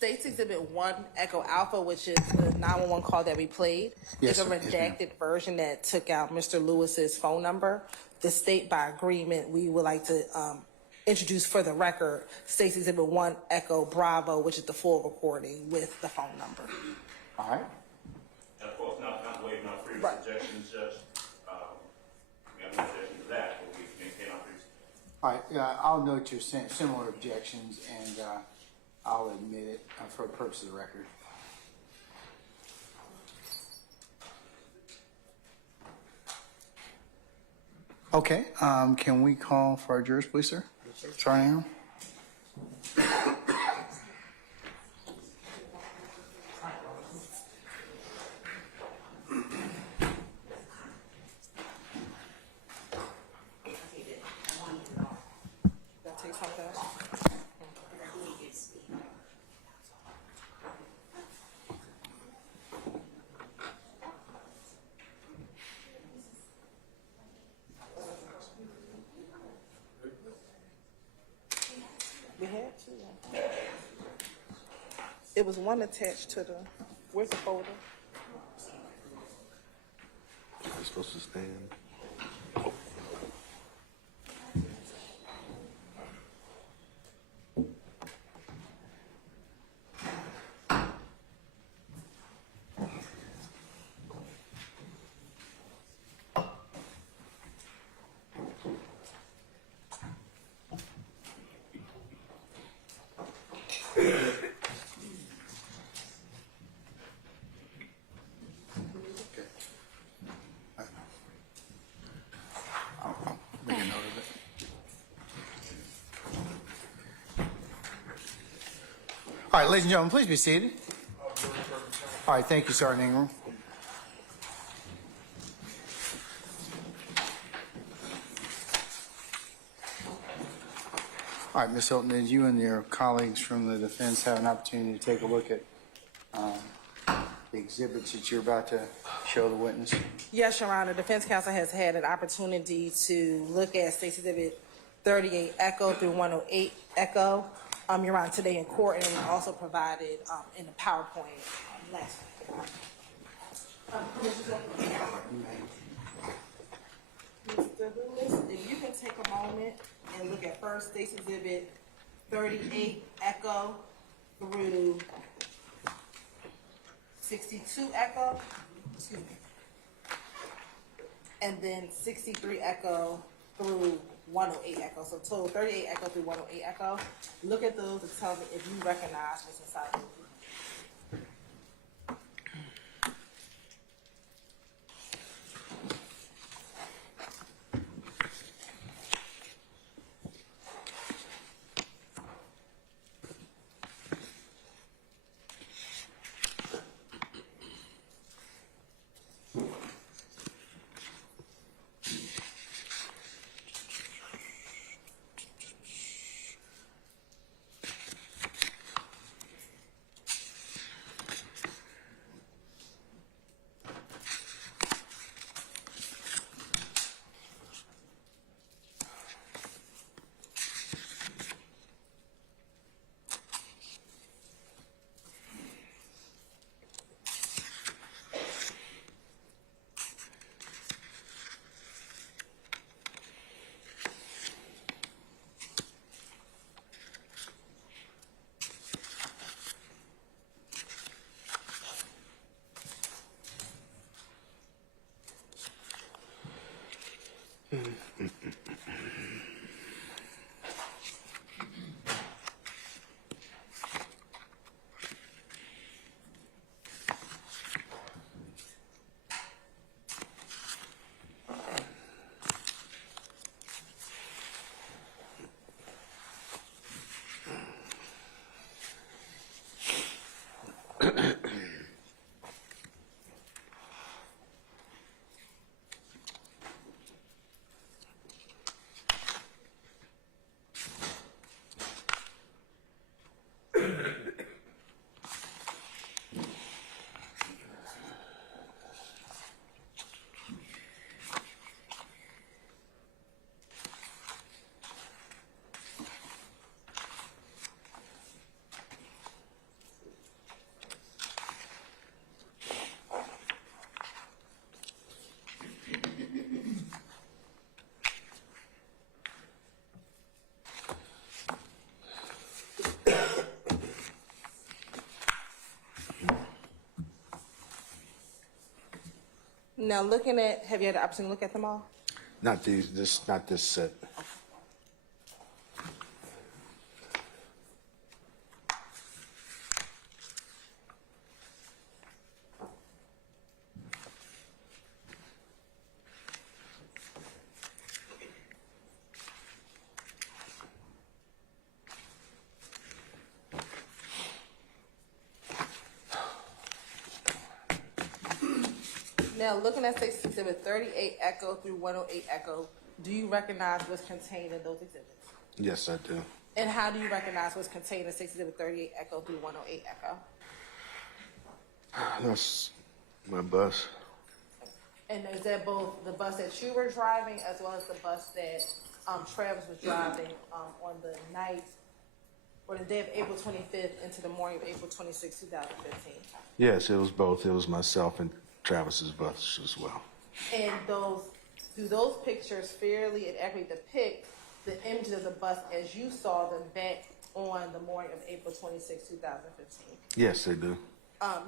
States Exhibit 1 Echo Alpha, which is the 911 call that we played, Yes, is a sir. Yes, ma'am. redacted version that took out Mr. Lewis's phone number. The state, by agreement, we would like to introduce for the record States Exhibit 1 Echo Bravo, which is the full recording with the phone number. All right. And of course, not waiving our previous Right. objections, Judge. We have no objection to that, but we maintain our previous. All right. I'll note your similar objections, and I'll admit it for the purpose of the record. Okay. Can we call for our jurors, please, sir? Yes, sir. Sorry, now. That takes something else. We had two. It was one attached to the, where's the folder? You're supposed to stand. Okay. I'll make a note of it. All right, ladies and gentlemen, please be seated. All right, thank you, Sergeant Ingram. All right, Ms. Hilton, did you and your colleagues from the defense have an opportunity to take a look at the exhibits that you're about to show the witness? Yes, Your Honor. Defense counsel has had an opportunity to look at State's Exhibit 38 Echo through 108 Echo, Your Honor, today in court, and it was also provided in the PowerPoint last week. Mr. Lewis, if you can take a moment and look at first State's Exhibit 38 Echo through 62 Echo, excuse me, and then 63 Echo through 108 Echo. So total 38 Echo through 108 Echo. Look at those and tell me if you recognize what's inside of them. Now, looking at, have you had the opportunity to look at them all? Not not this set. Now, looking at State's Exhibit 38 Echo through 108 Echo, do you recognize what's contained in those exhibits? Yes, I do. And how do you recognize what's contained in State's Exhibit 38 Echo through 108 Echo? That's my bus. And is that both the bus that you were driving as well as the bus that Travis was driving on the night or the day of April 25th into the morning of April 26, 2015? Yes, it was both. It was myself and Travis's bus as well. And do those pictures fairly and accurately depict the images of the bus as you saw them back on the morning of April 26, 2015? Yes, they do.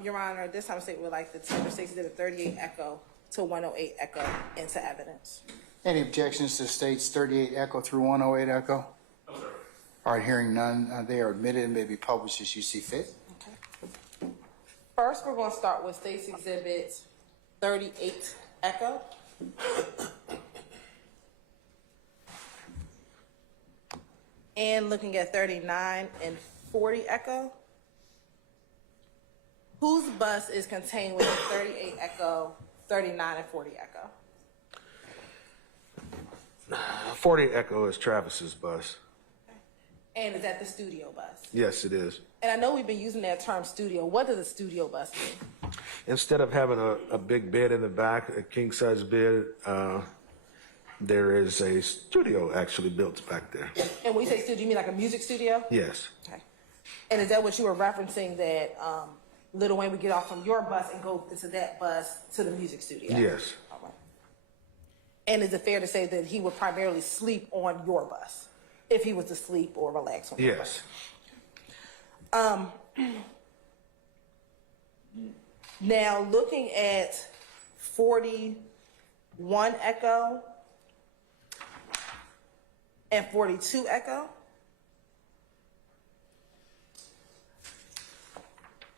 Your Honor, this time state would like the tender State's Exhibit 38 Echo to 108 Echo into evidence. Any objections to states 38 Echo through 108 Echo? No, sir. All right, hearing none, they are admitted and may be published as you see fit. Okay. First, we're going to start with State's Exhibit 38 Echo. And looking at 39 and 40 Echo. Whose bus is contained within 38 Echo, 39 and 40 Echo? 40 Echo is Travis's bus. And is that the studio bus? Yes, it is. And I know we've been using that term studio. What does a studio bus mean? Instead of having a big bed in the back, a king-size bed, there is a studio actually built back there. And when you say studio, you mean like a music studio? Yes. Okay. And is that what you were referencing, that Lil Wayne would get off from your bus and go into that bus to the music studio? Yes. All right. And is it fair to say that he would primarily sleep on your bus, if he was to sleep or relax on your bus? Yes. Now, looking at 41 Echo and 42 Echo,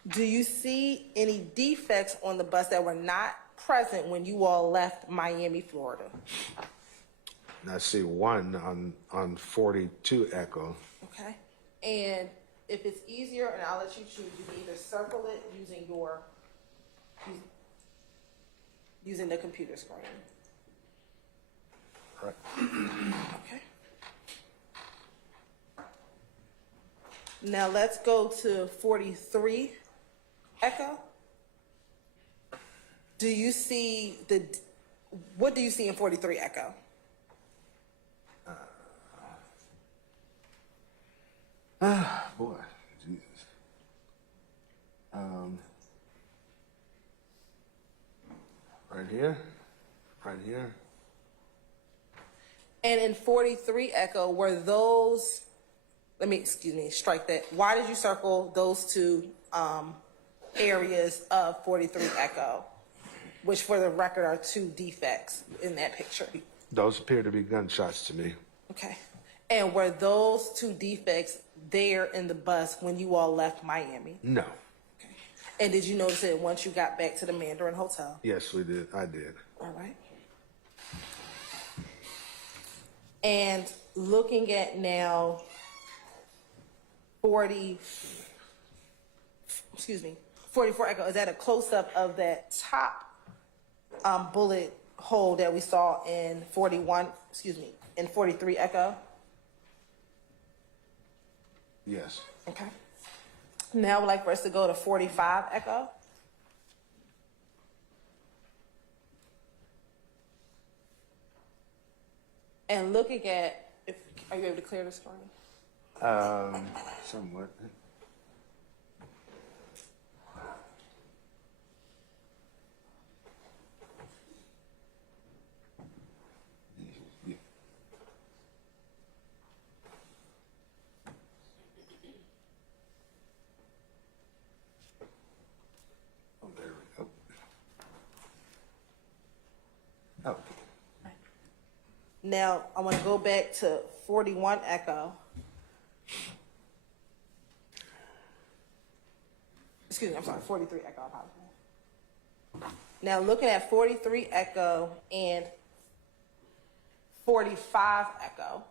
do you see any defects on the bus that were not present when you all left Miami, Florida? I see one on 42 Echo. Okay. And if it's easier, and I'll let you choose, you can either circle it using the computer screen. Right. Okay. Now let's go to 43 Echo. Do you see what do you see in 43 Echo? Boy, Jesus. Right here. Right here. And in 43 Echo, were those, strike that. Why did you circle those two areas of 43 Echo, which for the record are two defects in that picture? Those appear to be gunshots to me. Okay. And were those two defects there in the bus when you all left Miami? No. Okay. And did you notice it once you got back to the Mandarin Hotel? Yes, we did. I did. All right. And looking at now 44 Echo, is that a close-up of that top bullet hole that we saw in 43 Echo? Yes. Okay. Now I'd like for us to go to 45 Echo. And looking at, are you able to clear the screen? Somewhat. Yeah. Oh, there we go. Oh, Now, I want to go back to 41 Echo. Excuse me, I'm sorry, 43 Echo, I apologize. Now, looking at 43 Echo and 45 Echo,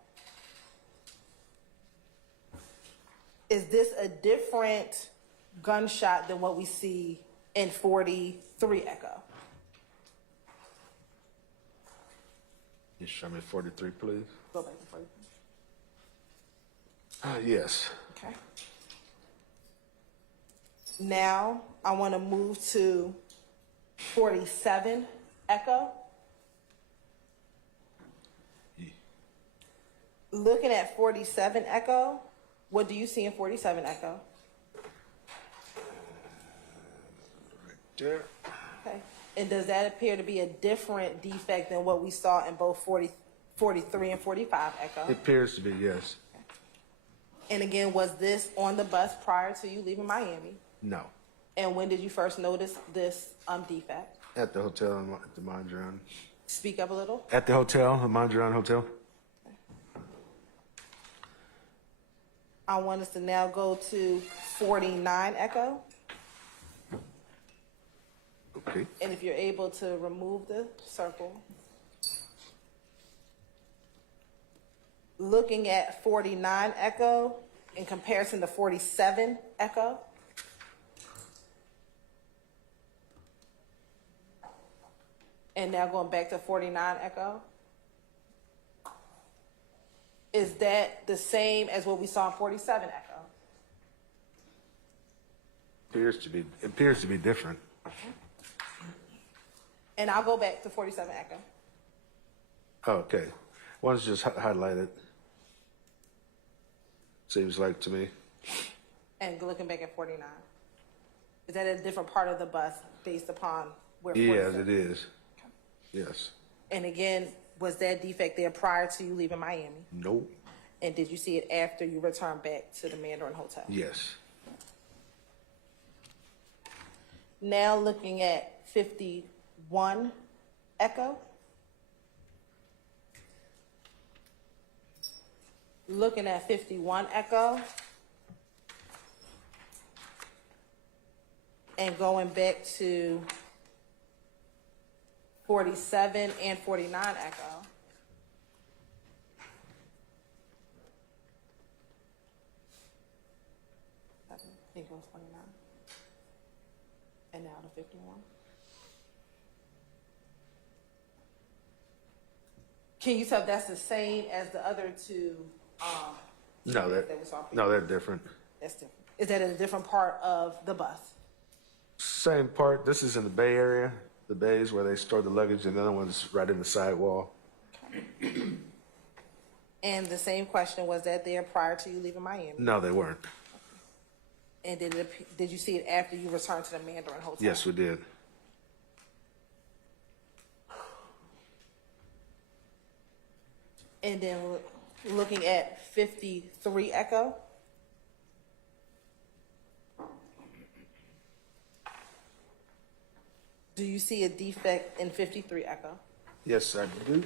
is this a different gunshot than what we see in 43 Echo? you show me 43, please. Go back to 43. Yes. Okay. Now, I want to move to 47 Echo. Looking at 47 Echo, what do you see in 47 Echo? Right there. Okay. And does that appear to be a different defect than what we saw in both 43 and 45 Echo? It appears to be, yes. And again, was this on the bus prior to you leaving Miami? No. And when did you first notice this defect? At the hotel, at the Mondrian. Speak up a little. At the hotel, the Mondrian Hotel. I want us to now go to 49 Echo. Okay. And if you're able to remove the circle. Looking at 49 Echo in comparison to 47 Echo. And now going back to 49 Echo. Is that the same as what we saw in 47 Echo? It appears to be different. And I'll go back to 47 Echo. Oh, okay. One's just highlighted. Seems like to me. And looking back at 49. Is that a different part of the bus based upon where? Yes, 47? it is. Yes. And again, was that defect there prior to you leaving Miami? Nope. And did you see it after you returned back to the Mandarin Hotel? Yes. Now looking at 51 Echo. Looking at 51 Echo. And going back to 47 and 49 Echo. I think it was 49. And now to 51. Can you tell if that's the same as the other two? No, that we saw? they're different. That's different. Is that in a different part of the bus? Same part. This is in the Bay Area, the bays where they store the luggage, and the other one's right in the sidewall. And the same question, was that there prior to you leaving Miami? No, they weren't. And did you see it after you returned to the Mandarin Hotel? Yes, we did. And then looking at 53 Echo. Do you see a defect in 53 Echo? Yes, I do.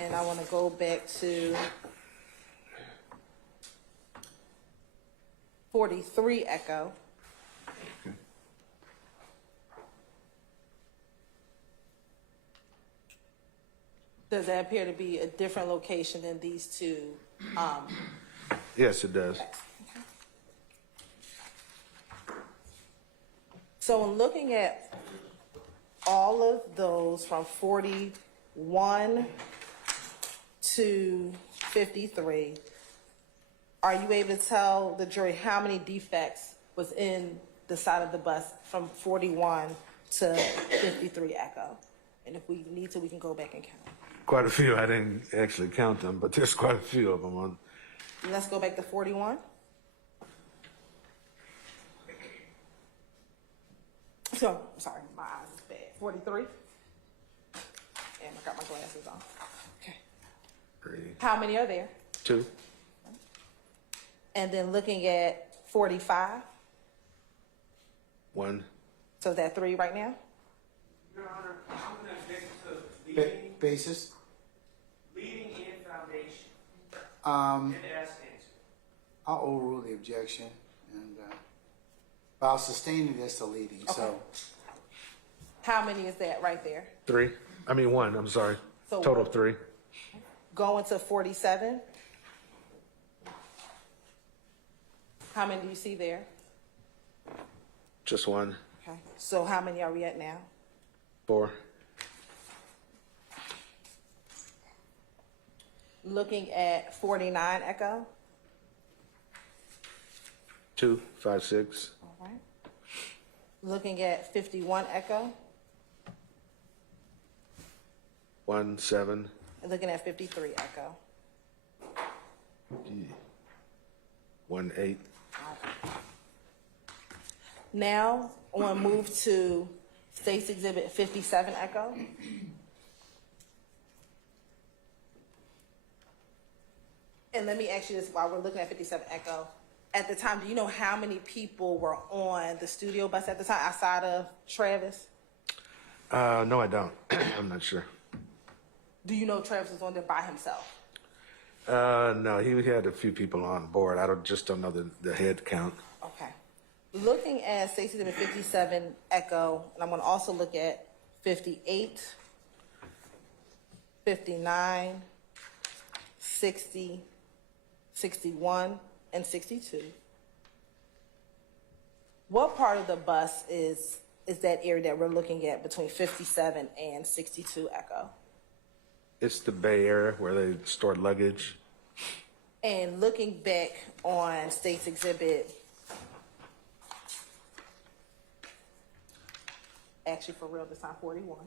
And I want to go back to 43 Echo. Does that appear to be a different location than these two? Yes, it does. So in looking at all of those from 41 to 53, are you able to tell the jury how many defects was in the side of the bus from 41 to 53 Echo? And if we need to, we can go back and count. Quite a few. I didn't actually count them, but there's quite a few of them on. Let's go back to 41. So, sorry, my eyes is bad. 43. And I got my glasses on. Okay. 3, How many are there? 2, And then looking at 45. 1. So is that 3 right now? Your Honor, I'm going to object to leading, Basis? leading in foundation Um, and as answer. I'll overrule the objection, and, but I'll sustain it as to leading, so. How many is that right there? 3. I mean 1. I'm sorry. So Total what- of 3. Going to 47. How many do you see there? Just 1. Okay. So how many are we at now? 4. Looking at 49 Echo. 2, 5, 6. All right. Looking at 51 Echo. 1, 7. And looking at 53 Echo. 1, 8. Now, I want to move to State's Exhibit 57 Echo. And let me ask you this while we're looking at 57 Echo. At the time, do you know how many people were on the studio bus at the time outside of Travis? No, I don't. I'm not sure. Do you know Travis was on there by himself? No, he had a few people on board. I just don't know the head count. Okay. Looking at State's Exhibit 57 Echo, and I'm going to also look at 58, 59, 60, 61, and 62. What part of the bus is that area that we're looking at between 57 and 62 Echo? It's the Bay Area where they stored luggage. And looking back on State's Exhibit, actually for real this time, 41.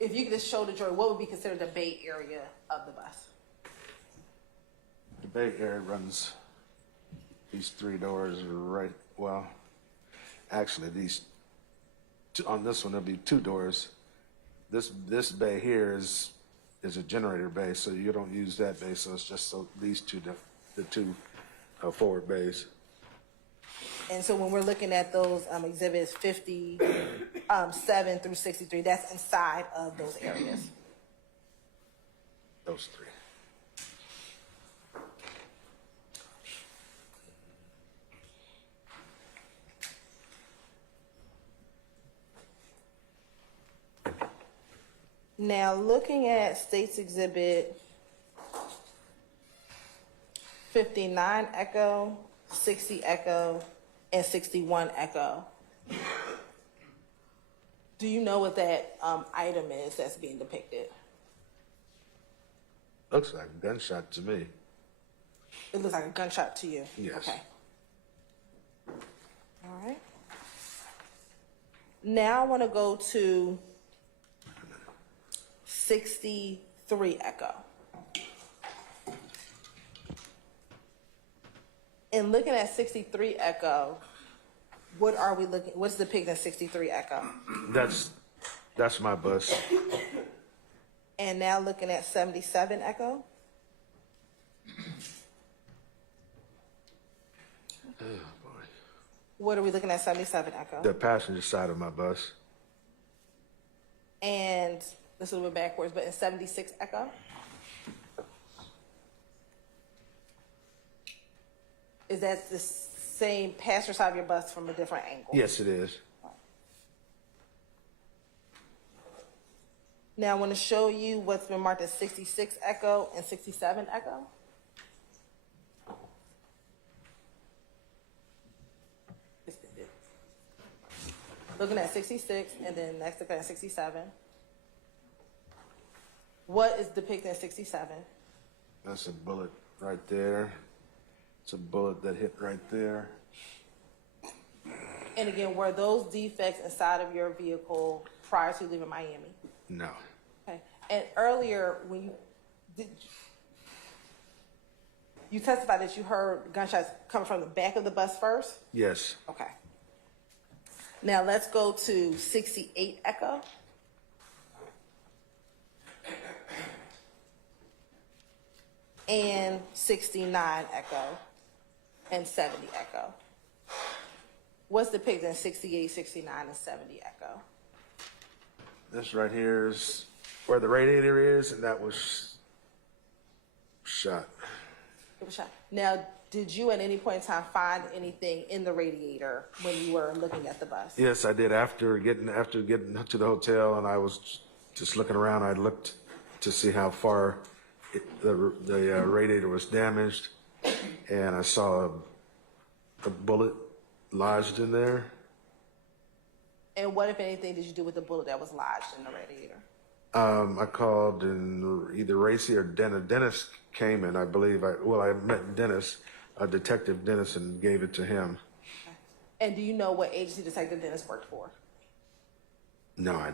If you could just show the jury, what would be considered the Bay Area of the bus? The Bay Area runs these 3 doors right, well, actually on this one there'll be 2 doors. This bay here is a generator bay, so you don't use that bay, so it's just these the two forward bays. And so when we're looking at those exhibits 57 through 63, that's inside of those areas. Those 3. Now, looking at State's Exhibit 59 Echo, 60 Echo, and 61 Echo, do you know what that item is that's being depicted? Looks like a gunshot to me. It looks like a gunshot to you? Yes. Okay. All right. Now I want to go to 63 Echo. And looking at 63 Echo, what are we looking? What's depicted in 63 Echo? That's my bus. And now looking at 77 Echo. Oh boy. What are we looking at 77 Echo? The passenger side of my bus. And this is a little bit backwards, but in 76 Echo. Is that the same passenger side of your bus from a different angle? Yes, it is. Now I want to show you what's been marked as 66 Echo and 67 Echo. Looking at 66 and then next looking at 67. What is depicted in 67? That's a bullet right there. It's a bullet that hit right there. And again, were those defects inside of your vehicle prior to leaving Miami? No. Okay. And earlier, when you testified that you heard gunshots coming from the back of the bus first? Yes. Okay. Now let's go to 68 Echo. And 69 Echo. and 70 echo. What's depicted in 68, 69, and 70 echo? This right here is where the radiator is, and that was shot. Give it a shot. Now, did you at any point in time find anything in the radiator when you were looking at the bus? Yes, I did. After getting to the hotel, and I was just looking around, I looked to see how far the radiator was damaged, and I saw a bullet lodged in there. And what, if anything, did you do with the bullet that was lodged in the radiator? I called, and either Racy or Dennis came in, I believe. I met Dennis, Detective Dennis, and gave it to him. Okay. And do you know what agency Detective Dennis worked for? No, I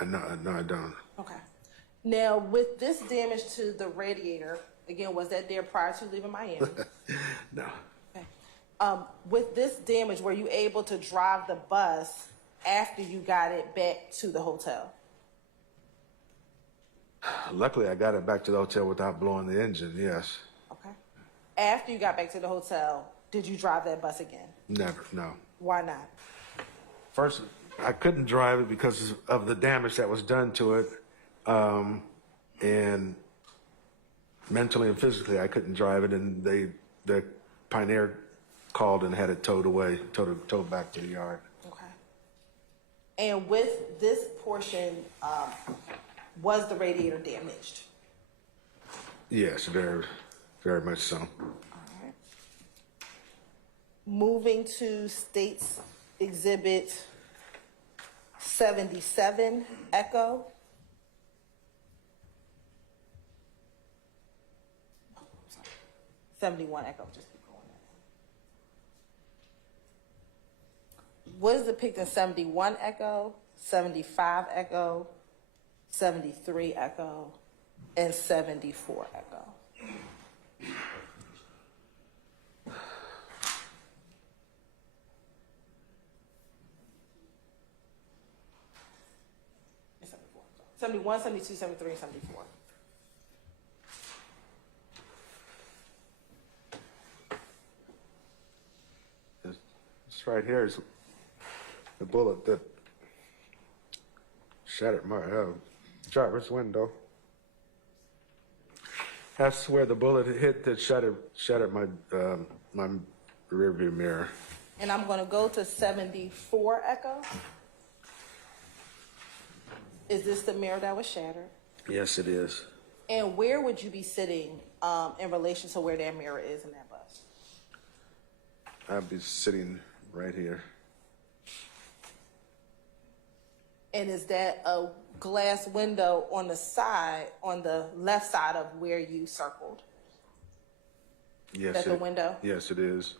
don't. Okay. Now, with this damage to the radiator, again, was that there prior to leaving Miami? No. Okay. With this damage, were you able to drive the bus after you got it back to the hotel? Luckily, I got it back to the hotel without blowing the engine, yes. Okay. After you got back to the hotel, did you drive that bus again? Never, no. Why not? First, I couldn't drive it because of the damage that was done to it. And mentally and physically, I couldn't drive it, and the Pioneer called and had it towed away, towed back to the yard. Okay. And with this portion, was the radiator damaged? Yes, very, very much so. All right. Moving to State's Exhibit 77, Echo. 71 Echo, just keep going. What is depicted in 71 Echo, 75 Echo, 73 Echo, and 74 Echo? It's 74. 71, 72, 73, and 74. This right here is the bullet that shattered my driver's window. That's where the bullet hit that shattered my my rearview mirror. And I'm going to go to 74 Echo. Is this the mirror that was shattered? Yes, it is. And where would you be sitting in relation to where that mirror is in that bus? I'd be sitting right here. And is that a glass window on the side, on the left side of where you circled? Yes. Is that the window? Yes, it is.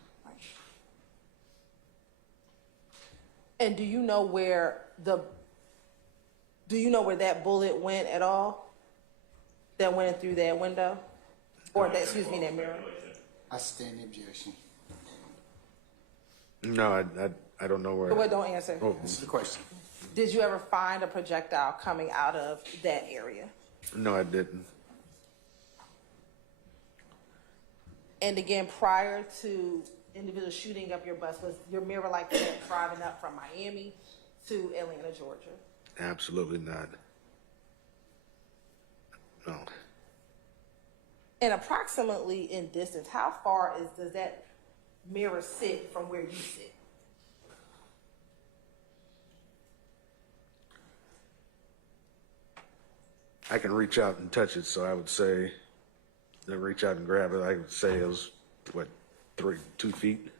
And do you know where that bullet went at all? That went through that window? Or that, excuse me, that mirror? I stand the objection. No, I don't know where. But don't answer. Oh, This is the question. Did you ever find a projectile coming out of that area? no, I didn't. And again, prior to individual shooting up your bus, was your mirror like that driving up from Miami to Atlanta, Georgia? Absolutely not. No. And approximately in distance, how far does that mirror sit from where you sit? I can reach out and touch it, so I would say, then reach out and grab it. I would say it was, 2 feet?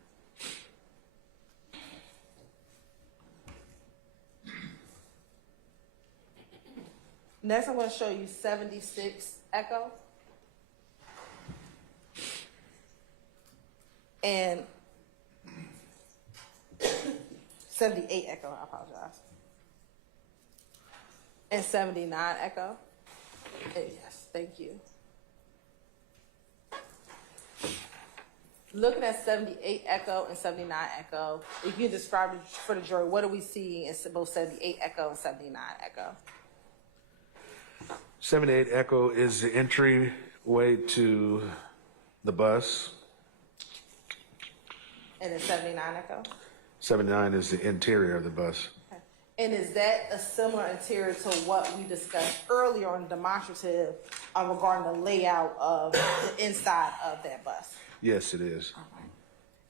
Next, I'm going to show you 76 Echo. And 78 Echo, I apologize. And 79 Echo. Yes, thank you. Looking at 78 Echo and 79 Echo, if you describe it for the jury, what are we seeing in both 78 Echo and 79 Echo? 78 Echo is the entryway to the bus. And then 79 Echo? 79 is the interior of the bus. Okay. And is that a similar interior to what we discussed earlier on the demonstrative regarding the layout of the inside of that bus? Yes, it is.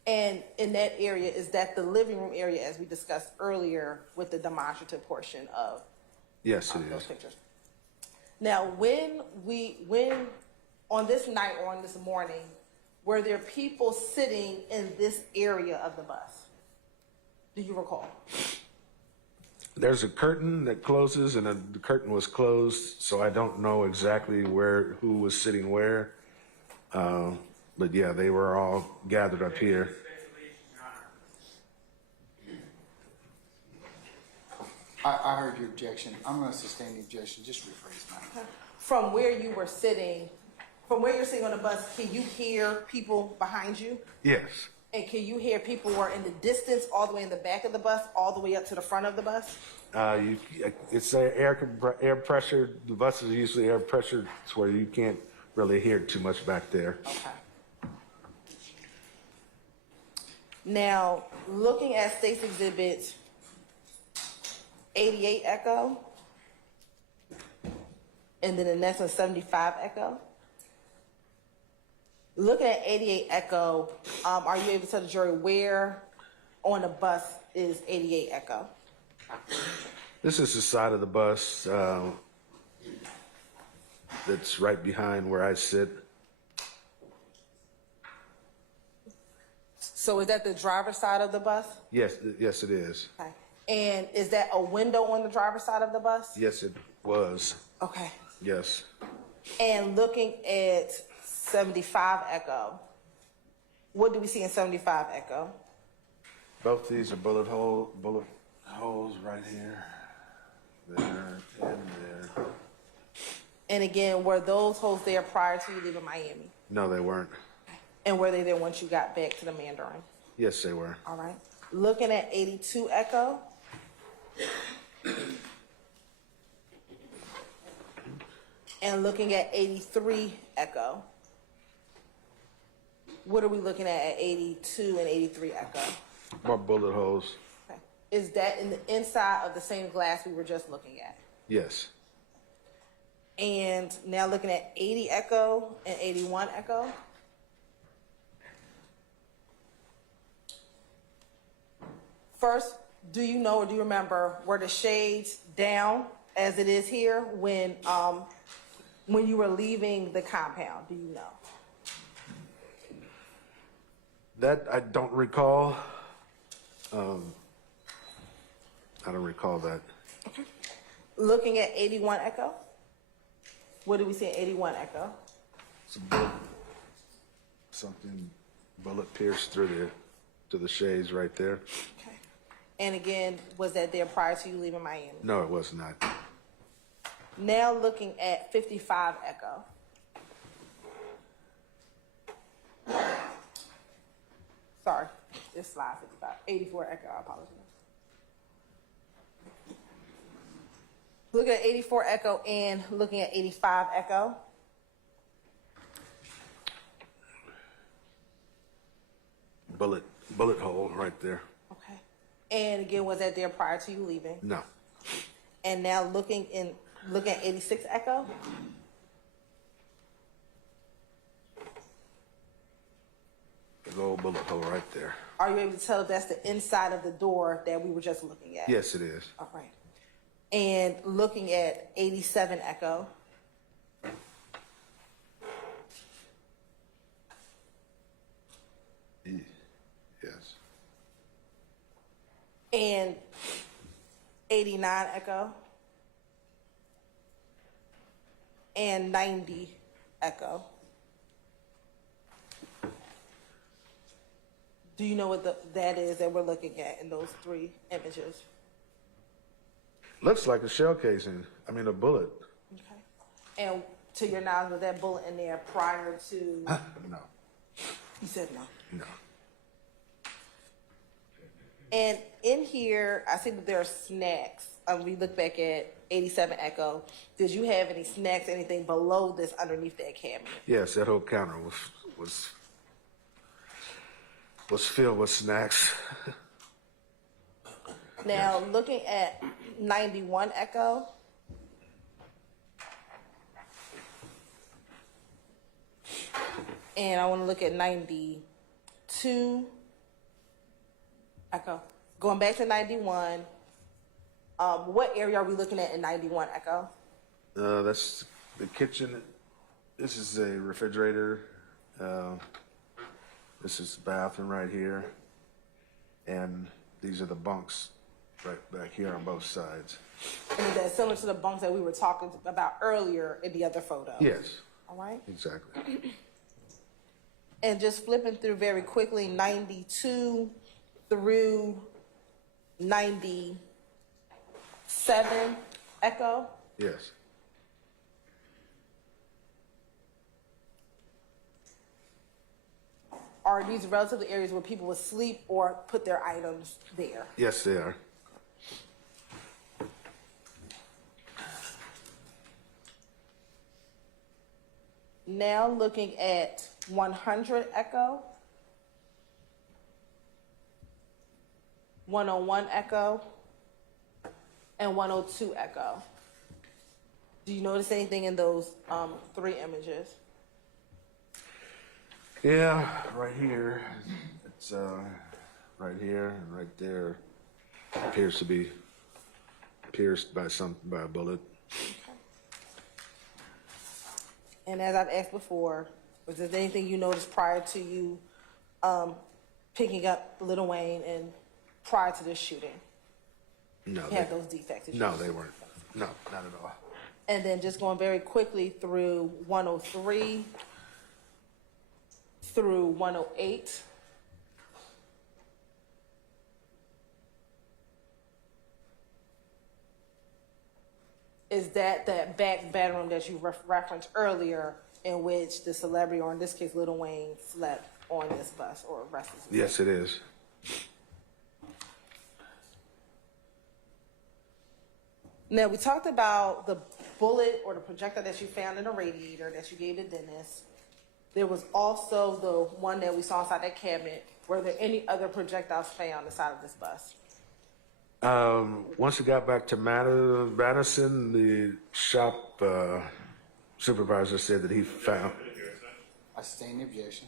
And in that area, is that the living room area as we discussed earlier with the demonstrative portion of Yes, it those is. pictures? Now, when on this night or on this morning, were there people sitting in this area of the bus? Do you recall? There's a curtain that closes, and the curtain was closed, so I don't know exactly who was sitting where. But yeah, they were all gathered up here. I heard your objection. I'm going to sustain the objection. Just rephrase mine. From where you were sitting, from where you're sitting on the bus, can you hear people behind you? Yes. And can you hear people who are in the distance, all the way in the back of the bus, all the way up to the front of the bus? It's air pressure. The buses are usually air pressure, to where you can't really hear too much back there. Okay. Now, looking at State's Exhibit 88 Echo, and then the next one 75 Echo. Looking at 88 Echo, are you able to tell the jury where on the bus is 88 Echo? This is the side of the bus that's right behind where I sit. So is that the driver's side of the bus? Yes, yes, it is. Okay. And is that a window on the driver's side of the bus? Yes, it was. Okay. Yes. And looking at 75 Echo, what do we see in 75 Echo? Both these are bullet holes right here, there, and there. And again, were those holes there prior to you leaving Miami? No, they weren't. And were they there once you got back to the Mandarin? Yes, they were. All right. Looking at 82 Echo. And looking at 83 Echo. What are we looking at 82 and 83 Echo? More bullet holes. Okay. Is that in the inside of the same glass we were just looking at? Yes. And now looking at 80 Echo and 81 Echo. First, do you know or do you remember, were the shades down as it is here when you were leaving the compound? Do you know? That I don't recall. I don't recall that. Looking at 81 Echo. What do we see in 81 Echo? It's a bullet pierced through the shades right there. Okay. And again, was that there prior to you leaving Miami? No, it was not. Now looking at 55 Echo. Sorry, this slide 55. 84 Echo, I apologize. Looking at 84 Echo and looking at 85 Echo. Bullet hole right there. Okay. And again, was that there prior to you leaving? No. And now looking at 86 Echo. Big old bullet hole right there. Are you able to tell if that's the inside of the door that we were just looking at? Yes, it is. All right. And looking at 87 Echo. Yes. And 89 Echo. And 90 Echo. Do you know what that is that we're looking at in those three images? Looks like a shell casing. I mean, a bullet. Okay. And to your knowledge, was that bullet in there prior to? No. You said no. No. And in here, I see that there are snacks. We look back at 87 Echo. Did you have any snacks, anything below this underneath that cabinet? Yes, that whole counter was was filled with snacks. Now, looking at 91 Echo. And I want to look at 92 Echo. Going back to 91, what area are we looking at in 91 Echo? That's the kitchen. This is a refrigerator. This is the bathroom right here. And these are the bunks right back here on both sides. And is that similar to the bunks that we were talking about earlier in the other photo? Yes, All right. exactly. And just flipping through very quickly, 92 through 97 Echo. Yes. Are these relatively areas where people would sleep or put their items there? Yes, they are. Now looking at 100 Echo, 101 Echo, and 102 Echo. Do you notice anything in those three images? Yeah, right here. It's right here and right there. Appears to be pierced by a bullet. And as I've asked before, was there anything you noticed prior to you picking up Lil Wayne and prior to this shooting? No, You had those defects? that you no, noticed? they weren't. No, not at all. And then just going very quickly through 103 through 108. Is that back bedroom that you referenced earlier in which the celebrity, or in this case, Lil Wayne, slept on this bus or rested? Yes, it is. Now, we talked about the bullet or the projectile that you found in the radiator that you gave to Dennis. There was also the one that we saw inside that cabinet. Were there any other projectiles found inside of this bus? Once it got back to Madison, the shop supervisor said that he found I sustain the objection.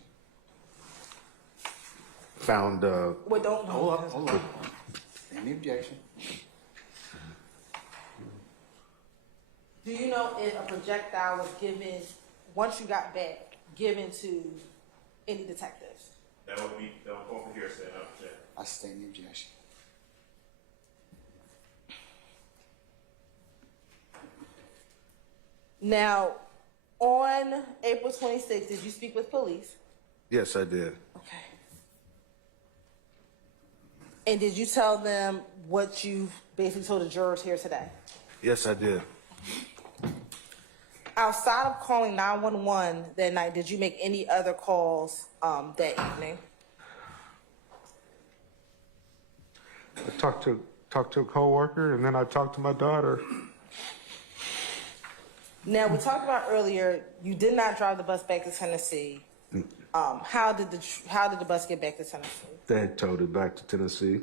Well, don't Hold up. Sustain the objection. Do you know if a projectile was given, once you got back, given to any detectives? That would go for hearsay, not object. I sustain the objection. Now, on April 26th, did you speak with police? Yes, I did. Okay. And did you tell them what you basically told the jurors here today? Yes, I did. Outside of calling 911 that night, did you make any other calls that evening? I talked to a coworker, and then I talked to my daughter. Now, we talked about earlier, you did not drive the bus back to Tennessee. How did the bus get back to Tennessee? They had towed it back to Tennessee.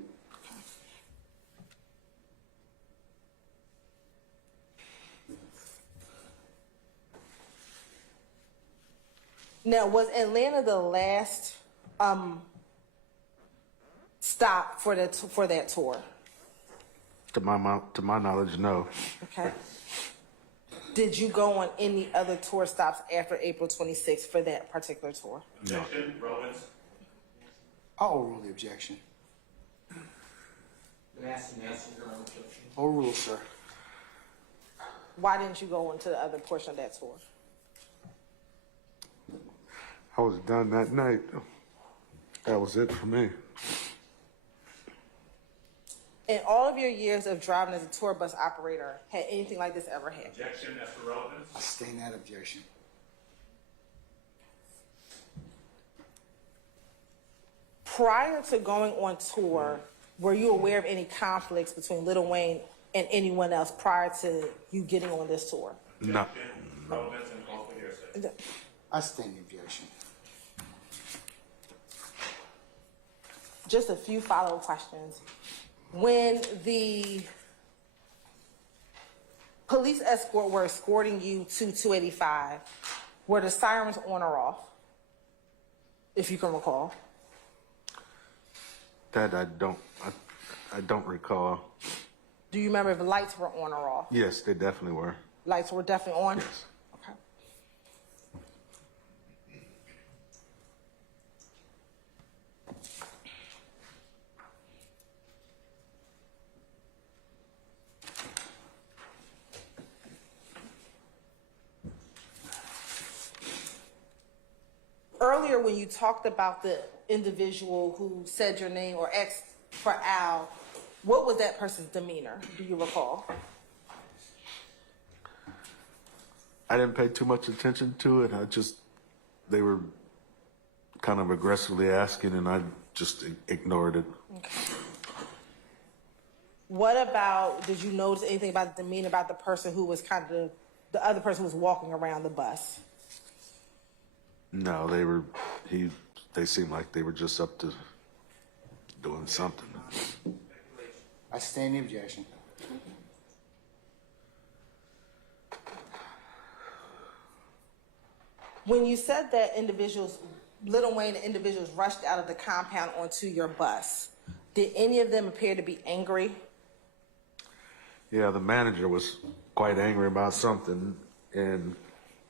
Now, was Atlanta the last stop for that tour? To my knowledge, no. Okay. Did you go on any other tour stops after April 26th for that particular tour? Objection, relevance. I'll overrule the objection. Overrule, sir. Why didn't you go into the other portion of that tour? I was done that night. That was it for me. In all of your years of driving as a tour bus operator, had anything like this ever happened? Objection, as for relevance. I sustain that objection. Prior to going on tour, were you aware of any conflicts between Lil Wayne and anyone else prior to you getting on this tour? No. Objection, relevance, and call for hearsay. I sustain the objection. just a few follow-up questions. When the police escort were escorting you to 285, were the sirens on or off? If you can recall. That I don't recall. Do you remember if the lights were on or off? Yes, they definitely were. Lights were definitely on? Yes. Okay. Earlier, when you talked about the individual who said your name or asked for Al, what was that person's demeanor? Do you recall? I didn't pay too much attention to it. They were kind of aggressively asking, and I just ignored it. Okay. What about, did you notice anything about the demeanor about the person who was kind of the other person who was walking around the bus? No, they seemed like they were just up to doing something. I sustain the objection. When you said that Little Wayne and individuals rushed out of the compound onto your bus, did any of them appear to be angry? Yeah, the manager was quite angry about something and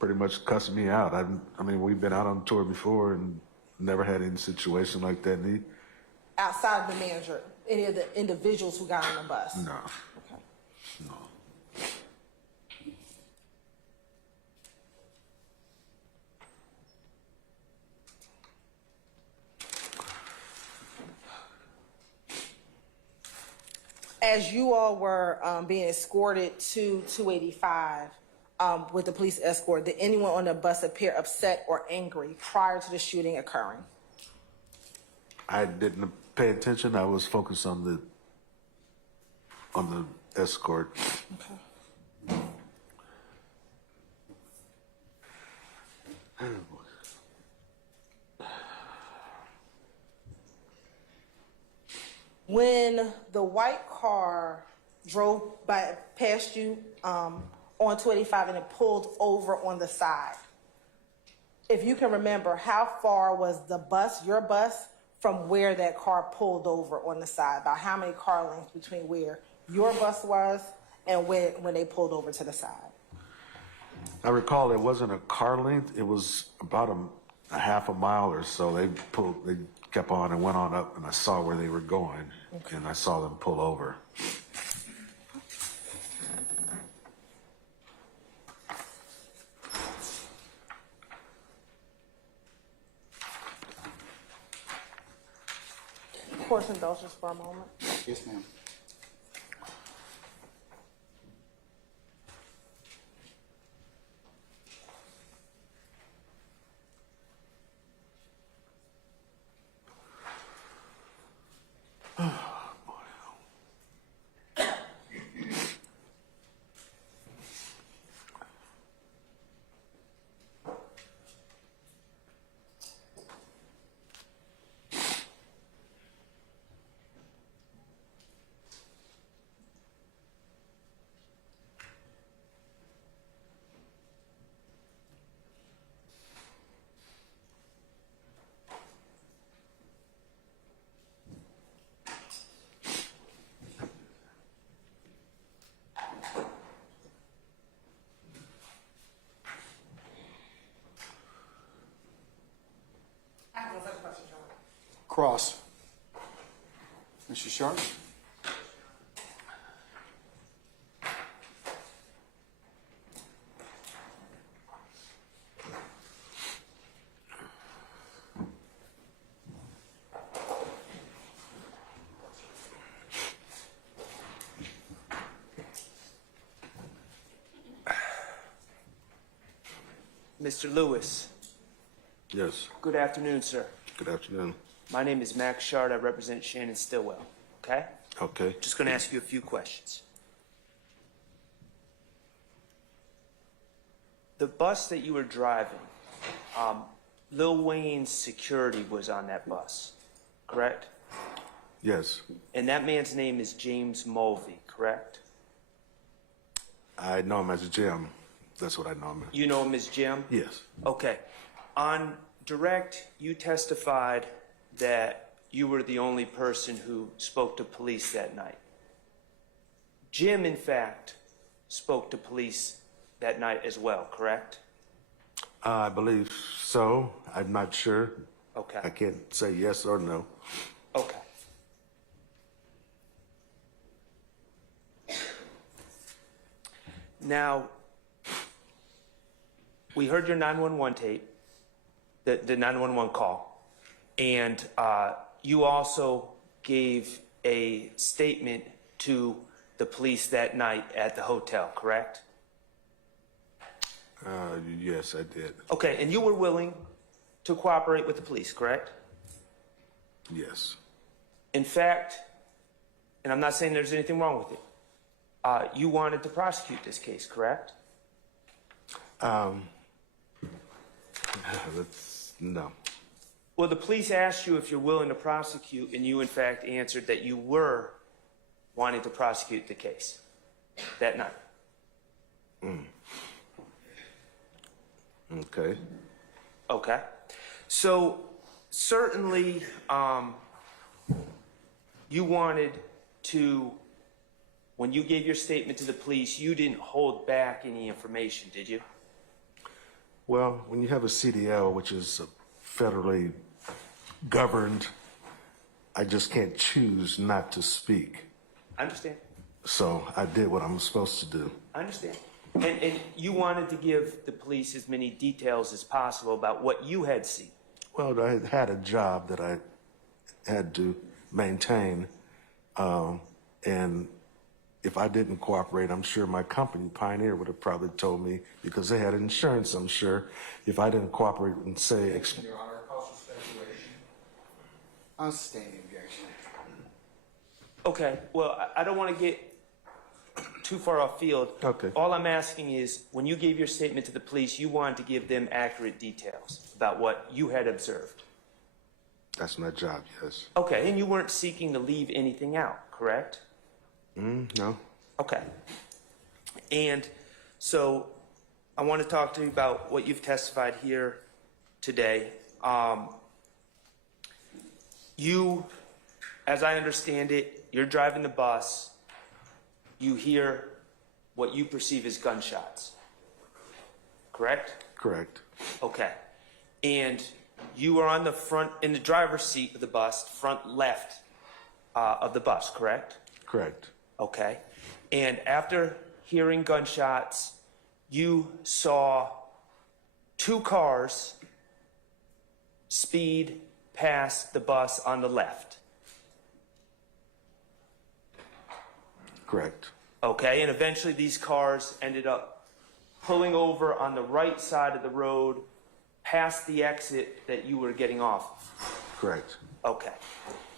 pretty much cussing me out. I mean, we've been out on tour before and never had any situation like that. Outside of the manager, any of the individuals who got on the bus? No. Okay. No. As you all were being escorted to 285 with the police escort, did anyone on the bus appear upset or angry prior to the shooting occurring? I didn't pay attention. I was focused on the escort. Okay. When the white car drove past you on 285 and it pulled over on the side, if you can remember, how far was your bus, from where that car pulled over on the side? About how many car lengths between where your bus was and when they pulled over to the side? I recall it wasn't a car length. It was about a half a mile or so. They kept on and went on up, and I saw where they were going, okay. And I saw them pull over. Course indulgence for a moment. Yes, ma'am. Cross. Mr. Sharp? Mr. Lewis. Yes. Good afternoon, sir. Good afternoon. My name is Max Shard. I represent Shannon Stillwell. Okay? Okay. Just going to ask you a few questions. The bus that you were driving, Lil Wayne's security was on that bus, correct? Yes, And that man's name is James Mulvey, correct? I know him as Jim. That's what I know him as. You know him as Jim? Yes, Okay. On direct, you testified that you were the only person who spoke to police that night. Jim, in fact, spoke to police that night as well, correct? I believe so. I'm not sure. Okay. I can't say yes or no. Okay. Now, we heard your 911 tape, the 911 call, and you also gave a statement to the police that night at the hotel, correct? Yes, I did. Okay, and you were willing to cooperate with the police, correct? Yes, In fact, and I'm not saying there's anything wrong with it, you wanted to prosecute this case, correct? no. Well, the police asked you if you're willing to prosecute, and you, in fact, answered that you were wanting to prosecute the case that night. Okay. Okay. So, certainly, you wanted to, when you gave your statement to the police, you didn't hold back any information, did you? Well, when you have a CDL, which is federally governed, I just can't choose not to speak. I understand. So I did what I'm supposed to do. I understand. And you wanted to give the police as many details as possible about what you had seen. Well, I had a job that I had to maintain, and if I didn't cooperate, I'm sure my company, Pioneer, would have probably told me, because they had insurance, I'm sure, if I didn't cooperate and say, Your Honor, cause for speculation. I'll sustain the objection. Okay, well, I don't want to get too far off field. Okay. All I'm asking is, when you gave your statement to the police, you wanted to give them accurate details about what you had observed. that's my job, yes. Okay, and you weren't seeking to leave anything out, correct? No? Okay. And so I want to talk to you about what you've testified here today. You, as I understand it, you're driving the bus. You hear what you perceive as gunshots, correct? Correct. Okay. And you are on the front, in the driver's seat of the bus, front left of the bus, correct? Correct. Okay. And after hearing gunshots, you saw two cars speed past the bus on the left. Correct. Okay. And eventually these cars ended up pulling over on the right side of the road past the exit that you were getting off of. Correct. Okay.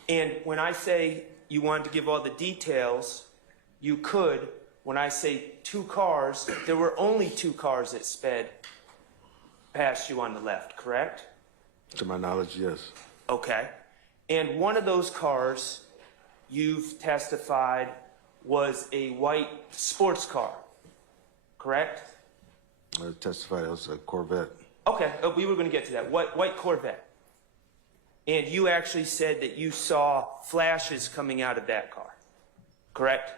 And when I say you wanted to give all the details, you could. When I say two cars, there were only two cars that sped past you on the left, correct? To my knowledge, yes. Okay. And one of those cars, you've testified, was a white sports car, correct? I testified it was a Corvette. Okay, we were going to get to that. White Corvette. And you actually said that you saw flashes coming out of that car, correct?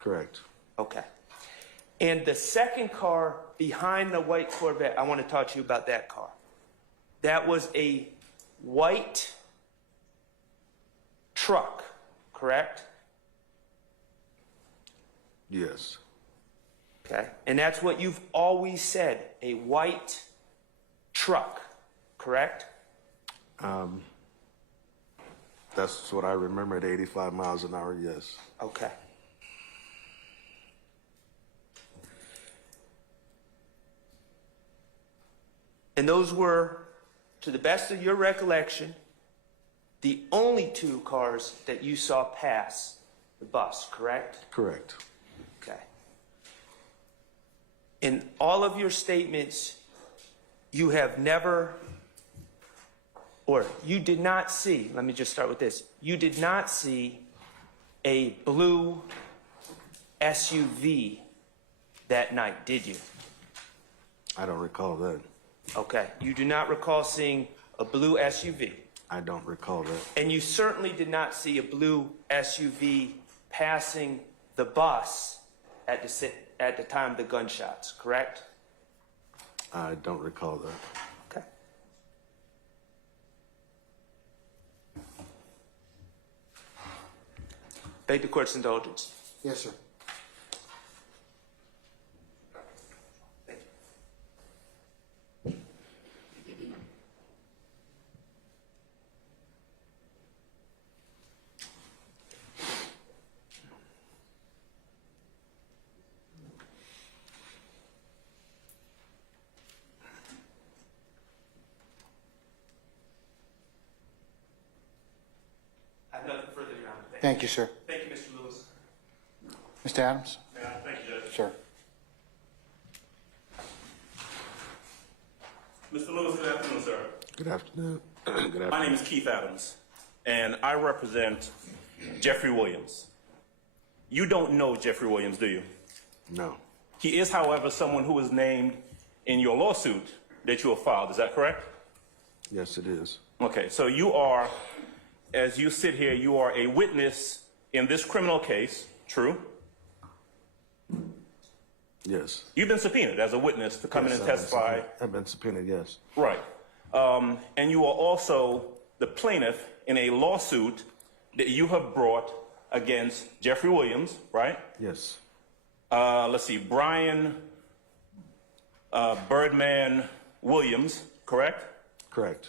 Correct. Okay. And the second car behind the white Corvette, I want to talk to you about that car. That was a white truck, correct? Yes. Okay. And that's what you've always said, a white truck, correct? That's what I remember at 85 miles an hour, yes. Okay. And those were, to the best of your recollection, the only two cars that you saw pass the bus, correct? Correct. Okay. In all of your statements, you have never or you did not see, let me just start with this. You did not see a blue SUV that night, did you? I don't recall that. Okay. You do not recall seeing a blue SUV. I don't recall that. And you certainly did not see a blue SUV passing the bus at the time of the gunshots, correct? I don't recall that. Okay. Beg the court's indulgence. Yes, sir. I have nothing further, Your Honor. Thank you, sir. Thank you, Mr. Lewis. Mr. Adams? Yeah, thank you, Judge. Sir. Mr. Lewis, good afternoon, sir. Good afternoon. Good afternoon. My name is Keith Adams, and I represent Jeffery Williams. You don't know Jeffery Williams, do you? No. He is, however, someone who is named in your lawsuit that you have filed. Is that correct? Yes, it is. Okay, so you are, as you sit here, you are a witness in this criminal case, true? Yes. You've been subpoenaed as a witness to come in and testify. I've been subpoenaed, yes. Right. And you are also the plaintiff in a lawsuit that you have brought against Jeffery Williams, right? Yes. Let's see, Brian Birdman Williams, correct? Correct.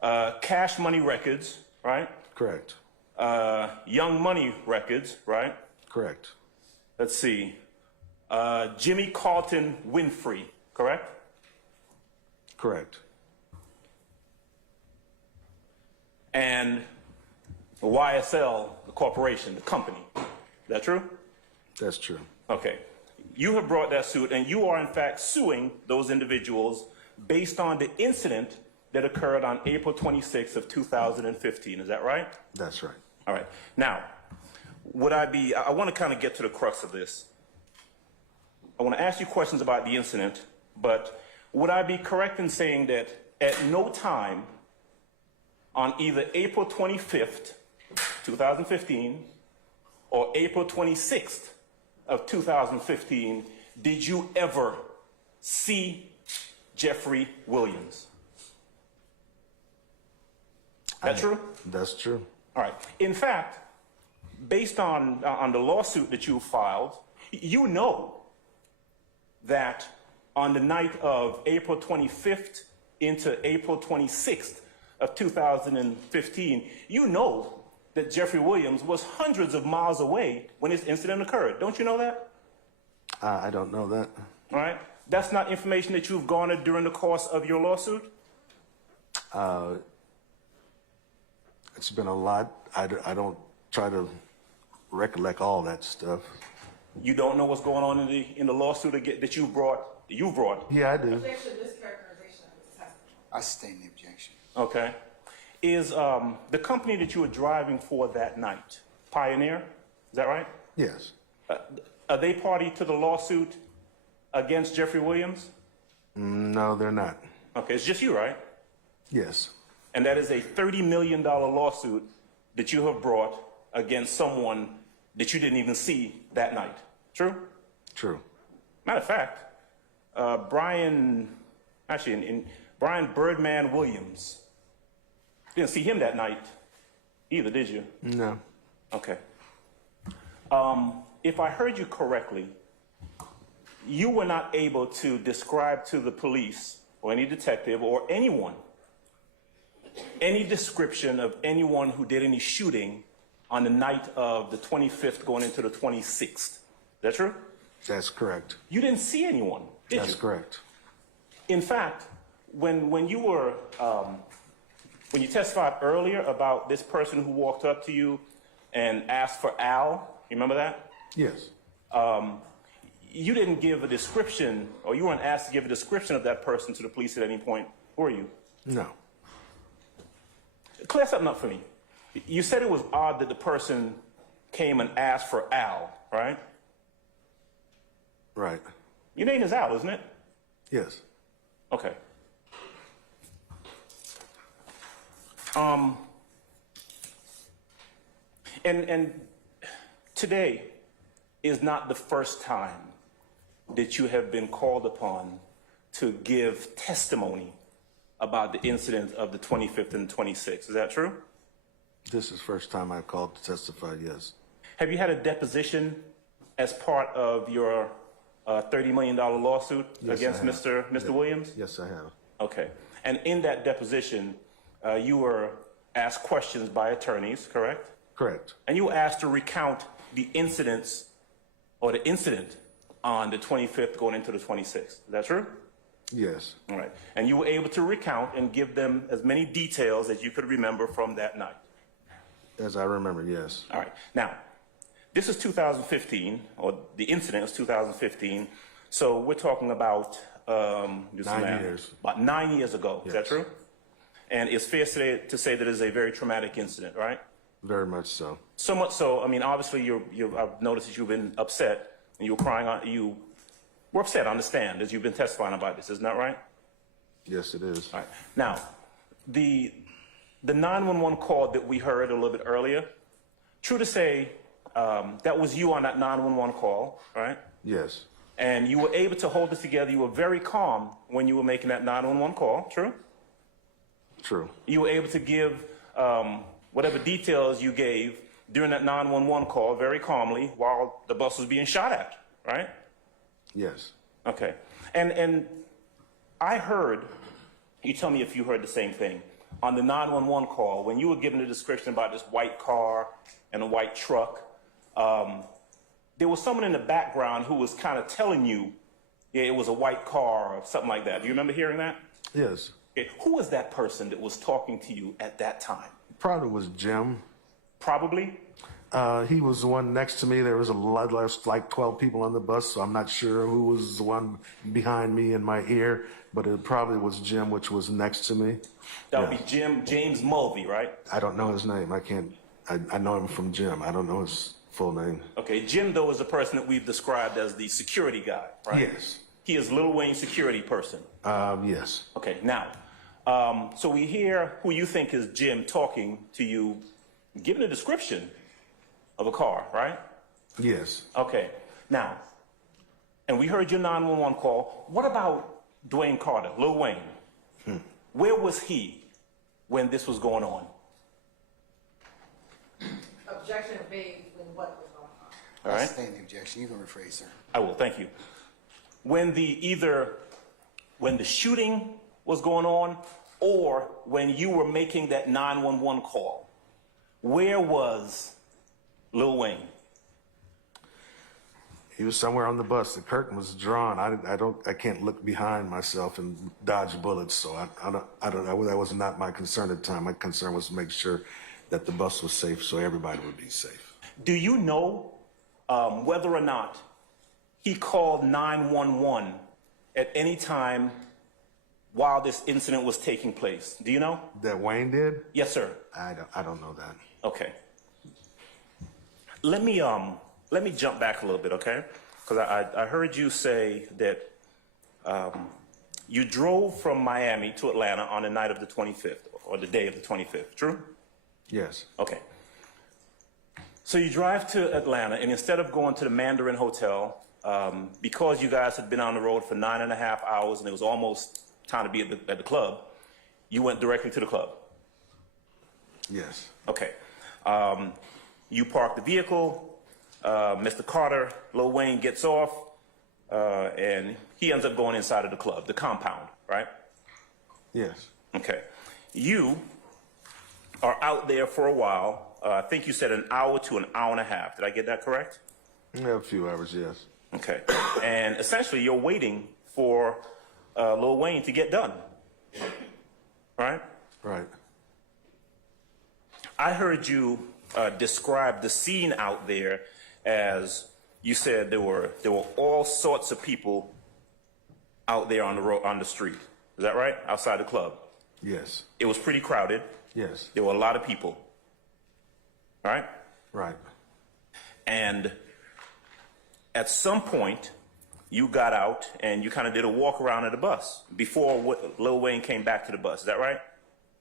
Cash Money Records, right? Correct. Young Money Records, right? Correct. Let's see, Jimmy Carlton Winfrey, correct? Correct. And YSL, the corporation, the company. Is that true? That's true. Okay. You have brought that suit, and you are in fact suing those individuals based on the incident that occurred on April 26th of 2015. Is that right? That's right. All right. Now, I want to kind of get to the crux of this. I want to ask you questions about the incident, but would I be correct in saying that at no time on either April 25th, 2015, or April 26th of 2015, did you ever see Jeffery Williams? That true? That's true. All right. In fact, based on the lawsuit that you filed, you know that on the night of April 25th into April 26th of 2015, you know that Jeffery Williams was hundreds of miles away when this incident occurred. Don't you know that? I don't know that. All right. That's not information that you've garnered during the course of your lawsuit? It's been a lot. I don't try to recollect all that stuff. You don't know what's going on in the lawsuit that you brought? Yeah, I do. Objection, mischaracterization of his testimony. I sustain the objection. Okay. Is the company that you were driving for that night Pioneer? Is that right? Yes. Are they party to the lawsuit against Jeffery Williams? No, they're not. Okay, it's just you, right? Yes. And that is a $30 million lawsuit that you have brought against someone that you didn't even see that night. True? True. Matter of fact, Brian Birdman Williams, you didn't see him that night either, did you? No. Okay. If I heard you correctly, you were not able to describe to the police or any detective or anyone any description of anyone who did any shooting on the night of the 25th going into the 26th. Is that true? That's correct. You didn't see anyone, did you? That's correct. In fact, when you testified earlier about this person who walked up to you and asked for Al, you remember that? Yes. You didn't give a description, or you weren't asked to give a description of that person to the police at any point, were you? No. clear something up for me. You said it was odd that the person came and asked for Al, right? Right. Your name is Al, isn't it? Yes. Okay. And today is not the first time that you have been called upon to give testimony about the incident of the 25th and 26th. Is that true? This is the first time I called to testify, yes. Have you had a deposition as part of your $30 million lawsuit Yes, against I have. Mr. Williams? Yes, I have. Okay. And in that deposition, you were asked questions by attorneys, correct? Correct. And you were asked to recount the incidents or the incident on the 25th going into the 26th. Is that true? Yes. All right. And you were able to recount and give them as many details as you could remember from that night. As I remember, yes. All right. Now, this is 2015, or the incident was 2015. So we're talking about 9 years. About 9 years ago. Is that Yes. true? And it's fair to say that it's a very traumatic incident, right? Very much so. So much so, I mean, obviously, I've noticed that you've been upset, and you were crying on, you were upset, I understand, as you've been testifying about this, isn't that right? Yes, it is. All right. Now, the 911 call that we heard a little bit earlier, true to say, that was you on that 911 call, right? Yes. And you were able to hold it together. You were very calm when you were making that 911 call, true? True. You were able to give whatever details you gave during that 911 call very calmly while the bus was being shot at, right? Yes. Okay. And I heard, you tell me if you heard the same thing, on the 911 call, when you were given the description about this white car and a white truck, there was someone in the background who was kind of telling you, yeah, it was a white car or something like that. Do you remember hearing that? Yes. Okay. Who was that person that was talking to you at that time? Probably was Jim. Probably? He was the one next to me. There was like 12 people on the bus, so I'm not sure who was the one behind me in my ear, but it probably was Jim, which was next to me. That would be James Mulvey, right? I don't know his name. I know him from Jim. I don't know his full name. Okay, Jim, though, is the person that we've described as the security guy, right? Yes. He is Lil Wayne's security person. Yes. Okay, now, so we hear who you think is Jim talking to you, giving a description of a car, right? Yes. Okay, now, and we heard your 911 call. What about Dwayne Carter, Lil Wayne? Where was he when this was going on? Objection made when what was going on? All I right, sustain the objection. You can rephrase, sir. I will, thank you. When the shooting was going on or when you were making that 911 call, where was Lil Wayne? He was somewhere on the bus. The curtain was drawn. I can't look behind myself and dodge bullets. So I don't know. That was not my concern at the time. My concern was to make sure that the bus was safe, so everybody would be safe. Do you know whether or not he called 911 at any time while this incident was taking place? Do you know? That Wayne did? Yes, sir. I don't know that. Okay. Let me jump back a little bit, okay? Because I heard you say that you drove from Miami to Atlanta on the night of the 25th, or the day of the 25th, true? Yes. Okay. So you drive to Atlanta, and instead of going to the Mandarin Hotel, because you guys had been on the road for 9.5 hours and it was almost time to be at the club, you went directly to the club. Yes. Okay. You park the vehicle. Mr. Carter, Lil Wayne gets off, and he ends up going inside of the club, the compound, right? Yes. Okay. You are out there for a while. I think you said an hour to an hour and a half. Did I get that correct? Yeah, a few hours, yes. Okay. And essentially, you're waiting for Lil Wayne to get done, right? Right. I heard you describe the scene out there as you said there were all sorts of people out there on the road, on the street. Is that right? Outside the club. Yes. It was pretty crowded. Yes. There were a lot of people. All right? Right. And at some point, you got out and you kind of did a walk around at the bus before Lil Wayne came back to the bus. Is that right?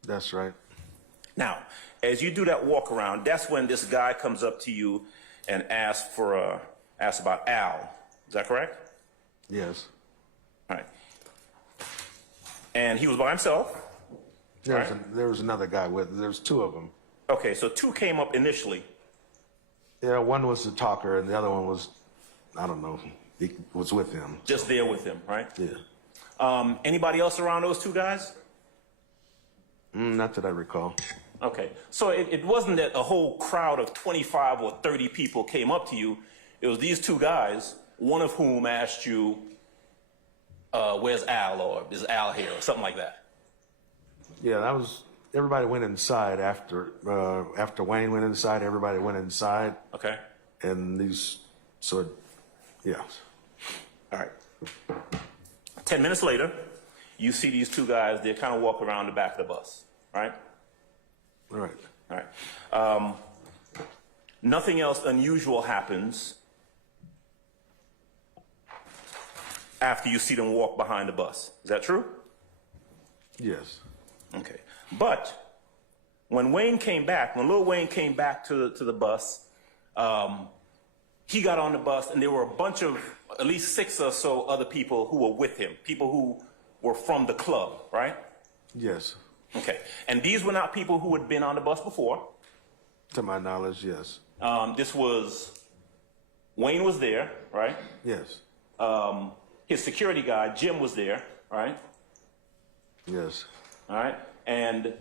That's right. Now, as you do that walk around, that's when this guy comes up to you and asks about Al. Is that correct? Yes. All right. And he was by himself. There was another guy with. There's two of them. Okay, so two came up initially. Yeah, one was the talker, and the other one was, I don't know, he was with him. Just there with him, right? Yeah. Anybody else around those two guys? Not that I recall. Okay, so it wasn't that a whole crowd of 25 or 30 people came up to you. It was these two guys, one of whom asked you, where's Al, or is Al here, or something like that. Yeah, that was, everybody went inside after Wayne went inside, everybody went inside. Okay. And yeah. All right. 10 minutes later, you see these two guys, they kind of walk around the back of the bus, right? Right. All right. Nothing else unusual happens after you see them walk behind the bus. Is that true? Yes. Okay. But when Lil Wayne came back to the bus, he got on the bus and there were a bunch of, at least 6 or so other people who were with him, people who were from the club, right? Yes. Okay. And these were not people who had been on the bus before. To my knowledge, yes. This was, Wayne was there, right? Yes. His security guy, Jim, was there, right? Yes. All right. And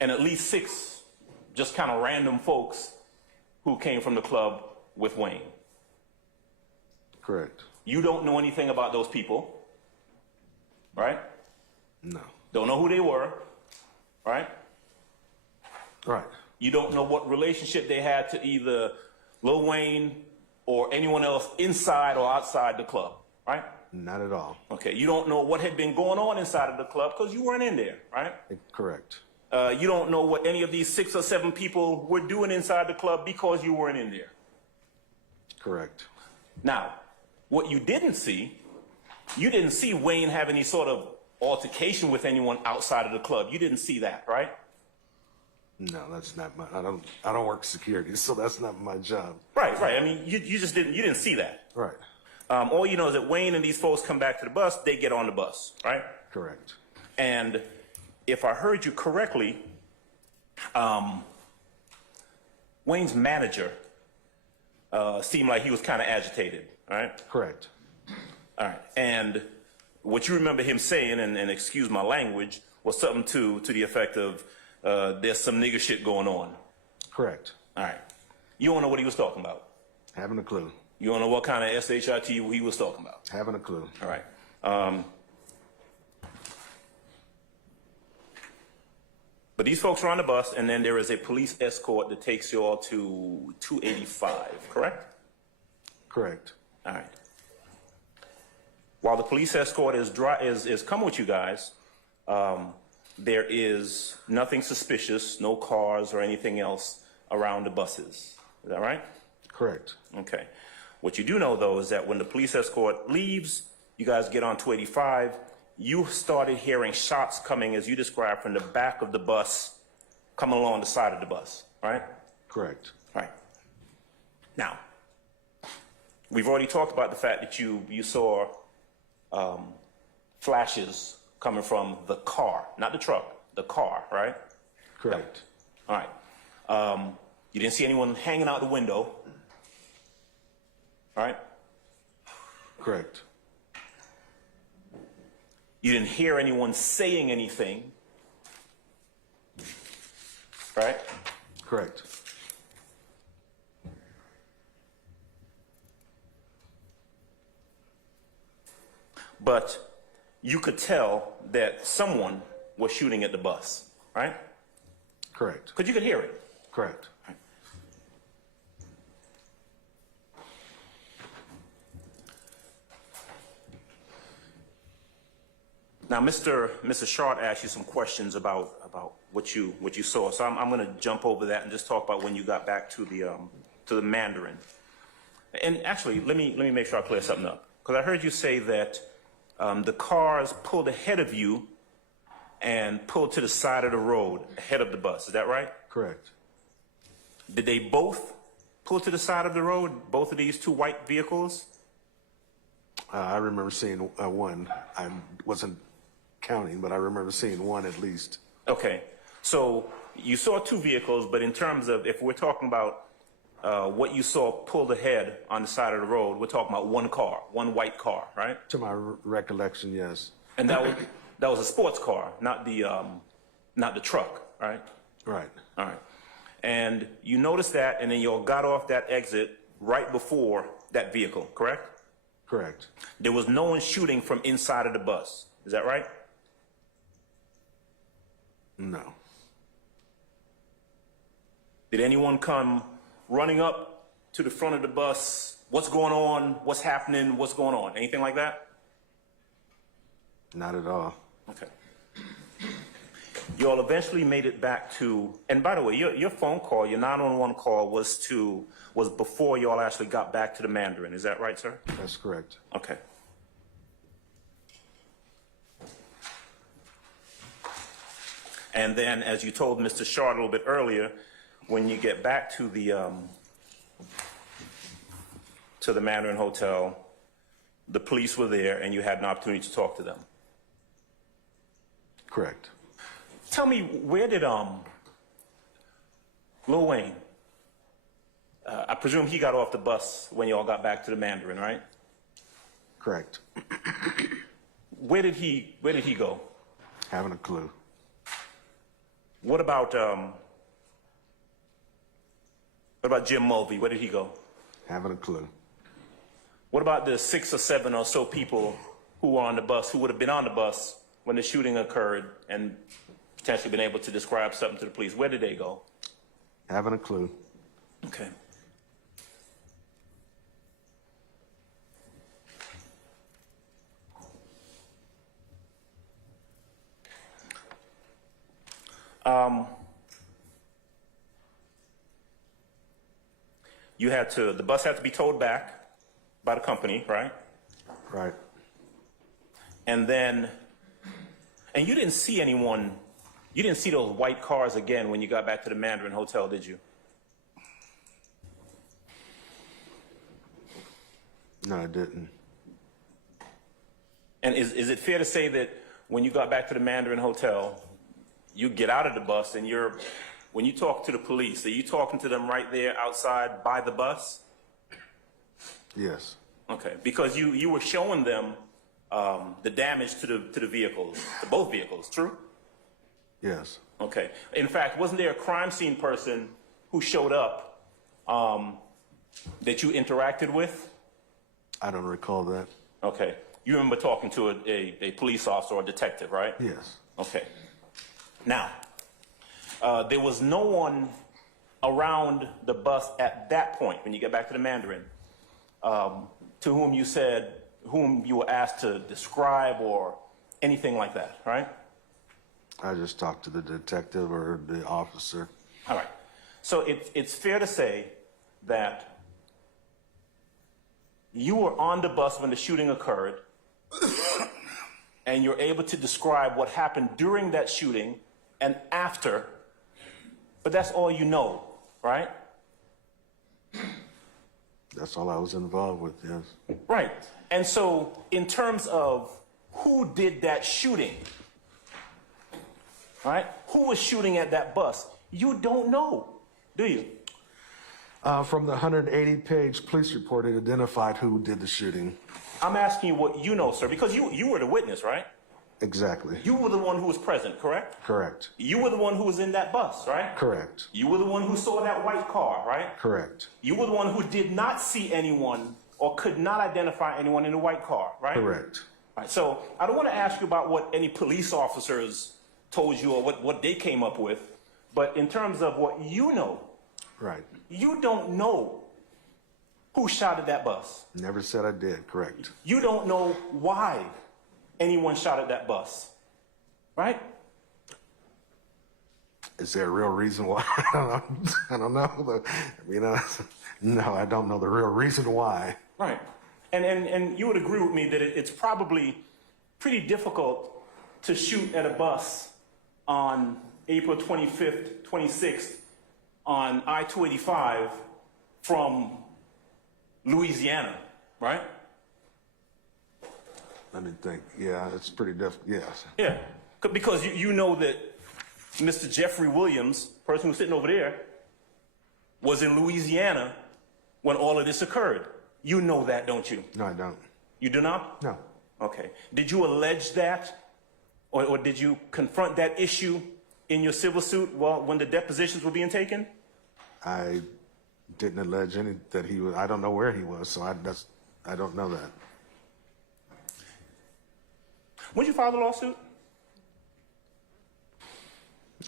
at least 6 just kind of random folks who came from the club with Wayne. Correct. You don't know anything about those people, right? No. Don't know who they were, right? Right. You don't know what relationship they had to either Lil Wayne or anyone else inside or outside the club, right? Not at all. Okay. You don't know what had been going on inside of the club because you weren't in there, right? Correct. You don't know what any of these 6 or 7 people were doing inside the club because you weren't in there. Correct. Now, what you didn't see Wayne have any sort of altercation with anyone outside of the club. You didn't see that, right? No, that's not my. I don't work security, so that's not my job. Right. I mean, you didn't see that. Right. All you know is that Wayne and these folks come back to the bus. They get on the bus, right? Correct. And if I heard you correctly, Wayne's manager seemed like he was kind of agitated, right? Correct. All right. And what you remember him saying, and excuse my language, was something to the effect of, there's some nigger shit going on. Correct. All right. You don't know what he was talking about. Haven't a clue. You don't know what kind of SHIT he was talking about. Haven't a clue. All right. But these folks are on the bus, and then there is a police escort that takes you all to 285, correct? Correct. All right. While the police escort is coming with you guys, there is nothing suspicious, no cars or anything else around the buses. Is that right? Correct. Okay. What you do know, though, is that when the police escort leaves, you guys get on 285, you started hearing shots coming, as you described, from the back of the bus, coming along the side of the bus, right? Correct. Right. Now, we've already talked about the fact that you saw flashes coming from the car, not the truck, the car, right? Correct. All right. You didn't see anyone hanging out the window, right? Correct. You didn't hear anyone saying anything, right? Correct. But you could tell that someone was shooting at the bus, right? Correct. Because you could hear it. Correct. Now, Mr. Short asked you some questions about what you saw, so I'm going to jump over that and just talk about when you got back to the Mandarin. And actually, let me make sure I clear something up, because I heard you say that the cars pulled ahead of you and pulled to the side of the road ahead of the bus. Is that right? Correct. Did they both pull to the side of the road, both of these two white vehicles? I remember seeing one. I wasn't counting, but I remember seeing one at least. Okay, so you saw two vehicles, but in terms of, if we're talking about what you saw pulled ahead on the side of the road, we're talking about one car, one white car, right? To my recollection, yes. And that was a sports car, not the truck, right? Right. All right. And you noticed that, and then you all got off that exit right before that vehicle, correct? Correct. There was no one shooting from inside of the bus. Is that right? No. Did anyone come running up to the front of the bus? What's going on? What's happening? What's going on? Anything like that? Not at all. Okay. You all eventually made it back to, and by the way, your phone call, your 911 call was before you all actually got back to the Mandarin. Is that right, sir? That's correct. Okay. And then, as you told Mr. Short a little bit earlier, when you get back to the Mandarin Hotel, the police were there and you had an opportunity to talk to them. Correct. Tell me, where did Lil Wayne, I presume he got off the bus when you all got back to the Mandarin, right? Correct. Where did he go? Haven't a clue. What about Jim Mulvey? Where did he go? Haven't a clue. What about the 6 or 7 or so people who were on the bus, who would have been on the bus when the shooting occurred and potentially been able to describe something to the police? Where did they go? Haven't a clue. Okay. The bus had to be towed back by the company, right? Right. And you didn't see anyone, you didn't see those white cars again when you got back to the Mandarin Hotel, did you? No, I didn't. And is it fair to say that when you got back to the Mandarin Hotel, you get out of the bus and when you talk to the police, are you talking to them right there outside by the bus? Yes. Okay, because you were showing them the damage to the vehicles, to both vehicles, true? Yes. Okay. In fact, wasn't there a crime scene person who showed up that you interacted with? I don't recall that. Okay. You remember talking to a police officer or a detective, right? Yes. Okay. Now, there was no one around the bus at that point when you get back to the Mandarin to whom you were asked to describe or anything like that, right? I just talked to the detective or the officer. All right. So it's fair to say that you were on the bus when the shooting occurred and you're able to describe what happened during that shooting and after, but that's all you know, right? That's all I was involved with, yes. Right. And so in terms of who did that shooting, right? Who was shooting at that bus? You don't know, do you? From the 180-page police report, it identified who did the shooting. I'm asking you what you know, sir, because you were the witness, right? Exactly. You were the one who was present, correct? Correct. You were the one who was in that bus, right? Correct. You were the one who saw that white car, right? Correct. You were the one who did not see anyone or could not identify anyone in the white car, right? Correct. All right, so I don't want to ask you about what any police officers told you or what they came up with, but in terms of what you know, Right. you don't know who shot at that bus. Never said I did. Correct. You don't know why anyone shot at that bus, right? Is there a real reason why? I don't know. But, no, I don't know the real reason why. Right. And you would agree with me that it's probably pretty difficult to shoot at a bus on April 25th, 26th on I-285 from Louisiana, right? Let me think. Yeah, it's pretty difficult. Yes. Yeah, because you know that Mr. Jeffery Williams, person who's sitting over there, was in Louisiana when all of this occurred. You know that, don't you? No, I don't. You do not? No. Okay. Did you allege that, or did you confront that issue in your civil suit when the depositions were being taken? I didn't allege that he was. I don't know where he was, so I don't know that. When did you file the lawsuit?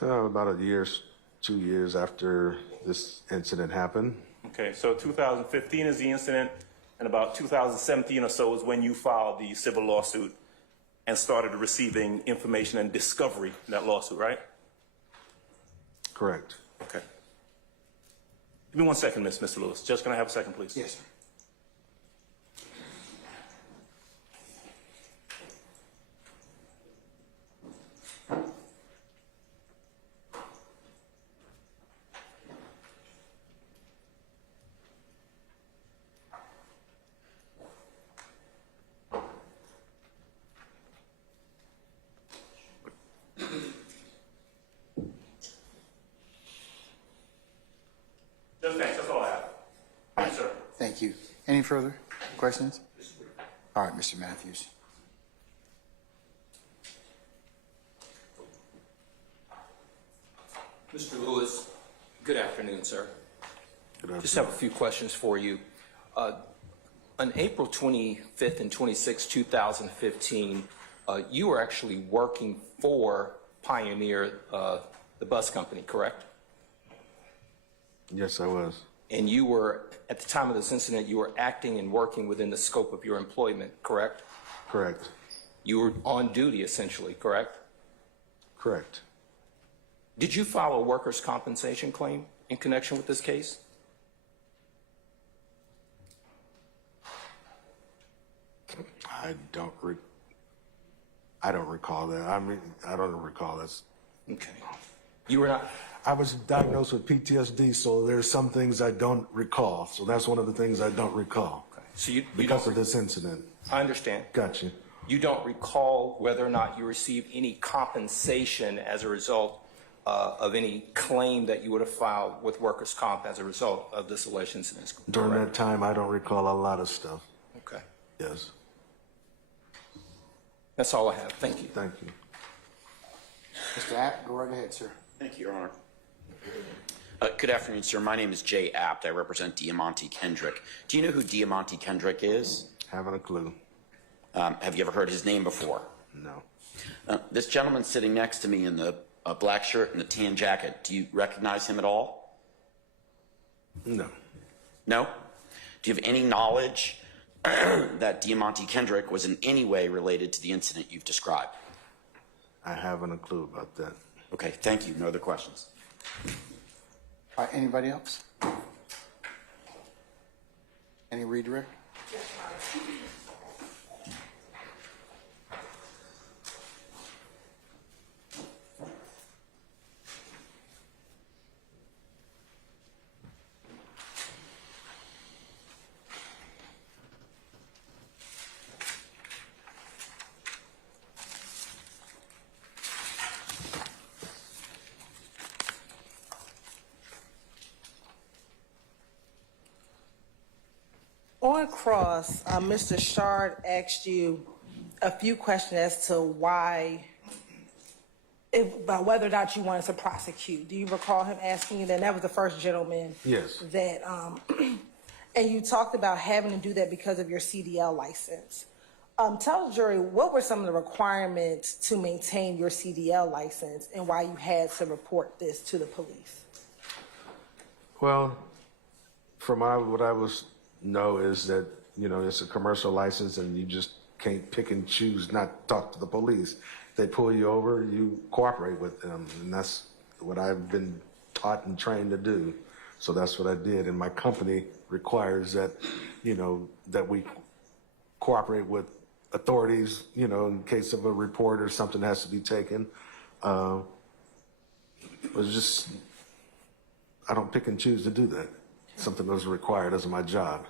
About 2 years after this incident happened. Okay, so 2015 is the incident, and about 2017 or so is when you filed the civil lawsuit and started receiving information and discovery in that lawsuit, right? Correct. Okay. Give me 1 second, Mr. Lewis. Judge, can I have a second, please? Yes, sir. Judge, thanks. That's all I have. Yes, sir. Thank you. Any further questions? All right, Mr. Matthews. Mr. Lewis, good afternoon, sir. Good afternoon. Just have a few questions for you. On April 25th and 26th, 2015, you were actually working for Pioneer, the bus company, correct? Yes, I was. And you were, at the time of this incident, you were acting and working within the scope of your employment, correct? Correct. You were on duty, essentially, correct? Correct. Did you file a workers' compensation claim in connection with this case? I don't recall that. I don't recall this. Okay. You were not. I was diagnosed with PTSD, so there's some things I don't recall. So that's one of the things I don't recall. Okay. So you Because don't, of this incident. I understand. Gotcha. You don't recall whether or not you received any compensation as a result of any claim that you would have filed with workers' comp as a result of this alleged incident? During that time, I don't recall a lot of stuff. Okay. Yes. That's all I have. Thank you. Thank you. Mr. App, go right ahead, sir. Thank you, Your Honor. Good afternoon, sir. My name is Jay Apt. I represent Diamante Kendrick. Do you know who Diamante Kendrick is? Haven't a clue. Have you ever heard his name before? No. This gentleman sitting next to me in the black shirt and the tan jacket, do you recognize him at all? No. No? Do you have any knowledge that Diamante Kendrick was in any way related to the incident you've described? I haven't a clue about that. Okay, thank you. No other questions. All right, anybody else? Any redirect? On cross, Mr. Shard asked you a few questions as to why, about whether or not you wanted to prosecute. Do you recall him asking you that? That was the first gentleman. Yes. That, and you talked about having to do that because of your CDL license. Tell the jury, what were some of the requirements to maintain your CDL license and why you had to report this to the police? Well, from what I know is that, it's a commercial license and you just can't pick and choose not to talk to the police. They pull you over, you cooperate with them, and that's what I've been taught and trained to do. So that's what I did, and my company requires that, that we cooperate with authorities, in case of a report or something has to be taken. It was just, I don't pick and choose to do that. Something that was required as my job.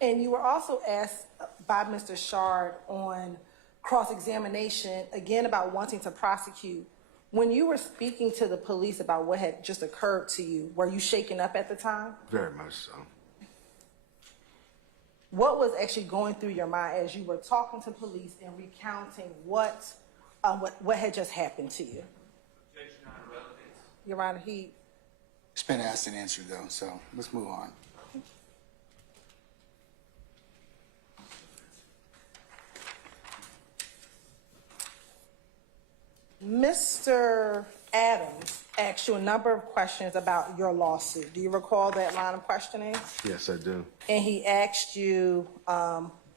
And you were also asked by Mr. Shard on cross-examination, again, about wanting to prosecute. When you were speaking to the police about what had just occurred to you, were you shaken up at the time? Very much so. What was actually going through your mind as you were talking to police and recounting what had just happened to you? Your Honor, It's been asked and answered, though, so let's move on. Mr. Adams asked you a number of questions about your lawsuit. Do you recall that line of questioning? Yes, I do. And he asked you,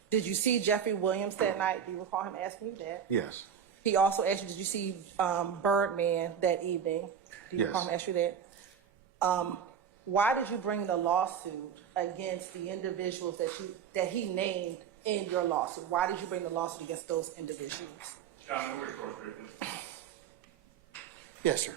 did you see Jeffery Williams that night? Do you recall him asking you that? Yes. He also asked you, did you see Birdman that evening? Do you Yes. recall him asking you that? Why did you bring the lawsuit against the individuals that he named in your lawsuit? Why did you bring the lawsuit against those individuals? John, we're appropriate. Yes, sir.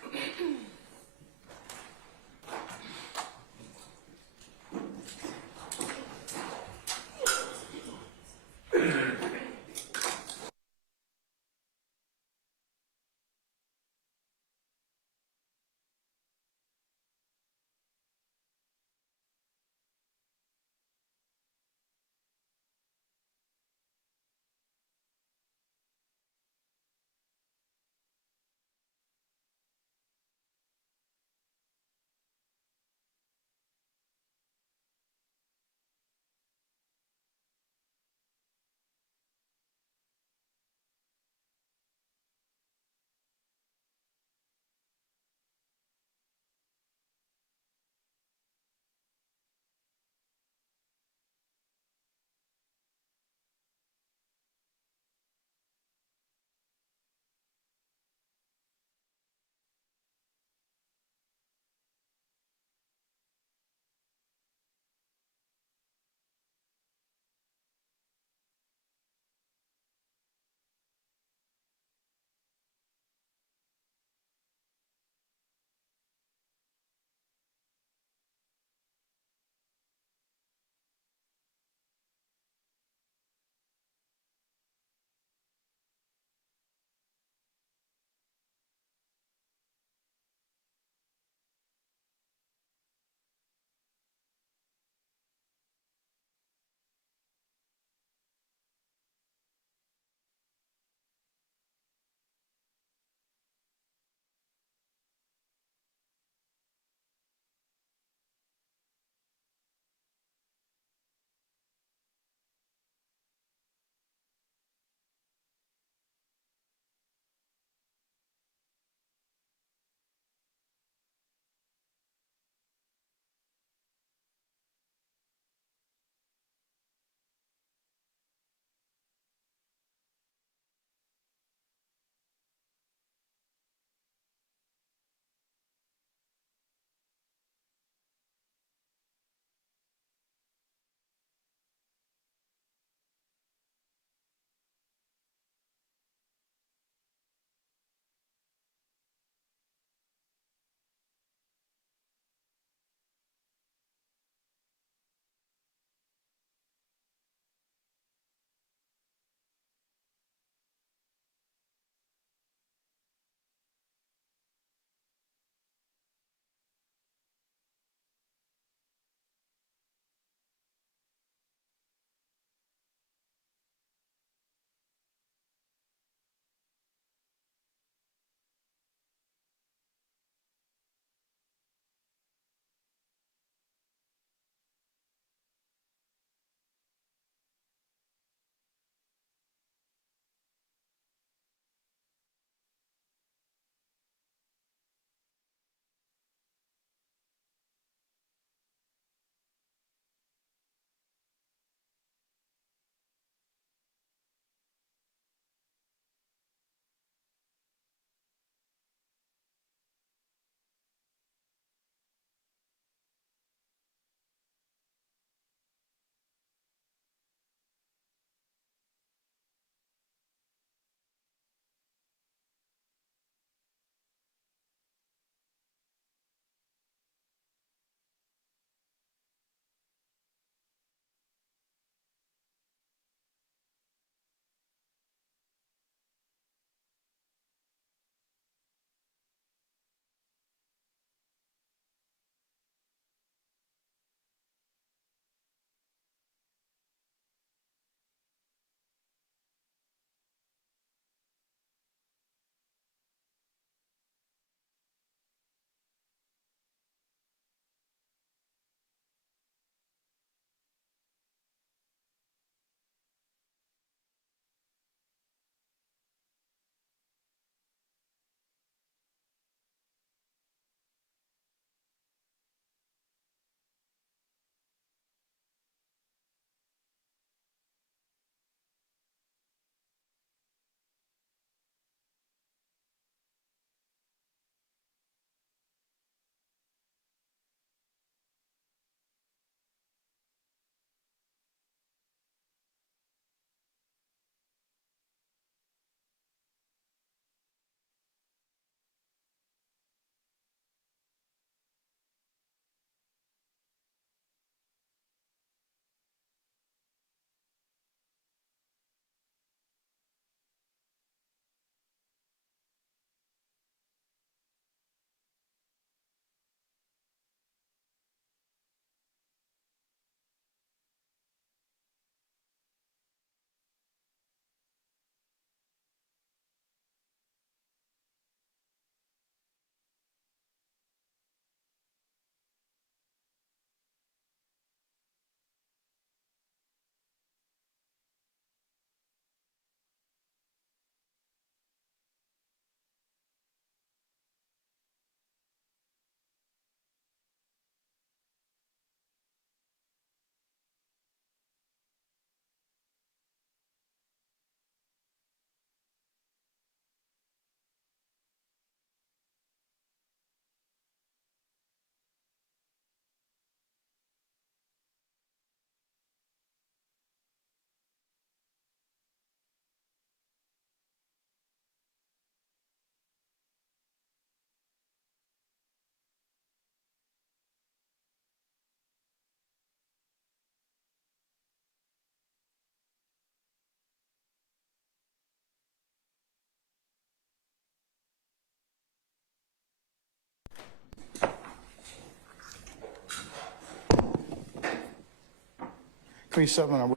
Please supplement.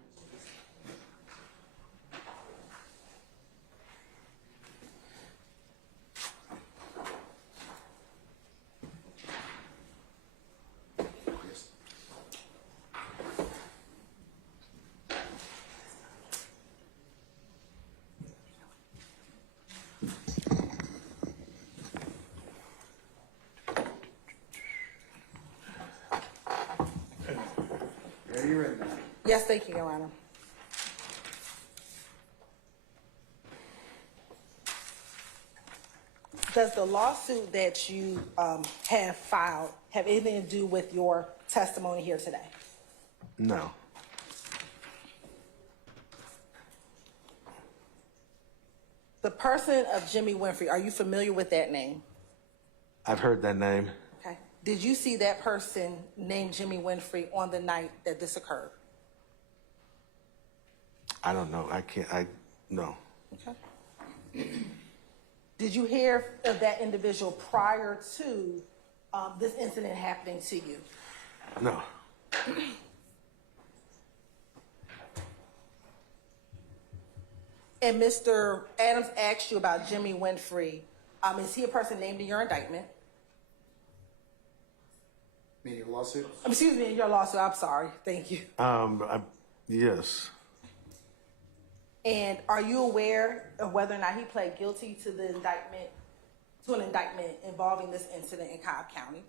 Are you ready now? Yes, thank you, Your Honor. Does the lawsuit that you have filed have anything to do with your testimony here today? No. The person of Jimmy Winfrey, are you familiar with that name? I've heard that name. Okay. Did you see that person named Jimmy Winfrey on the night that this occurred? I don't know. No. Okay. Did you hear of that individual prior to this incident happening to you? No. And Mr. Adams asked you about Jimmy Winfrey. Is he a person named in your indictment? Mean your lawsuit? Excuse me, in your lawsuit. I'm sorry. Thank you. Yes. And are you aware of whether or not he pled guilty to an indictment involving this incident in Cobb County?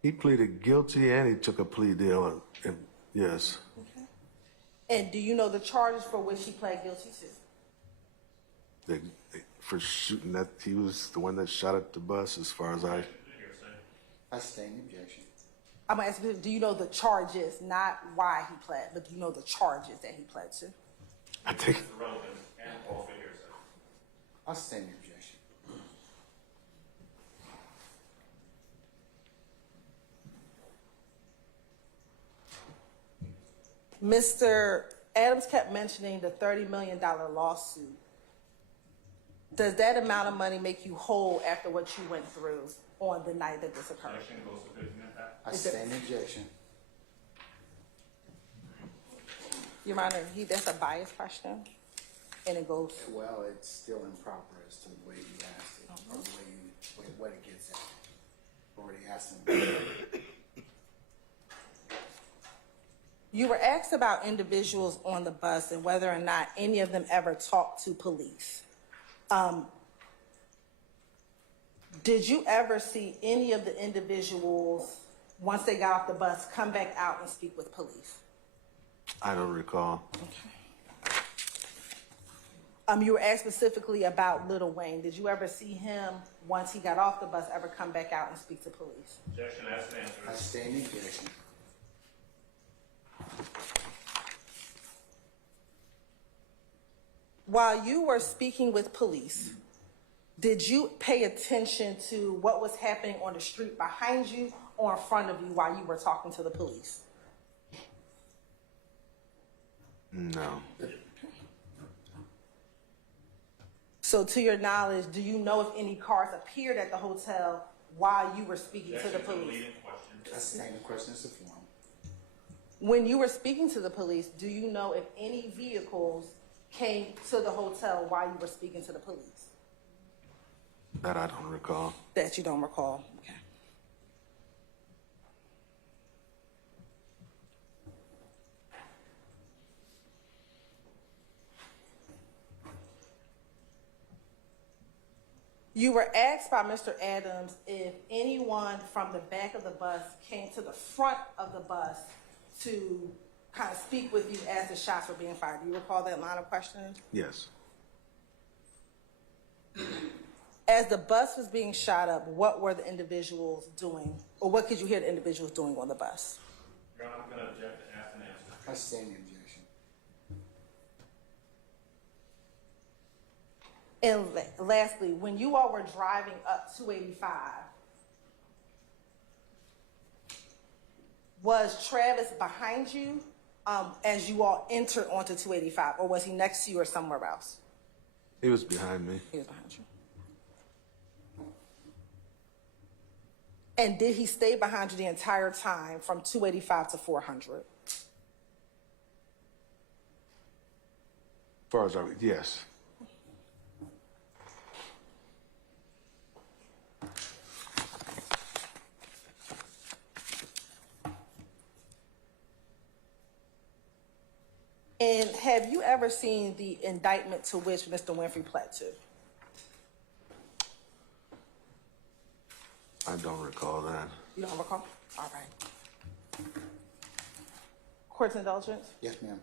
He pleaded guilty and he took a plea deal. And yes. Okay. And do you know the charges for which he pled guilty to? For shooting that, he was the one that shot at the bus, as far as I sustain the objection. I'm gonna ask you, do you know the charges, not why he pled, but do you know the charges that he pled to? I think. I sustain the objection. Mr. Adams kept mentioning the $30 million lawsuit. Does that amount of money make you whole after what you went through on the night that this occurred? I sustain the objection. Your Honor, that's a biased question, and it goes. Well, it's still improper as to the way you asked it, or the way what it gets at. Already asked him. You were asked about individuals on the bus and whether or not any of them ever talked to police. Did you ever see any of the individuals, once they got off the bus, come back out and speak with police? I don't recall. Okay. You were asked specifically about Lil Wayne. Did you ever see him, once he got off the bus, ever come back out and speak to police? Objection, asked and answered. I sustain the objection. While you were speaking with police, did you pay attention to what was happening on the street behind you or in front of you while you were talking to the police? No. So to your knowledge, do you know if any cars appeared at the hotel while you were speaking to the police? I sustain the question as a form. When you were speaking to the police, do you know if any vehicles came to the hotel while you were speaking to the police? That I don't recall. That you don't recall. Okay. You were asked by Mr. Adams if anyone from the back of the bus came to the front of the bus to kind of speak with you as the shots were being fired. Do you recall that line of questioning? Yes. As the bus was being shot up, what were the individuals doing, or what could you hear the individuals doing on the bus? Your Honor, I'm going to object to ask and answer. I sustain the objection. And lastly, when you all were driving up 285, was Travis behind you as you all entered onto 285, or was he next to you or somewhere else? He was behind me. He was behind you. And did he stay behind you the entire time from 285 to 400? far as yes. And have you ever seen the indictment to which Mr. Winfrey pled to? I don't recall that. You don't recall? All right. Court's indulgence? Yes, ma'am.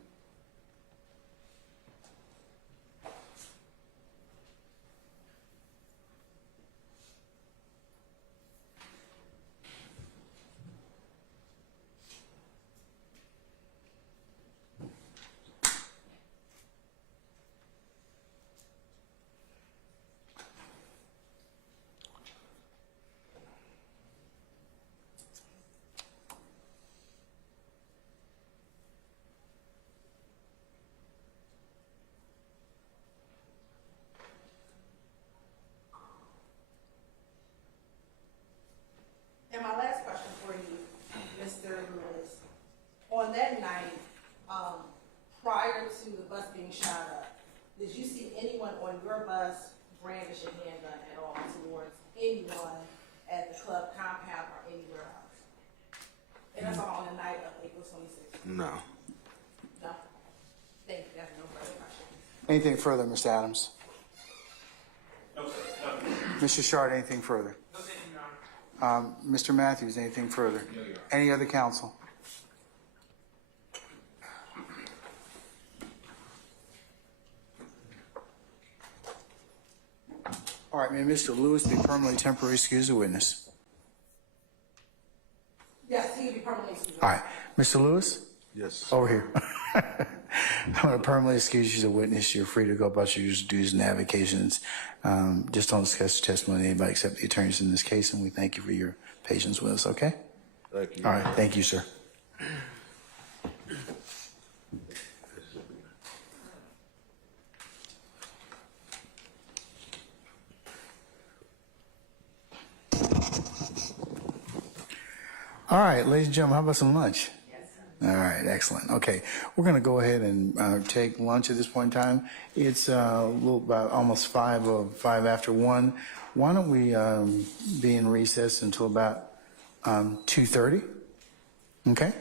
And my last question for you, Mr. Lewis, on that night, prior to the bus being shot up, did you see anyone on your bus brandish a handgun at all towards anyone at the club compound or anywhere else? And that's all on the night of April 26th? No. No. Thank you. That's no further questions. Anything further, Mr. Adams? No, sir. Nothing. Mr. Shard, anything further? No, thank you, Your Honor. Mr. Matthews, anything further? No, Your Honor. Any other counsel? All right, may Mr. Lewis be permanently temporary excused as a witness? Yes, he will be permanently excused. All right, Mr. Lewis? Yes. Over here. I'm going to permanently excuse you as a witness. You're free to go about your duties and avocations. Just don't discuss the testimony of anybody except the attorneys in this case, and we thank you for your patience with us, okay? Thank you. All right, thank you, sir. All right, ladies and gentlemen, how about some lunch? All right, excellent. Okay, we're going to go ahead and take lunch at this point in time. It's a little about almost 5 after 1. Why don't we be in recess until about 2:30? Okay,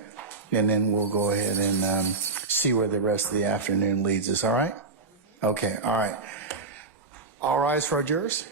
and then we'll go ahead and see where the rest of the afternoon leads us. All right? Okay. All right. All rise for our jurors.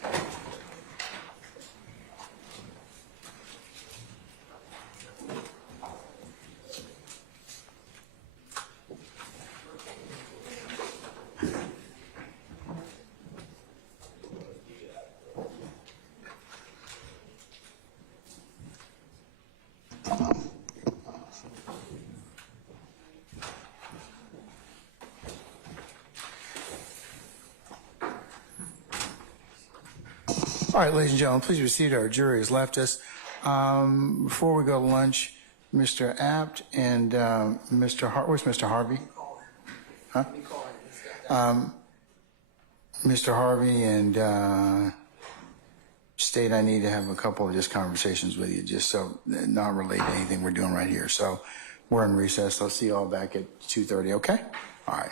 All right, ladies and gentlemen, please be seated. Our jury has left us. Before we go to lunch, Mr. Apt and Mr. Where's Mr. Harvey? Huh? Mr. Harvey and State, I need to have a couple of just conversations with you, just so not related to anything we're doing right here. So we're in recess. I'll see you all back at 2:30. Okay? All right.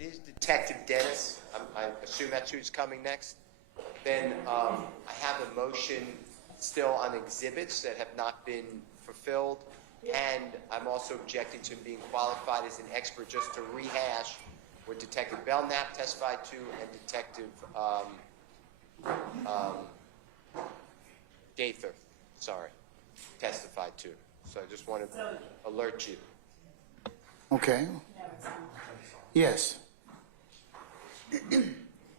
It is Detective Dennis. I assume that's who's coming next. Then I have a motion still on exhibits that have not been fulfilled. And I'm also objecting to him being qualified as an expert just to rehash what Detective Belknap testified to and Detective Gaither, testified to. So I just want to alert you. Okay. Yes.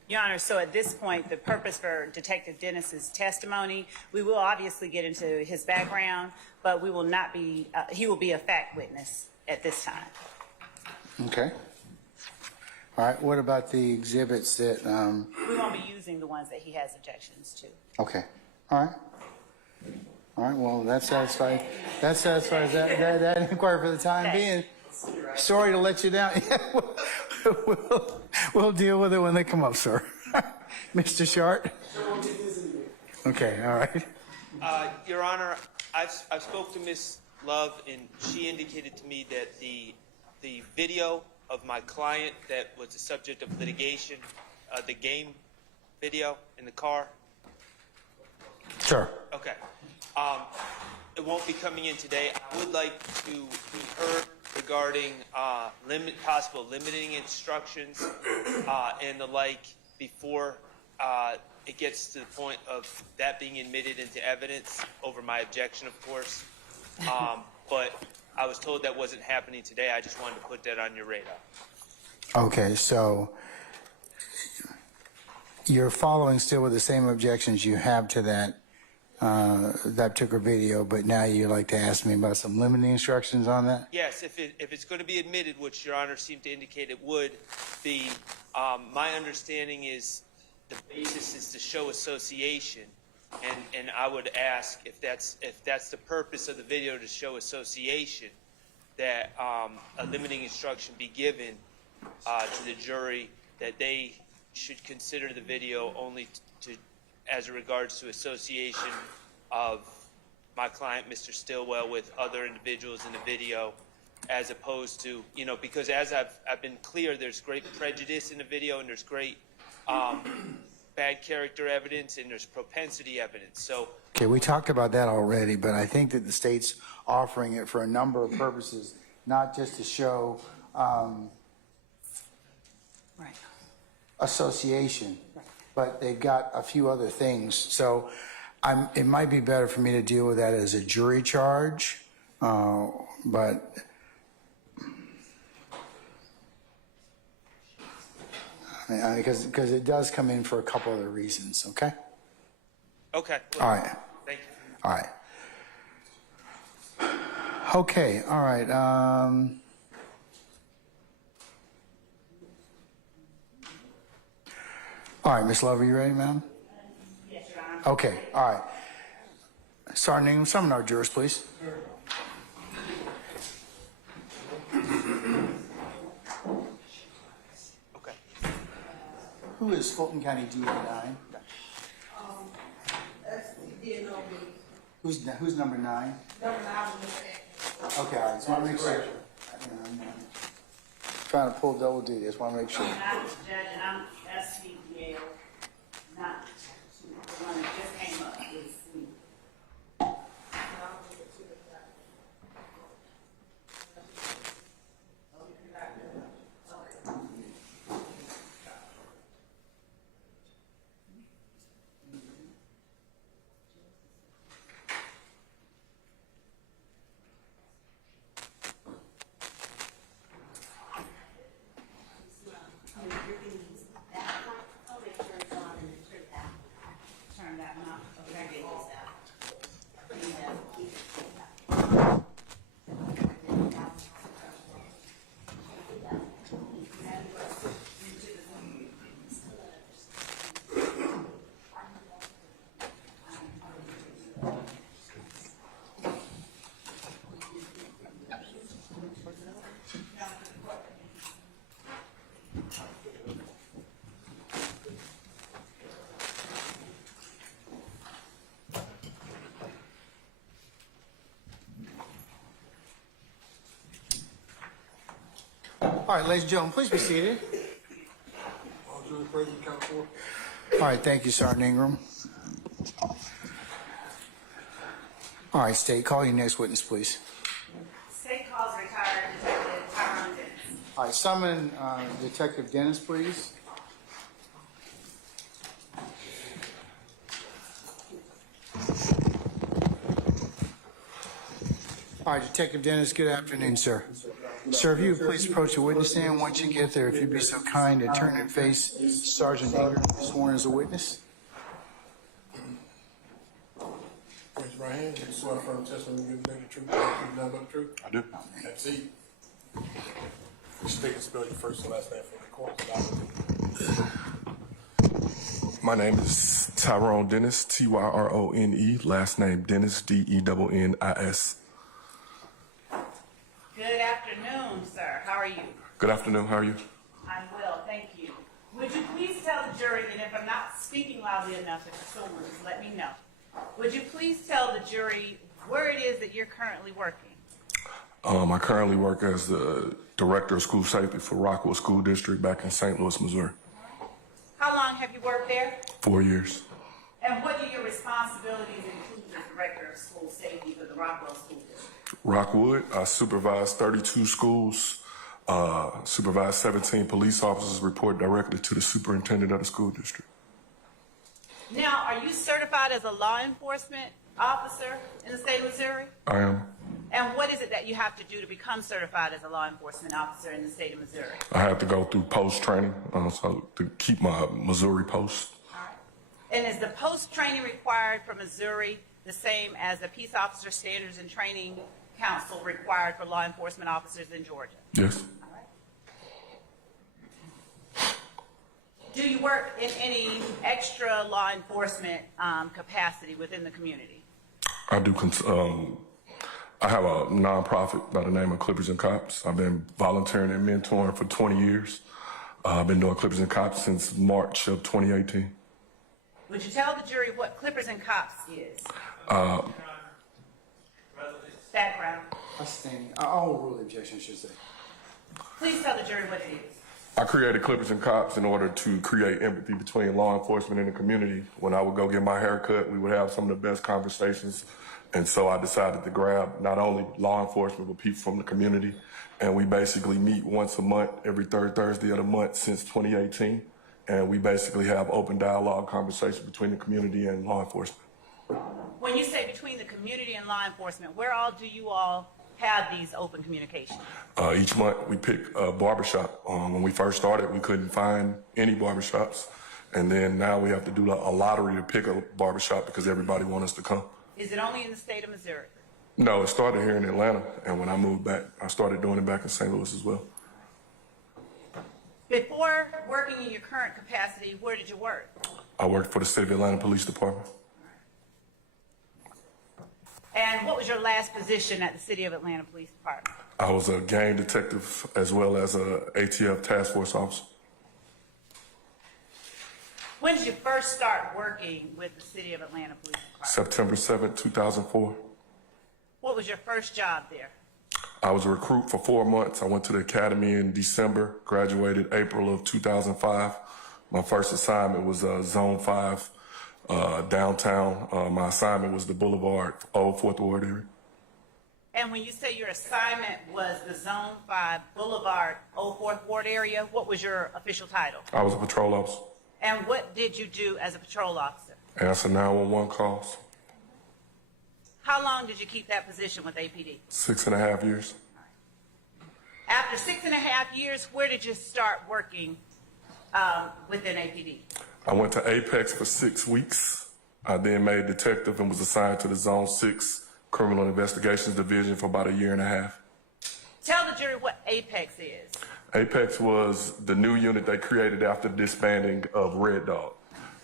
Your Honor, so at this point, the purpose for Detective Dennis's testimony, we will obviously get into his background, but we will not be, he will be a fact witness at this time. Okay. All right. What about the exhibits that? We won't be using the ones that he has objections to. Okay. All right. All right. Well, that satisfies that inquiry for the time being. Sorry to let you down. We'll deal with it when they come up, sir. Mr. Short. Okay. All right. Your Honor, I've spoke to Ms. Love, and she indicated to me that the video of my client that was the subject of litigation, the game video in the car. Sure. Okay. It won't be coming in today. I would like to be heard regarding possible limiting instructions and the like before it gets to the point of that being admitted into evidence over my objection, of course. But I was told that wasn't happening today. I just wanted to put that on your radar. Okay. So you're following still with the same objections you have to that particular video, but now you'd like to ask me about some limiting instructions on that? Yes, if it's going to be admitted, which Your Honor seemed to indicate it would, my understanding is the basis is to show association, and I would ask if that's the purpose of the video, to show association, that a limiting instruction be given to the jury that they should consider the video only as regards to association of my client, Mr. Stillwell, with other individuals in the video, as opposed to, because as I've been clear, there's great prejudice in the video, and there's great bad character evidence, and there's propensity evidence. So, okay, we talked about that already, but I think that the state's offering it for a number of purposes, not just to show Right. association, but they've got a few other things. So it might be better for me to deal with that as a jury charge, but because it does come in for a couple other reasons, okay? okay. All right. Thank you. All right. Okay, all right. All right, Ms. Love, are you ready, ma'am? Yes, Your Honor. Okay, all right. Sergeant, summon our jurors, please. Okay. Who is Fulton County DA 9? That's the DNOB. Who's number 9? Number 9 was Mr. Okay, all right, just want to make sure. I'm trying to pull double duty, just want to make sure. I'm the judge, and I'm SCDL, not the one that just came up with me. Turn that one off. Okay. All right, ladies and gentlemen, please be seated. All right, thank you, Sergeant Ingram. All right, State, call your next witness, please. State calls retired Detective Tyrone Dennis. All right, summon Detective Dennis, please. All right, Detective Dennis, good afternoon, sir. Sir, if you would please approach the witness stand. Once you get there, if you'd be so kind and turn and face Sergeant Ingram, sworn as a witness. Raise your right hand. You swear firm testimony you give the truth, the truth, nothing but the truth. I do. That's it. State and spell your first and last name for the court. My name is Tyrone Dennis, Tyrone, last name Dennis, Dennis. Good afternoon, sir. How are you? Good afternoon, how are you? I'm well, thank you. Would you please tell the jury, and if I'm not speaking loudly enough, if you're someone, just let me know. Would you please tell the jury where it is that you're currently working? I currently work as the Director of School Safety for Rockwell School District back in St. Louis, Missouri. How long have you worked there? 4 years. And what do your responsibilities include as Director of School Safety for the Rockwell School District? Rockwood, I supervise 32 schools, supervise 17 police officers, report directly to the superintendent of the school district. Now, are you certified as a law enforcement officer in the state of Missouri? I am. And what is it that you have to do to become certified as a law enforcement officer in the state of Missouri? I have to go through post training, so to keep my Missouri post. All right. And is the post training required for Missouri the same as the Peace Officer Standards and Training Council required for law enforcement officers in Georgia? Yes. All right. Do you work in any extra law enforcement capacity within the community? I do. I have a nonprofit by the name of Clippers and Cops. I've been volunteering and mentoring for 20 years. I've been doing Clippers and Cops since March of 2018. Would you tell the jury what Clippers and Cops is? Background. I'll rule the objection, I should say. Please tell the jury what it is. I created Clippers and Cops in order to create empathy between law enforcement and the community. When I would go get my hair cut, we would have some of the best conversations. And so I decided to grab not only law enforcement, but people from the community. And we basically meet once a month, every third Thursday of the month since 2018. And we basically have open dialogue conversation between the community and law enforcement. When you say between the community and law enforcement, where all do you all have these open communications? Each month we pick a barbershop. When we first started, we couldn't find any barbershops. And then now we have to do a lottery to pick a barbershop because everybody wants us to come. Is it only in the state of Missouri? No, it started here in Atlanta. And when I moved back, I started doing it back in St. Louis as well. Before working in your current capacity, where did you work? I worked for the City of Atlanta Police Department. And what was your last position at the City of Atlanta Police Department? I was a gang detective as well as a ATF task force officer. When did you first start working with the City of Atlanta Police Department? September 7th, 2004. What was your first job there? I was a recruit for 4 months. I went to the academy in December, graduated April of 2005. My first assignment was Zone 5, downtown. My assignment was the Boulevard, Old Fourth Ward area. And when you say your assignment was the Zone 5 Boulevard, Old Fourth Ward area, what was your official title? I was a patrol officer. And what did you do as a patrol officer? Answer 911 calls. How long did you keep that position with APD? 6.5 years. After 6.5 years, where did you start working within APD? I went to Apex for 6 weeks. I then made detective and was assigned to the Zone 6 Criminal Investigations Division for about 1.5 years. Tell the jury what Apex is. Apex was the new unit they created after disbanding of Red Dog.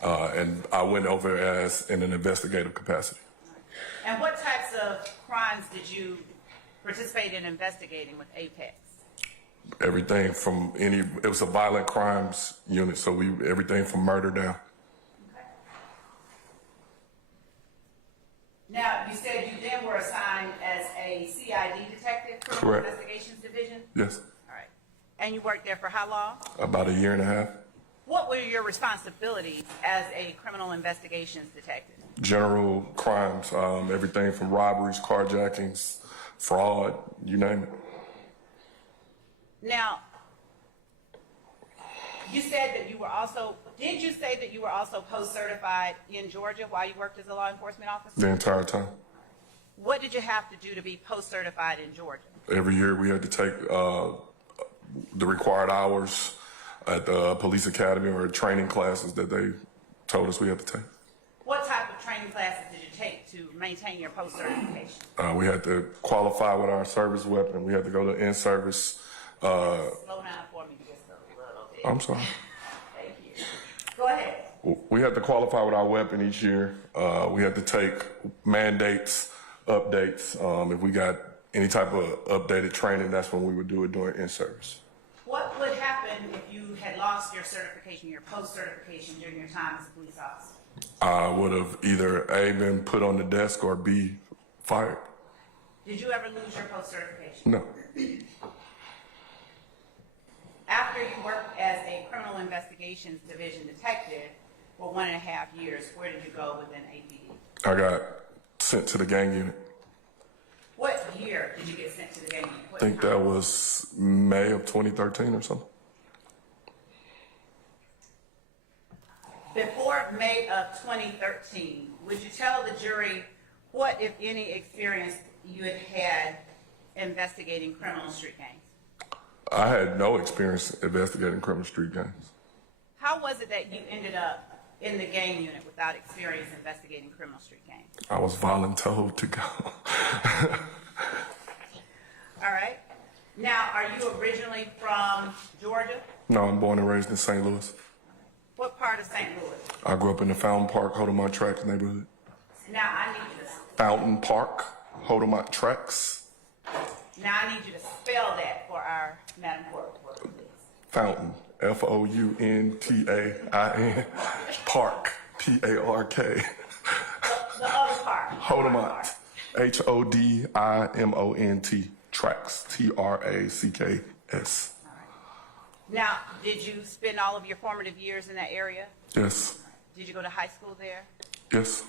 And I went over as in an investigative capacity. And what types of crimes did you participate in investigating with Apex? Everything from it was a violent crimes unit, so everything from murder down. Okay. Now, you said you then were assigned as a CID detective, Criminal Correct. Investigations Division? Yes. All right. And you worked there for how long? About 1.5 years. What were your responsibilities as a criminal investigations detective? General crimes, everything from robberies, carjackings, fraud, you name it. Now, you said that you were also, did you say that you were also post-certified in Georgia while you worked as a law enforcement officer? The entire time. What did you have to do to be post-certified in Georgia? Every year we had to take the required hours at the police academy or training classes that they told us we had to take. What type of training classes did you take to maintain your post-certification? We had to qualify with our service weapon. We had to go to in-service. Slow down for me just a little bit. I'm sorry. Thank you. Go ahead. We had to qualify with our weapon each year. We had to take mandates, updates. If we got any type of updated training, that's when we would do it during in-service. What would happen if you had lost your certification, your post-certification during your time as a police officer? I would have either A, been put on the desk, or B, fired. Did you ever lose your post-certification? No. After you worked as a criminal investigations division detective for 1.5 years, where did you go within APD? I got sent to the gang unit. What year did you get sent to the gang unit? I think that was May of 2013 or something. Before May of 2013, would you tell the jury what, if any, experience you had had investigating criminal street gangs? I had no experience investigating criminal street gangs. How was it that you ended up in the gang unit without experience investigating criminal street gangs? I was voluntold to go. All right. Now, are you originally from Georgia? No, I'm born and raised in St. Louis. What part of St. Louis? I grew up in the Fountain Park, Hodemont Tracks neighborhood. Now, I need you to Fountain Park, Hodemont Tracks. Now I need you to spell that for our Madam Court reporter, please. Fountain, Fountain, Park, Park. The other part. Hodemont, Hodimont, Tracks, Tracks. Now, did you spend all of your formative years in that area? Yes. Did you go to high school there? Yes.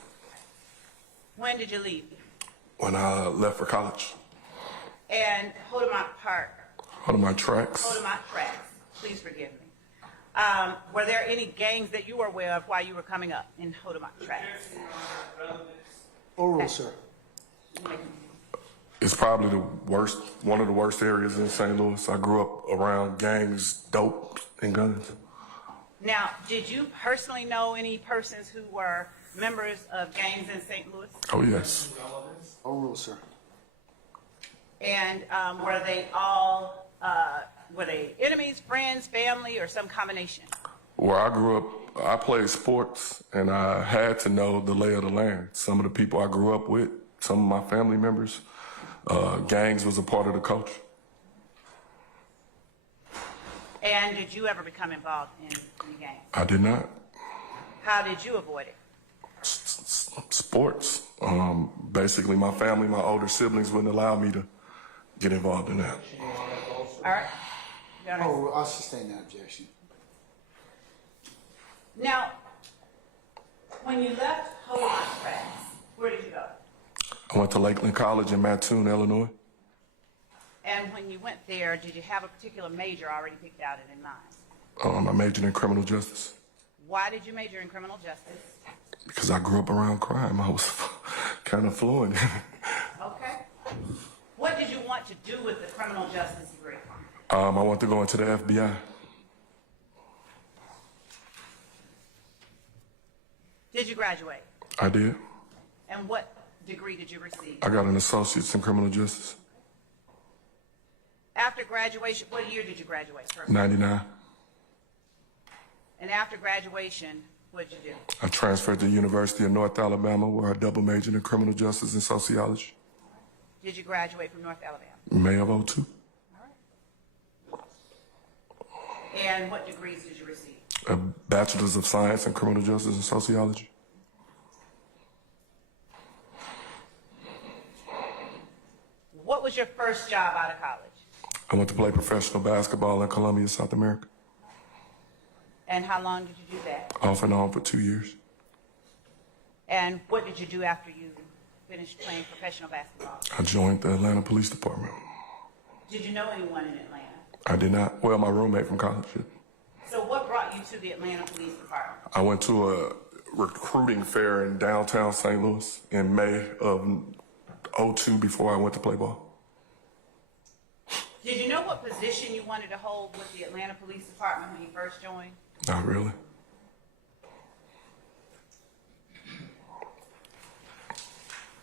When did you leave? When I left for college. And Hodemont Park. Hodemont Tracks. Hodemont Tracks. Please forgive me. Were there any gangs that you were aware of while you were coming up in Hodemont Tracks? Oral, sir. It's probably the worst, one of the worst areas in St. Louis. I grew up around gangs, dope, and guns. Now, did you personally know any persons who were members of gangs in St. Louis? Oh, yes. Oral, sir. And were they all, were they enemies, friends, family, or some combination? Where I grew up, I played sports, and I had to know the lay of the land. Some of the people I grew up with, some of my family members, gangs was a part of the culture. And did you ever become involved in gangs? I did not. How did you avoid it? Sports. Basically, my family, my older siblings wouldn't allow me to get involved in that. All right. Oh, I'll sustain that objection. Now, when you left Hodemont Tracks, where did you go? I went to Lakeland College in Mattoon, Illinois. And when you went there, did you have a particular major already picked out and in mind? I majored in criminal justice. Why did you major in criminal justice? Because I grew up around crime. I was kind of fluent. Okay. What did you want to do with the criminal justice degree? I want to go into the FBI. Did you graduate? I did. And what degree did you receive? I got an associate's in criminal justice. After graduation, what year did you graduate? First? 99. And after graduation, what did you do? I transferred to the University of North Alabama, where I double majored in criminal justice and sociology. Did you graduate from North Alabama? May of 02. And what degrees did you receive? A bachelor's of science in criminal justice and sociology. What was your first job out of college? I went to play professional basketball in Colombia, South America. And how long did you do that? Off and on for 2 years. And what did you do after you finished playing professional basketball? I joined the Atlanta Police Department. Did you know anyone in Atlanta? I did not. Well, my roommate from college did. So what brought you to the Atlanta Police Department? I went to a recruiting fair in downtown St. Louis in May of '02 before I went to play ball. Did you know what position you wanted to hold with the Atlanta Police Department when you first joined? Not really.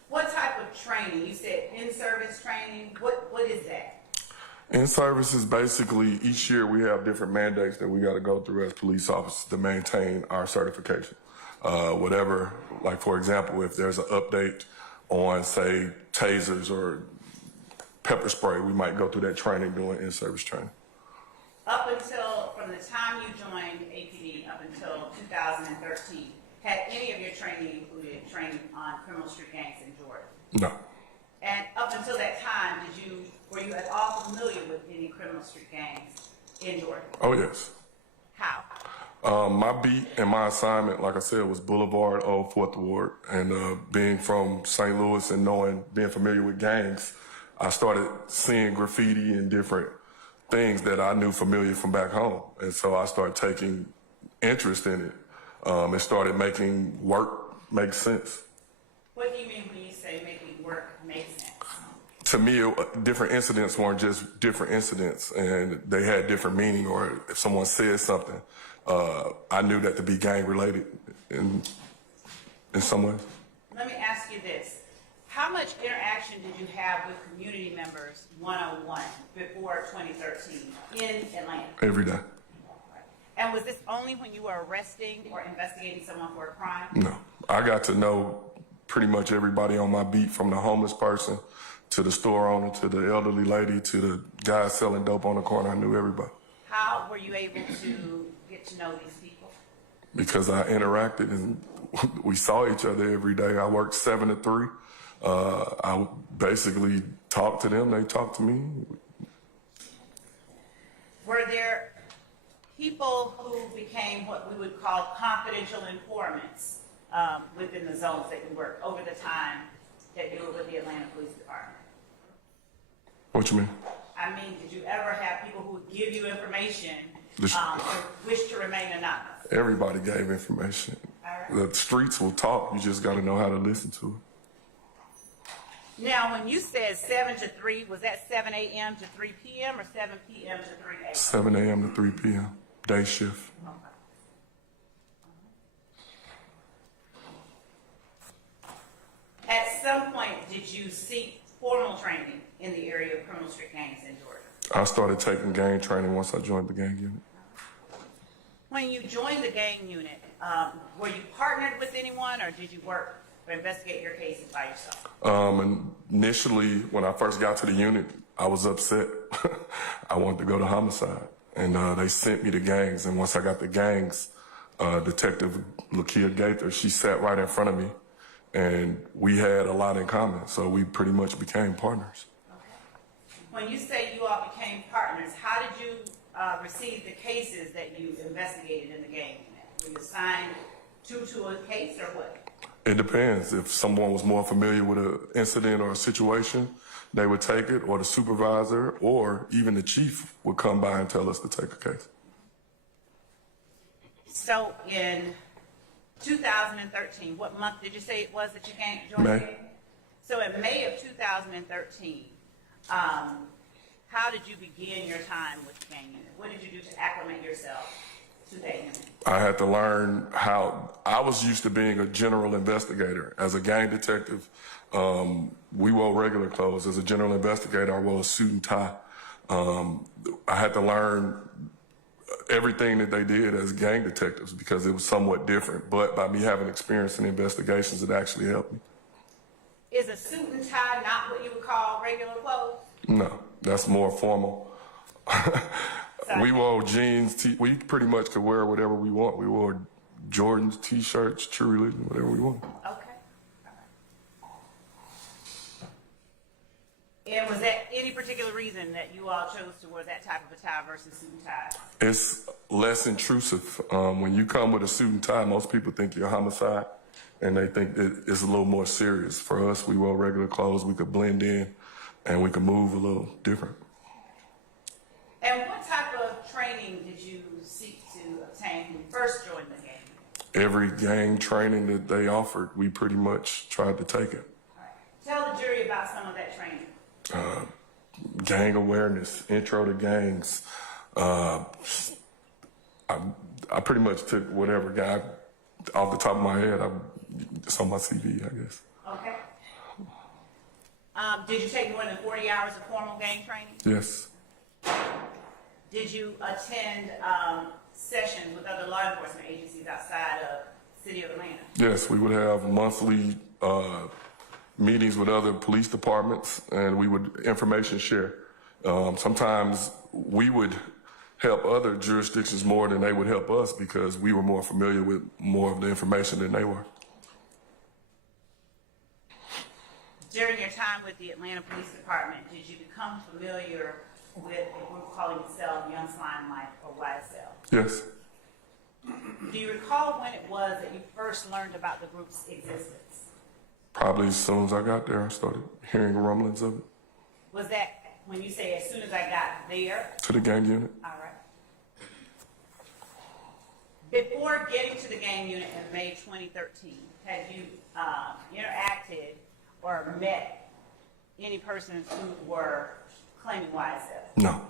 What type of training? You said in-service training. What is that? In service is basically each year we have different mandates that we got to go through as police officers to maintain our certification. Whatever, like for example, if there's an update on, say, tasers or pepper spray, we might go through that training doing in-service training. Up until, from the time you joined APD up until 2013, had any of your training included training on criminal street gangs in Georgia? No. And up until that time, were you at all familiar with any criminal street gangs in Georgia? Oh, yes. How? My beat and my assignment, like I said, was Boulevard, Old 4th Ward. And being from St. Louis and being familiar with gangs, I started seeing graffiti and different things that I knew familiar from back home. And so I started taking interest in it. It started making work make sense. What do you mean when you say making work make sense? To me, different incidents weren't just different incidents, and they had different meaning, or if someone said something, I knew that to be gang-related in some ways. Let me ask you this. How much interaction did you have with community members one-on-one before 2013 in Atlanta? Every day. And was this only when you were arresting or investigating someone for a crime? No. I got to know pretty much everybody on my beat, from the homeless person to the store owner to the elderly lady to the guy selling dope on the corner. I knew everybody. How were you able to get to know these people? Because I interacted and we saw each other every day. I worked 7 to 3. I basically talked to them. They talked to me. Were there people who became what we would call confidential informants within the zones that you worked over the time that you were with the Atlanta Police Department? What you mean? I mean, did you ever have people who would give you information This- wish to remain anonymous? Everybody gave information. The streets will talk. You just got to know how to listen to it. Now, when you said 7 to 3, was that 7 a.m. to 3 p.m. or 7 p.m. to 3 a.m.? 7 a.m. to 3 p.m. Day shift. At some point, did you seek formal training in the area of criminal street gangs in Georgia? I started taking gang training once I joined the gang unit. When you joined the gang unit, were you partnered with anyone, or did you work or investigate your cases by yourself? Initially, when I first got to the unit, I was upset. I wanted to go to homicide, and they sent me to gangs. And once I got the gangs, Detective Lakia Gaither, she sat right in front of me, and we had a lot in common, so we pretty much became partners. Okay. When you say you all became partners, how did you receive the cases that you investigated in the gang unit? Were you assigned to a case, or what? It depends. If someone was more familiar with an incident or a situation, they would take it, or the supervisor, or even the chief would come by and tell us to take a case. So in 2013, what month did you say it was that you joined May. the gang? So in May of 2013, how did you begin your time with the gang unit? What did you do to acclimate yourself to that unit? I had to learn how. I was used to being a general investigator. As a gang detective, we wore regular clothes. As a general investigator, I wore a suit and tie. I had to learn everything that they did as gang detectives because it was somewhat different. But by me having experience in investigations, it actually helped me. Is a suit and tie not what you would call regular clothes? No, that's more formal. We wore jeans. We pretty much could wear whatever we want. We wore Jordans, T-shirts, True Religion, whatever we want. Okay. All right. And was that in any particular reason that you all chose to wear that type of a tie versus suit and tie? It's less intrusive. When you come with a suit and tie, most people think you're a homicide, and they think that it's a little more serious. For us, we wear regular clothes. We could blend in, and we could move a little different. And what type of training did you seek to obtain when you first joined the gang? Every gang training that they offered, we pretty much tried to take it. All right. Tell the jury about some of that training. Gang awareness, intro to gangs. I pretty much took whatever guy off the top of my head. It's on my CV, I guess. Okay. Did you take more than 40 hours of formal gang training? Yes. Did you attend sessions with other law enforcement agencies outside of the city of Atlanta? Yes, we would have monthly meetings with other police departments, and we would information share. Sometimes we would help other jurisdictions more than they would help us because we were more familiar with more of the information than they were. During your time with the Atlanta Police Department, did you become familiar with a group calling itself Young Slime Life, or YSL? Yes. Do you recall when it was that you first learned about the group's existence? Probably as soon as I got there, I started hearing rumblings of it. Was that when you say as soon as I got there? To the gang unit. All right. Before getting to the gang unit in May 2013, had you interacted or met any persons who were claiming YSL? No.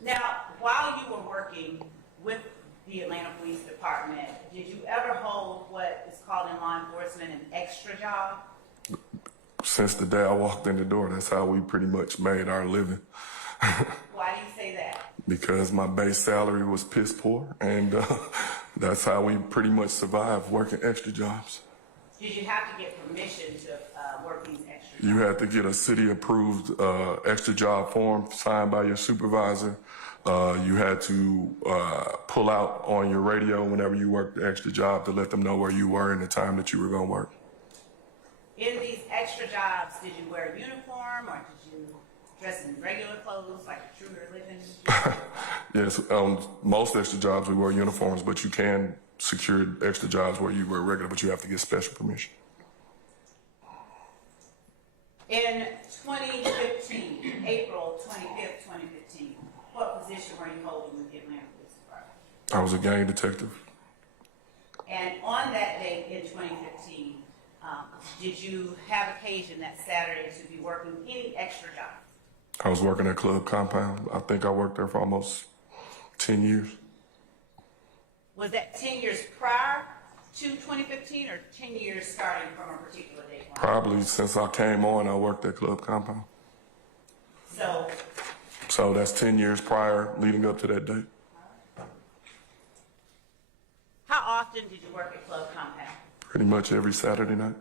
Now, while you were working with the Atlanta Police Department, did you ever hold what is called in law enforcement an extra job? Since the day I walked in the door, that's how we pretty much made our living. Why do you say that? Because my base salary was piss poor, and that's how we pretty much survived, working extra jobs. Did you have to get permission to work these extra jobs? You had to get a city-approved extra job form signed by your supervisor. You had to pull out on your radio whenever you worked the extra job to let them know where you were and the time that you were going to work. In these extra jobs, did you wear a uniform or did you dress in regular clothes like a true religion? Yes, most extra jobs we wear uniforms, but you can secure extra jobs where you wear regular, but you have to get special permission. In 2015, April 25th, 2015, what position were you holding with the Atlanta Police Department? I was a gang detective. And on that date in 2015, did you have occasion that Saturday to be working any extra job? I was working at Club Compound. I think I worked there for almost 10 years. Was that 10 years prior to 2015 or 10 years starting from a particular date? Probably since I came on, I worked at Club Compound. So that's 10 years prior, leading up to that date. How often did you work at Club Compound? Pretty much every Saturday night.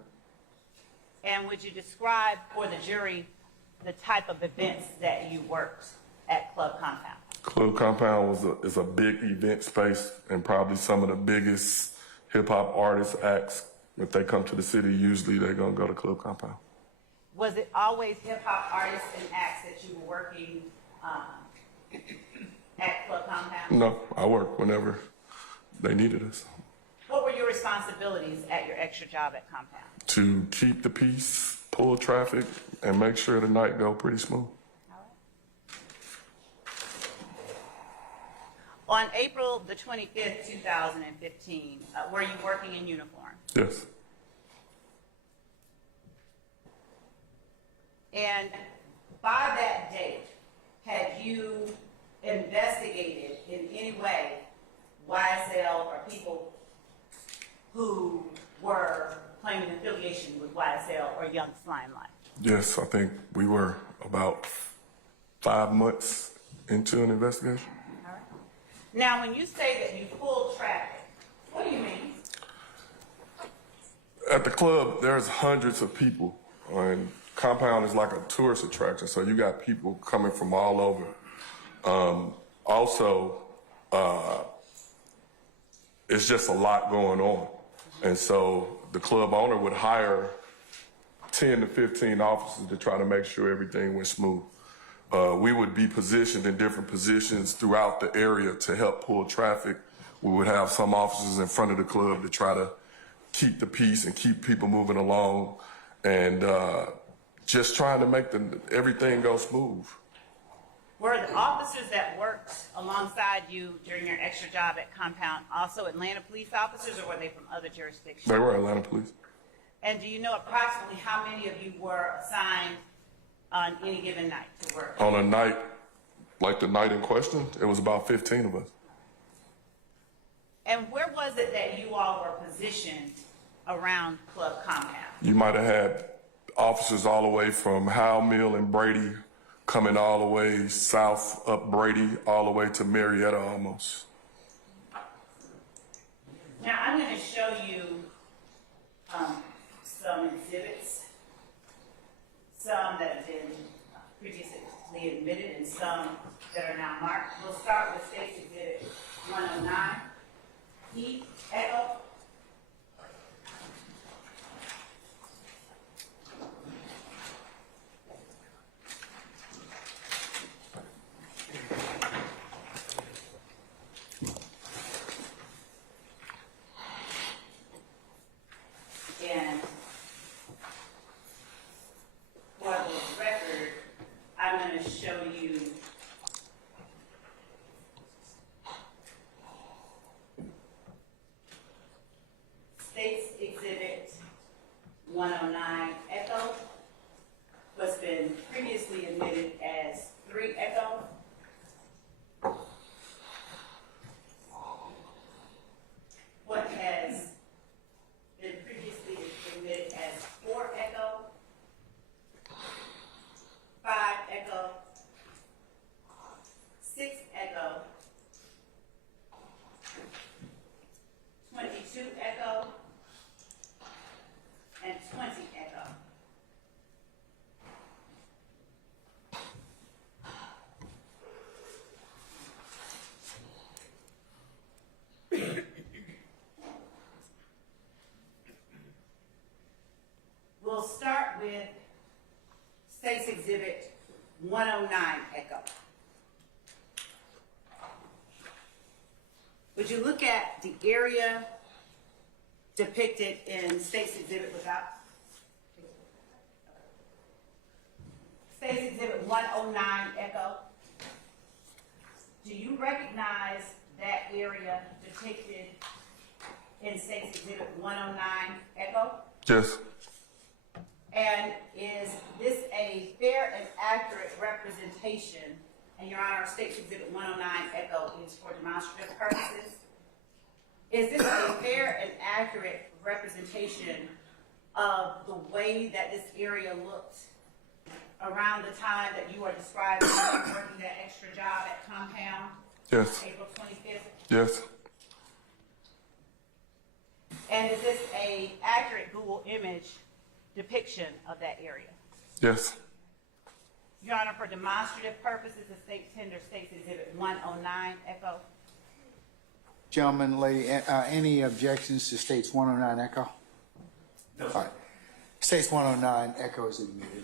And would you describe for the jury the type of events that you worked at Club Compound? Club Compound is a big event space, and probably some of the biggest hip-hop artists, acts, if they come to the city, usually they're going to go to Club Compound. Was it always hip-hop artists and acts that you were working at Club Compound? No, I worked whenever they needed us. What were your responsibilities at your extra job at Compound? To keep the peace, pull traffic, and make sure the night go pretty smooth. On April the 25th, 2015, were you working in uniform? Yes. And by that date, had you investigated in any way YSL or people who were claiming affiliation with YSL or Young Slime Life? Yes, I think we were about 5 months into an investigation. All right. Now, when you say that you pulled traffic, what do you mean? At the club, there's hundreds of people, and Compound is like a tourist attraction, so you got people coming from all over. It's just a lot going on, and so the club owner would hire 10 to 15 officers to try to make sure everything went smooth. We would be positioned in different positions throughout the area to help pull traffic. We would have some officers in front of the club to try to keep the peace and keep people moving along, and just trying to make everything go smooth. Were the officers that worked alongside you during your extra job at Compound also Atlanta police officers, or were they from other jurisdictions? They were Atlanta police. And do you know approximately how many of you were assigned on any given night to work? On a night, like the night in question, it was about 15 of us. And where was it that you all were positioned around Club Compound? You might have had officers all the way from Howell Mill and Brady coming all the way south up Brady all the way to Marietta almost. Now I'm going to show you some exhibits, some that have been previously admitted and some that are now marked. We'll start with State's Exhibit 109. E, Echo. And for the record, I'm going to show you State's Exhibit 109 Echo, what's been previously admitted as 3 Echo. What has been previously admitted as 4 Echo, 5 Echo, 6 Echo, 22 Echo, and 20 Echo. We'll start with State's Exhibit 109 Echo. Would you look at the area depicted in State's Exhibit without? State's Exhibit 109 Echo. Do you recognize that area depicted in State's Exhibit 109 Echo? Yes. And is this a fair and accurate representation? And Your Honor, State's Exhibit 109 Echo is for demonstrative purposes. Is this a fair and accurate representation of the way that this area looked around the time that you are describing working that extra job at Compound? Yes. April 25th? Yes. And is this a accurate Google image depiction of that area? Yes. Your Honor, for demonstrative purposes, the state tender State's Exhibit 109 Echo. Gentlemen, lady, any objections to States 109 Echo? No, All right. States 109 Echo is admitted.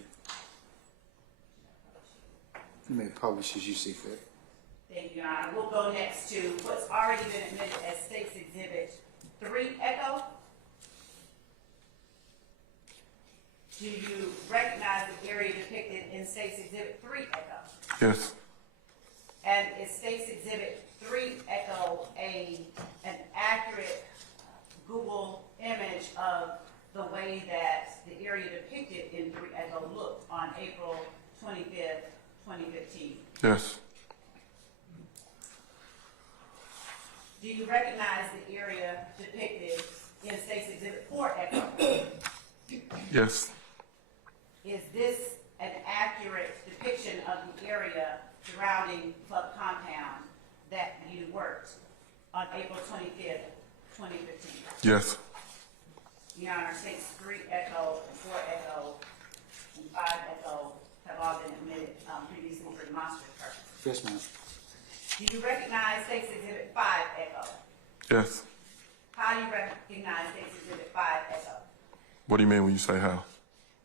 You may publish as you see fit. Thank you, Your Honor. We'll go next to what's already been admitted as State's Exhibit 3 Echo. Do you recognize the area depicted in State's Exhibit 3 Echo? Yes. And is State's Exhibit 3 Echo an accurate Google image of the way that the area depicted in 3 Echo looked on April 25th, 2015? Yes. Do you recognize the area depicted in State's Exhibit 4 Echo? Yes. Is this an accurate depiction of the area surrounding Club Compound that you worked on April 25th, 2015? Yes. Your Honor, States 3 Echo, 4 Echo, and 5 Echo have all been admitted previously for demonstrative purposes. Yes, ma'am. Do you recognize State's Exhibit 5 Echo? Yes. How do you recognize State's Exhibit 5 Echo? What do you mean when you say how?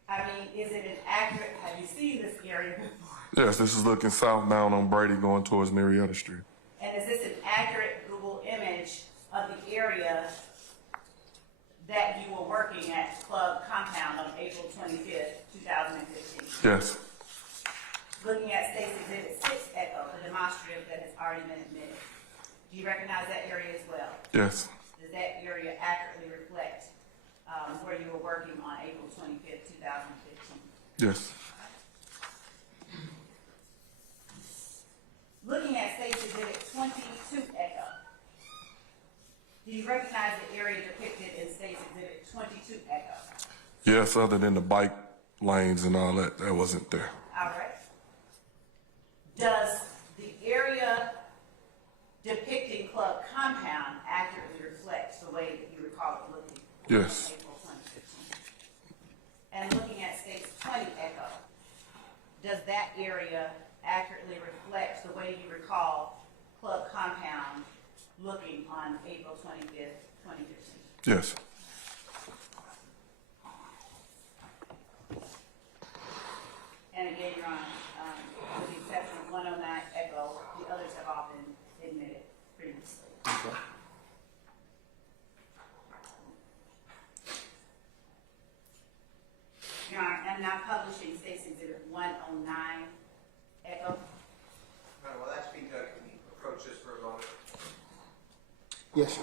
I mean, is it an accurate, have you seen this area before? Yes, this is looking southbound on Brady going towards Marietta Street. And is this an accurate Google image of the area that you were working at Club Compound on April 25th, 2015? Yes. Looking at State's Exhibit 6 Echo, the demonstrative that has already been admitted, do you recognize that area as well? Yes. Does that area accurately reflect where you were working on April 25th, 2015? Yes. Looking at State's Exhibit 22 Echo, do you recognize the area depicted in State's Exhibit 22 Echo? Yes, other than the bike lanes and all that, that wasn't there. All right. Does the area depicting Club Compound accurately reflect the way that you recall it looking Yes. on April 2015? And looking at State's 20 Echo, does that area accurately reflect the way you recall Club Compound looking on April 25th, 2015? Yes. And again, Your Honor, with the exception of 109 Echo, the others have all been admitted previously. Your Honor, I'm now publishing State's Exhibit 109 Echo. While that's being done, can we approach this for a moment? Yes, sir.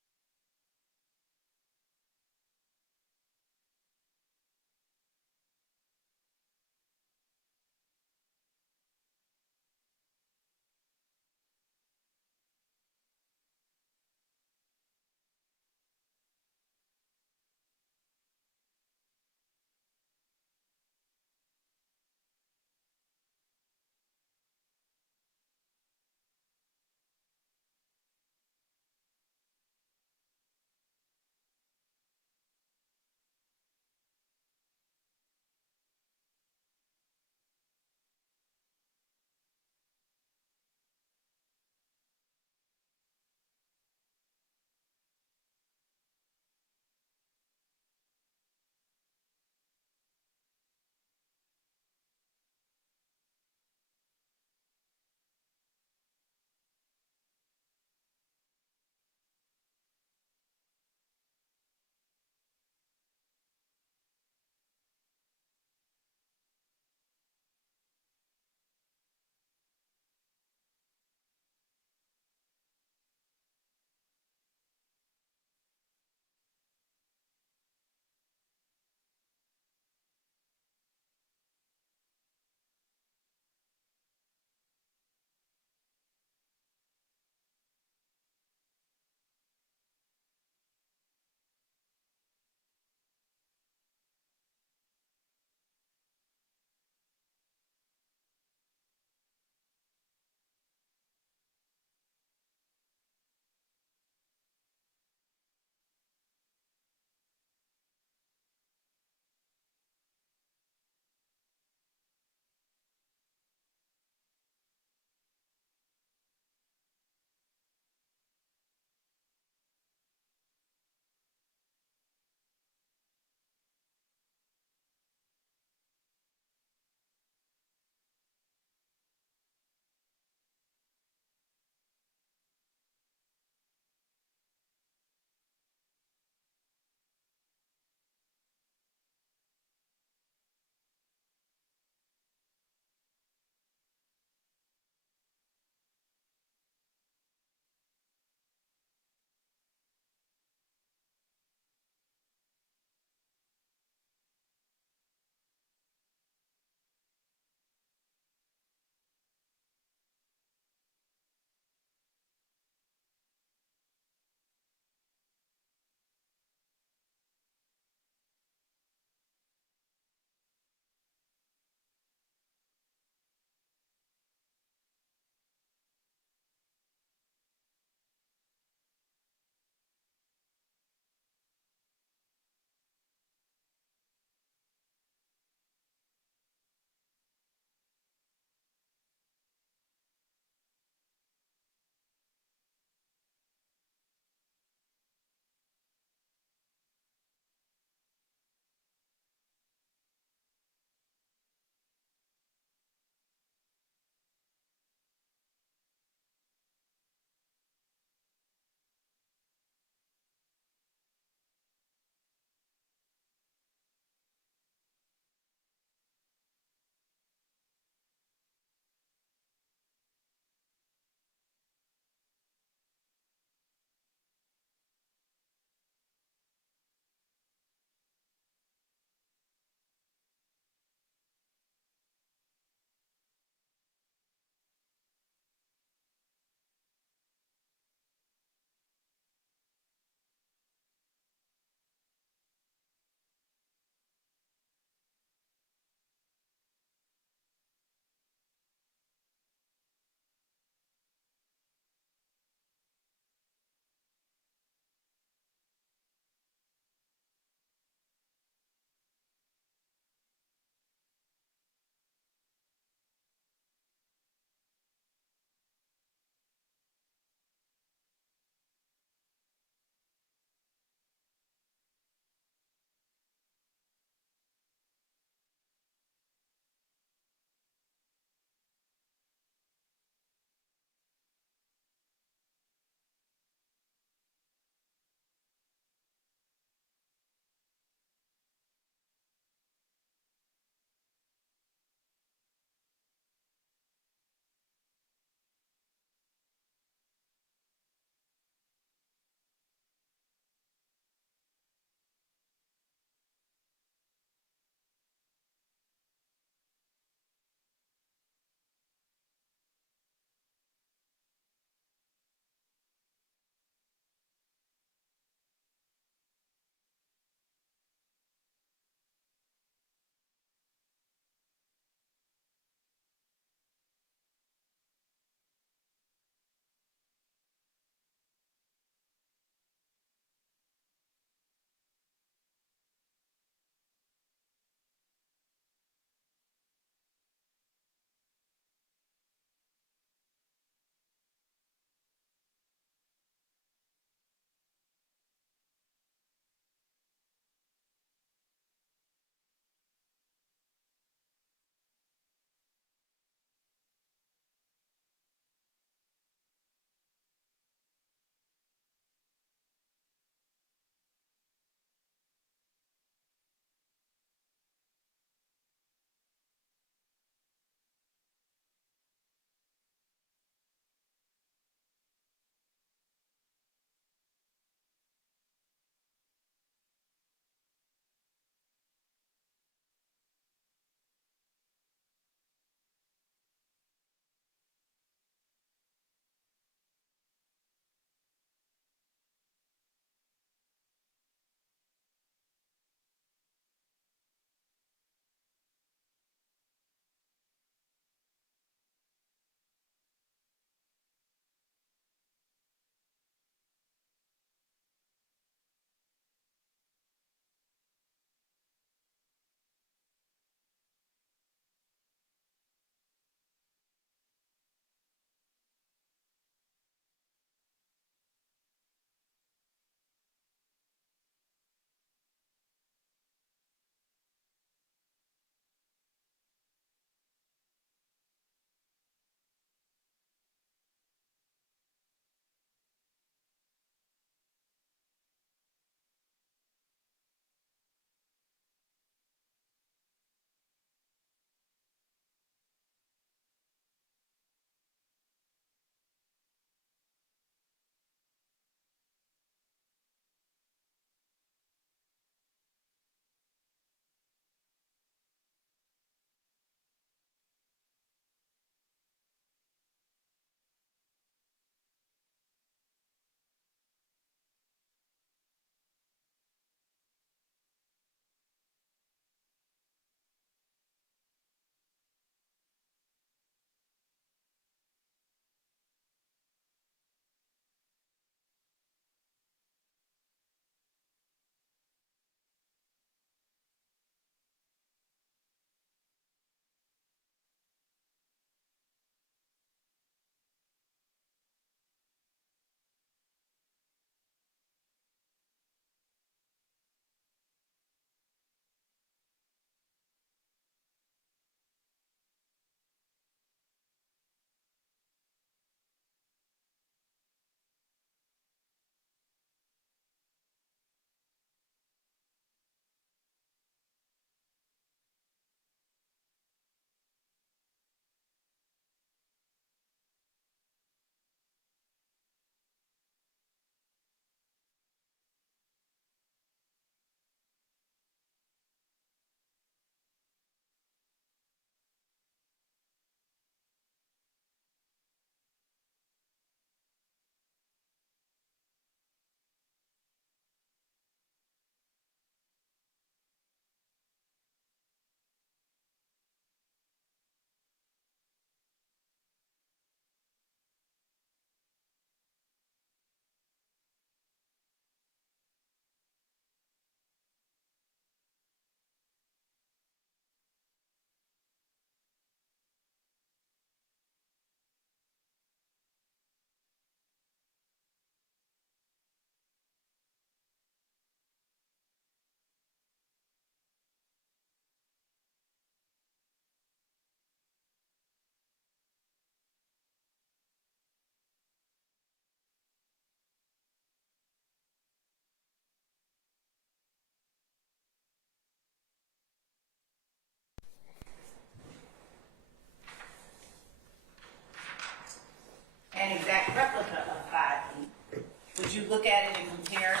carat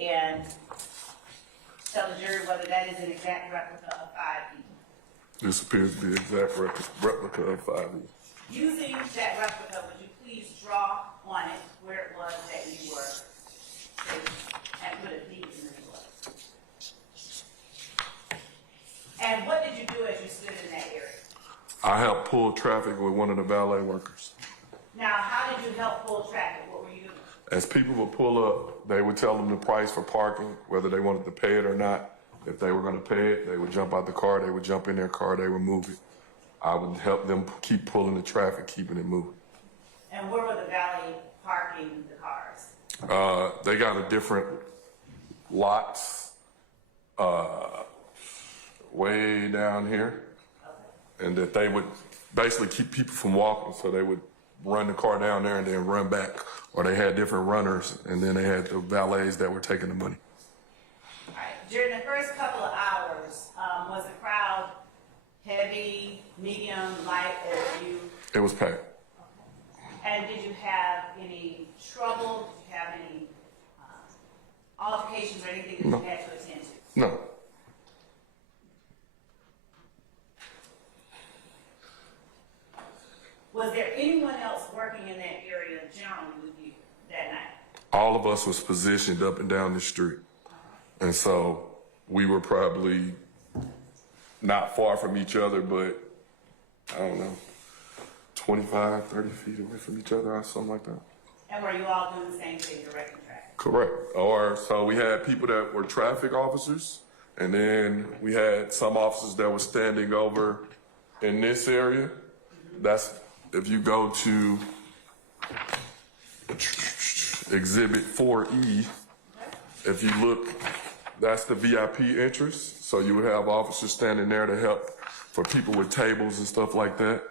and tell the jury whether that is an exact replica of 5E. This appears to be an exact replica of 5E. Using that replica, would you please draw on it where it was that you were and put a deed in the blood? And what did you do as you stood in that area? I helped pull traffic with one of the valet workers. Now, how did you help pull traffic? What were you doing? As people would pull up, they would tell them the price for parking, whether they wanted to pay it or not. If they were going to pay it, they would jump out the car, they would jump in their car, they would move it. I would help them keep pulling the traffic, keeping it moving. And where were the valet parking the cars? They got a different lots way down here, and that they would basically keep people from walking, so they would run the car down there and then run back, or they had different runners, and then they had the valets that were taking the money. All right. During the first couple of hours, was the crowd heavy, medium, light, or you? It was packed. And did you have any trouble? Did you have any altercations or anything that you had to attend to? No. Was there anyone else working in that area generally with you that night? All of us was positioned up and down the street. And so we were probably not far from each other, but I don't know, 25, 30 feet away from each other or something like that. And were you all doing the same thing, directing traffic? Correct. Or so we had people that were traffic officers, and then we had some officers that were standing over in this area. That's, if you go to Exhibit 4E, if you look, that's the VIP entrance. So you would have officers standing there to help for people with tables and stuff like that,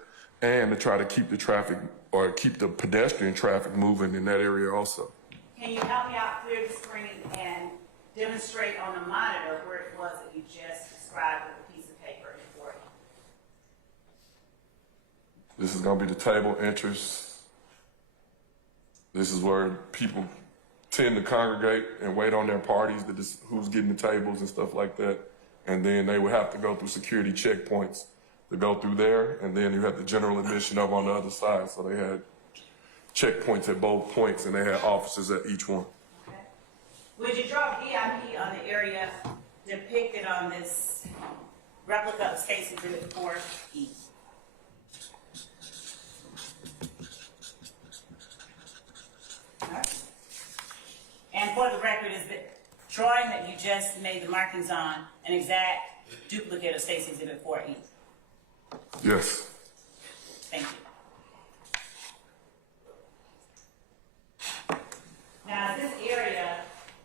and to try to keep the traffic or keep the pedestrian traffic moving in that area also. Can you help me out, clear the screen, and demonstrate on the monitor where it was that you just described with a piece of paper before you? This is going to be the table entrance. This is where people tend to congregate and wait on their parties, who's getting the tables and stuff like that. And then they would have to go through security checkpoints to go through there. And then you have the general admission over on the other side. So they had checkpoints at both points, and they had officers at each one. Okay. Would you draw VIP on the area depicted on this replica of Stacy Exhibit 4E? Right. And for the record, is the drawing that you just made the markings on an exact duplicate of Stacy Exhibit 4E? Yes. Thank you. Now, is this area,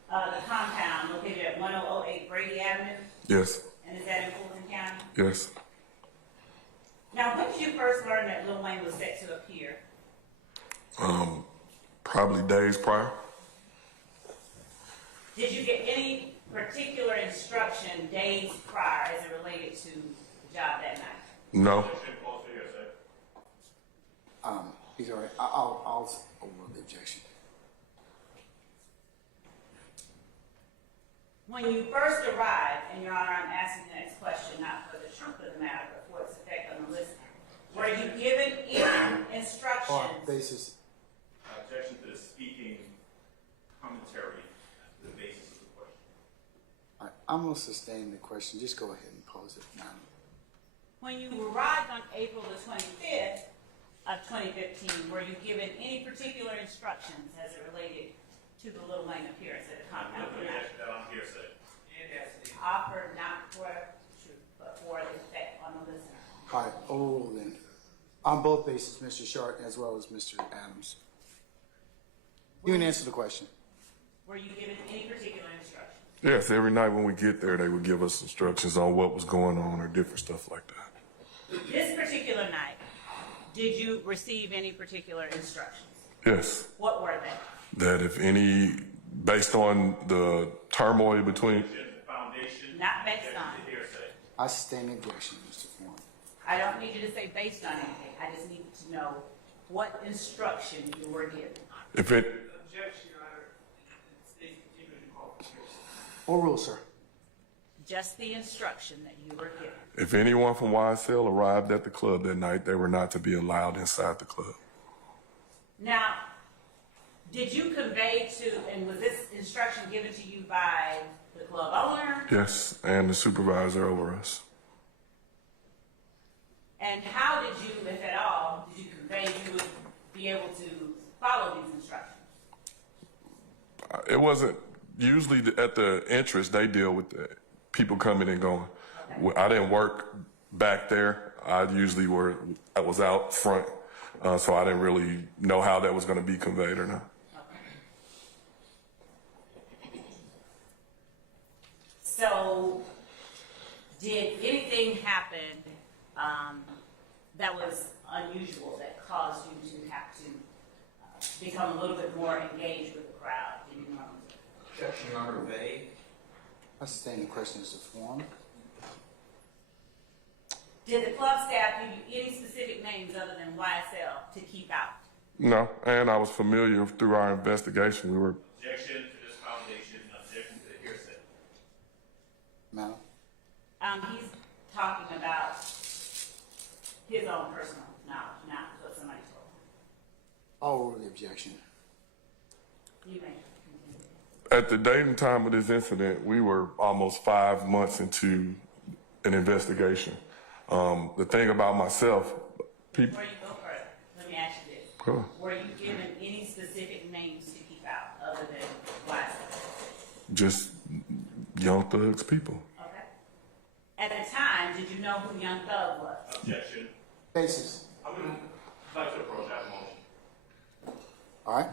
the compound located at 1008 Brady Avenue? Yes. And is that in Fulton County? Yes. Now, when did you first learn that Lil Wayne was set to appear? Probably days prior. Did you get any particular instruction days prior as it related to the job that night? No. He's all right. I'll overrule the objection. When you first arrived, and Your Honor, I'm asking the next question not for the truth of the matter, but for its effect on the listener, were you given any instructions? Basis. Objection to the speaking commentary to the basis of the question. All right, I'm going to sustain the question. Just go ahead and pose it now. When you arrived on April the 25th of 2015, were you given any particular instructions as it related to the Lil Wayne appearance at the compound? Offered not for truth, but for the effect on the listener. All right, overrule then. On both bases, Mr. Short as well as Mr. Adams. You can answer the question. Were you given any particular instructions? Yes, every night when we get there, they would give us instructions on what was going on or different stuff like that. This particular night, did you receive any particular instructions? Yes. What were they? That if any, based on the turmoil between... Not based on. I sustain the objection, Mr. Foreman. I don't need you to say based on anything. I just need to know what instruction you were given. If it... Objection, Your Honor. Overruled, sir. Just the instruction that you were given. If anyone from YSL arrived at the club that night, they were not to be allowed inside the club. Now, did you convey to, and was this instruction given to you by the club owner? Yes, and the supervisor over us. And how did you, if at all, did you convey you would be able to follow these instructions? It wasn't, usually at the entrance, they deal with the people coming and going. Okay. I didn't work back there. I was out front, so I didn't really know how that was going to be conveyed or not. So, did anything happen that was unusual that caused you to have to become a little bit more engaged with the crowd than you normally do? Objection, Your Honor, vague. I sustain the question as a form. Did the club staff give you any specific names other than YSL to keep out? No, and I was familiar through our investigation. We were. Objection to this foundation, objection to the hearsay. Madam? He's talking about his own personal knowledge, not what somebody told him. I'll rule the objection. You may. At the date and time of this incident, we were almost 5 months into an investigation. The thing about myself, people. Before you go further, let me ask you this. Cool. Were you given any specific names to keep out other than YSL? Just young thugs people. Okay. At the time, did you know who Young Thug was? Objection. Basis. I would like to approach that motion. All right.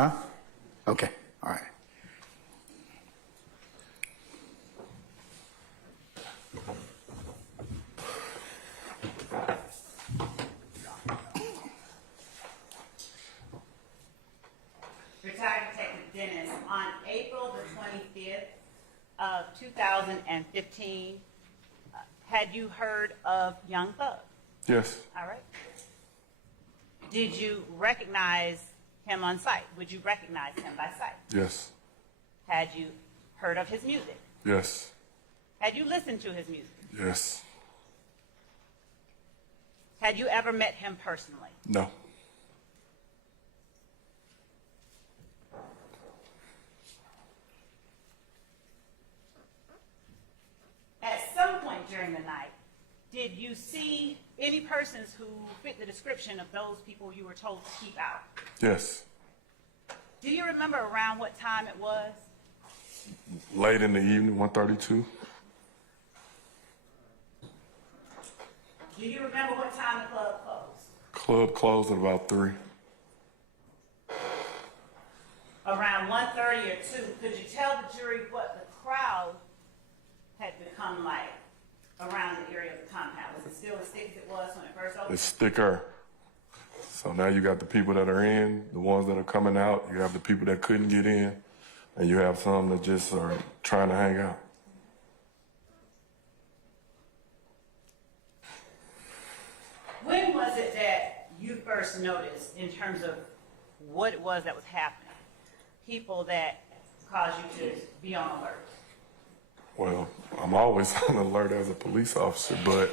Huh? Okay, all right. Retired Detective Dennis, on April the 25th of 2015, had you heard of Young Thug? Yes. All right. Did you recognize him on sight? Would you recognize him by sight? Yes. Had you heard of his music? Yes. Had you listened to his music? Yes. Had you ever met him personally? No. At some point during the night, did you see any persons who fit the description of those people you were told to keep out? Yes. Do you remember around what time it was? Late in the evening, 1:32. Do you remember what time the club closed? Club closed at about 3. Around 1:30 or 2. Could you tell the jury what the crowd had become like around the area of the compound? Was it still as thick as it was when it first opened? It's thicker. So now you got the people that are in, the ones that are coming out. You have the people that couldn't get in, and you have some that just are trying to hang out. When was it that you first noticed, in terms of what it was that was happening, people that caused you to be on alert? Well, I'm always on alert as a police officer, but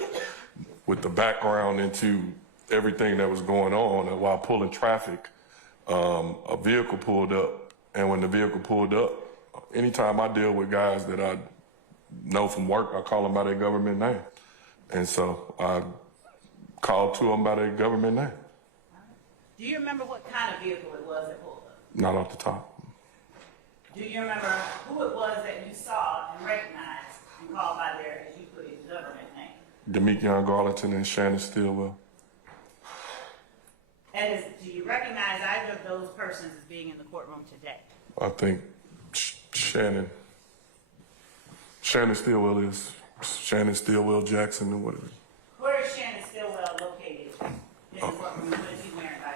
with the background into everything that was going on, and while pulling traffic, a vehicle pulled up, and when the vehicle pulled up, anytime I deal with guys that I know from work, I call them by their government name. And so I called to them by their government name. Do you remember what kind of vehicle it was that pulled up? Not off the top. Do you remember who it was that you saw and recognized and called by their, as you put it, government name? Demekion Garlington and Shannon Stillwell. And do you recognize either of those persons as being in the courtroom today? I think Shannon Stillwell is Shannon Stillwell Jackson or whatever. Where is Shannon Stillwell located in the courtroom? What is he wearing by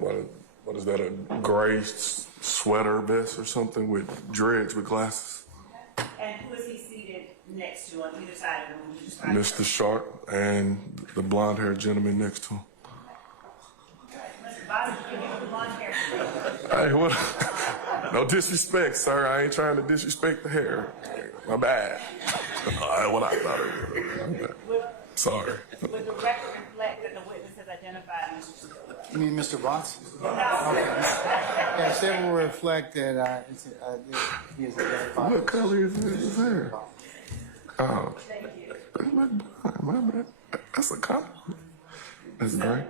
Marco? What is that, a gray sweater vest or something with dreads with glasses? And who is he seated next to on either side of the room? You described Mr. Sharp and the blonde-haired gentleman next to him. Mr. Bobby, give you the blonde hair. Hey, what? No disrespect, sir. I ain't trying to disrespect the hair. My bad. What I thought it was. Sorry. Would the record reflect that the witness has identified Mr. Stillwell? You mean Mr. Watts? No. Okay. Yes, it will reflect that he is identified. What color is his hair? Oh. Thank you. My bad. That's a compliment. That's great.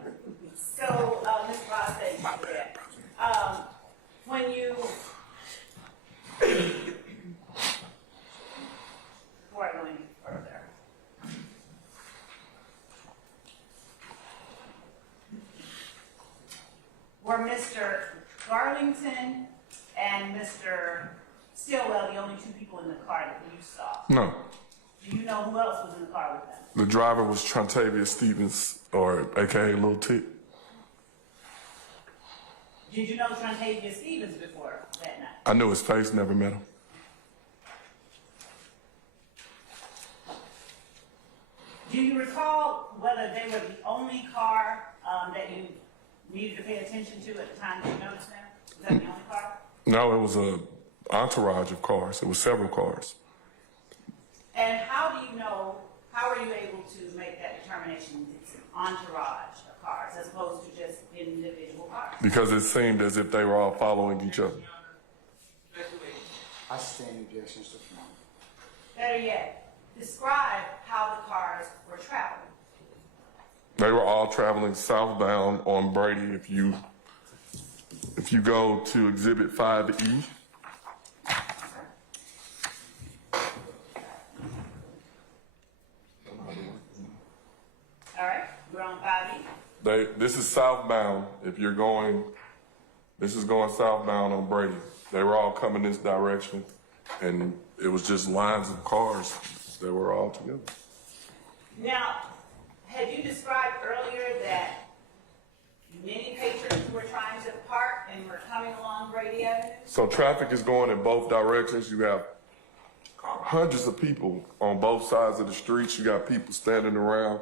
So, Ms. Ross, thank you for that. When you, before I go any further, were Mr. Garlington and Mr. Stillwell the only two people in the car that you saw? No. Do you know who else was in the car with them? The driver was Trontavia Stevens, or AKA Lil T. Did you know Trontavia Stevens before that night? I knew his face, never met him. Do you recall whether they were the only car that you needed to pay attention to at the time that you noticed them? Was that the only car? No, it was a entourage of cars. It was several cars. And how do you know, how are you able to make that determination it's an entourage of cars as opposed to just individual cars? Because it seemed as if they were all following each other. I stand objections to form. Better yet, describe how the cars were traveling. They were all traveling southbound on Brady. If you go to Exhibit 5E, All right, we're on 5E. this is southbound. If you're going This is going southbound on Brady. They were all coming this direction, and it was just lines of cars that were all together. Now, had you described earlier that many patrons were trying to park and were coming along Brady Avenue? So traffic is going in both directions. You have hundreds of people on both sides of the streets. You got people standing around.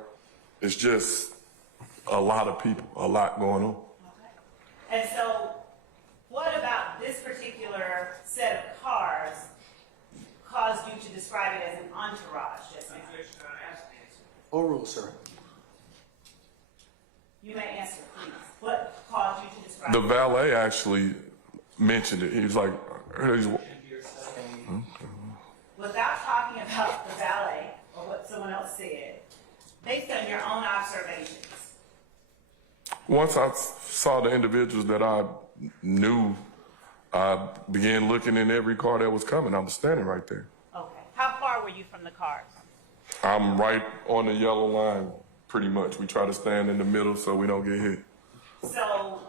It's just a lot of people, a lot going on. Okay. And so, what about this particular set of cars caused you to describe it as an entourage just now? Overruled, sir. You may answer, please. What caused you to describe The it? valet actually mentioned it. He was like, Without talking about the valet or what someone else said, based on your own observations. once I saw the individuals that I knew, I began looking in every car that was coming. I was standing right there. Okay. How far were you from the cars? I'm right on the yellow line, pretty much. We try to stand in the middle so we don't get hit. So,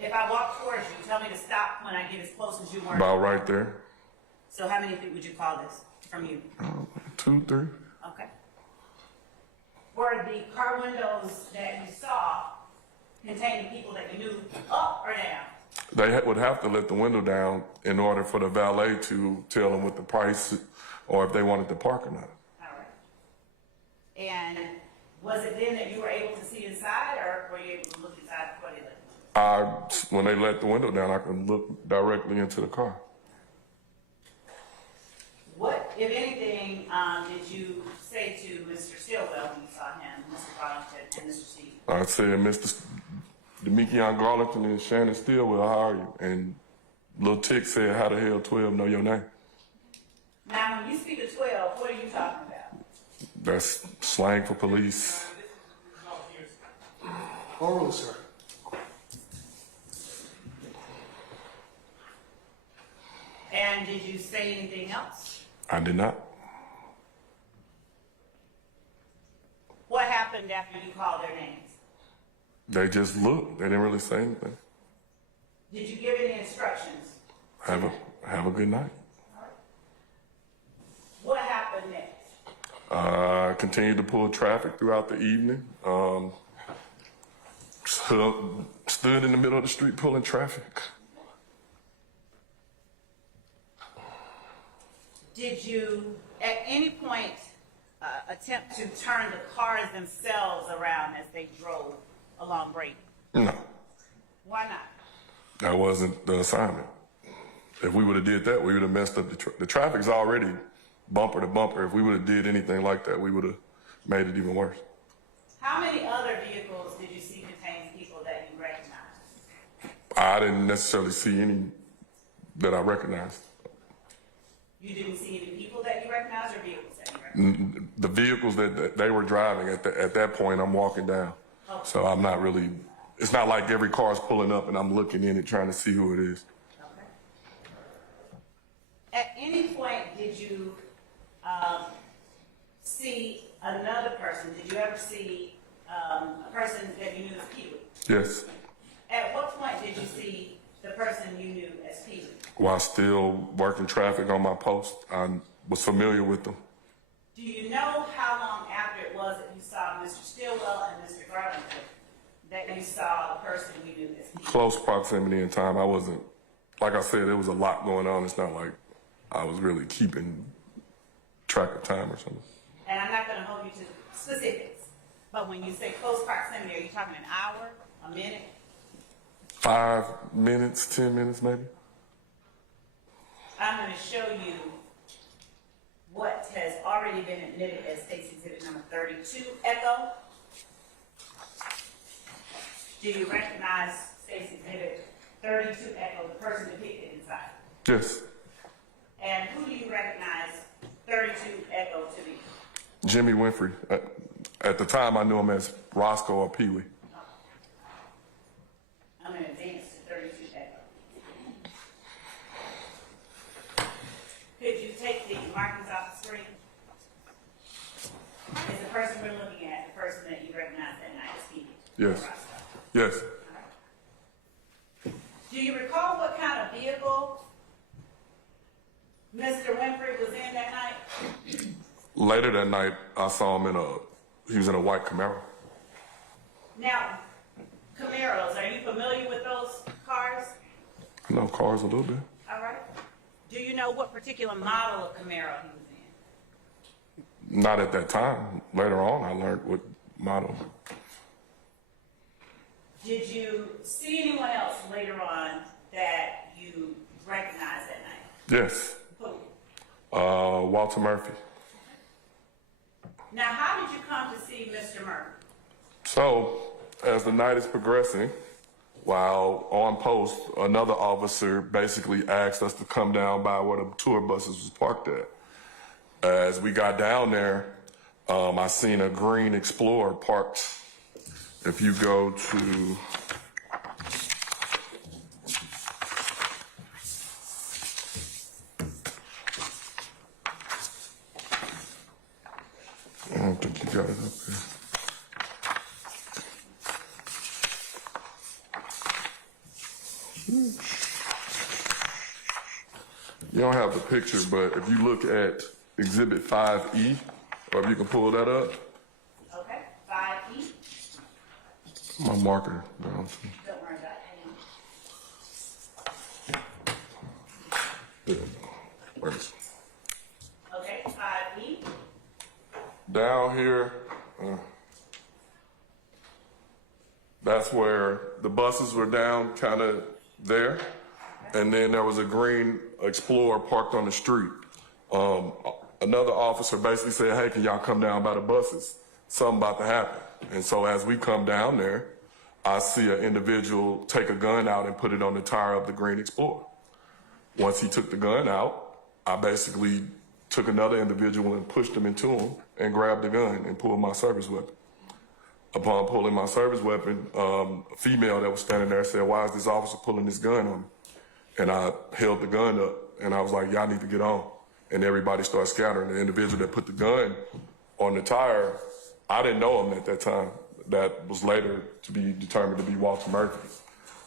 if I walk towards you, tell me to stop when I get as close as you were. About right there. So how many feet would you call this from you? 2, 3. Okay. Were the car windows that you saw containing people that you knew up or down? They would have to let the window down in order for the valet to tell them what the price or if they wanted to park or not. All right. And was it then that you were able to see inside, or were you able to look inside before they let you? When they let the window down, I could look directly into the car. What, if anything, did you say to Mr. Stillwell when you saw him, Mr. Garlington, and Mr. Steve? I said, Mr. Demekion Garlington and Shannon Stillwell, how are you? And Lil Tick said, how the hell 12 know your name? Now, when you speak of 12, what are you talking about? That's slang for police. Overruled, sir. And did you say anything else? I did not. What happened after you called their names? They just looked. They didn't really say anything. Did you give any instructions? Have a good night. What happened next? I continued to pull traffic throughout the evening. Stood in the middle of the street pulling traffic. Did you, at any point, attempt to turn the cars themselves around as they drove along Brady? No, Why not? that wasn't the assignment. If we would have did that, we would have messed up the traffic's already bumper to bumper. If we would have did anything like that, we would have made it even worse. How many other vehicles did you see containing people that you recognized? I didn't necessarily see any that I recognized. You didn't see any people that you recognized or vehicles that you recognized? The vehicles that they were driving at that point, I'm walking down. Okay. So I'm not really, it's not like every car's pulling up and I'm looking in it trying to see who it is. Okay. At any point, did you see another person? Did you ever see a person that you knew as Pee Wee? Yes. At what point did you see the person you knew as Pee Wee? While still working traffic on my post, I was familiar with them. Do you know how long after it was that you saw Mr. Stillwell and Mr. Garlington that you saw the person you knew as Pee Wee? Close proximity in time. I wasn't, like I said, there was a lot going on. It's not like I was really keeping track of time or something. And I'm not going to hold you to specifics, but when you say close proximity, are you talking an hour, a minute? 5 minutes, 10 minutes maybe. I'm going to show you what has already been admitted as State's Exhibit number 32, Echo. Do you recognize State's Exhibit 32, Echo, the person depicted inside? Yes. And who do you recognize 32, Echo to be? Jimmy Winfrey. At the time, I knew him as Roscoe or Pee Wee. I'm going to advance to 32, Echo. Could you take the markings off the screen? Is the person we're looking at the person that you recognize that night as Pee Wee? Yes. Yes. Later that night, I saw him he was in a white Camaro. Now, Camaros, are you familiar with those cars? I know cars a little bit. All right. Do you know what particular model of Camaro he was in? Not at that time. Later on, I learned what model. Did you see anyone else later on that you recognized that night? Yes. Who? Walter Murphy. Now, how did you come to see Mr. Murphy? So, as the night is progressing, while on post, another officer basically asked us to come down by where the tour buses was parked at. As we got down there, I seen a green Explorer parked. If you go to I don't think you got it up there. You don't have the picture, but if you look at Exhibit 5E, or if you can pull that up. Okay, 5E. My marker down. Don't worry about it. Yeah. Where's Okay, 5E. down here, that's where the buses were down kind of there. And then there was a green Explorer parked on the street. Another officer basically said, hey, can y'all come down by the buses? Something about to happen. And so as we come down there, I see an individual take a gun out and put it on the tire of the green Explorer. Once he took the gun out, I basically took another individual and pushed him into him and grabbed the gun and pulled my service weapon. Upon pulling my service weapon, a female that was standing there said, why is this officer pulling this gun on me? And I held the gun up and I was like, y'all need to get on. And everybody started scattering. The individual that put the gun on the tire, I didn't know him at that time. That was later to be determined to be Walter Murphy.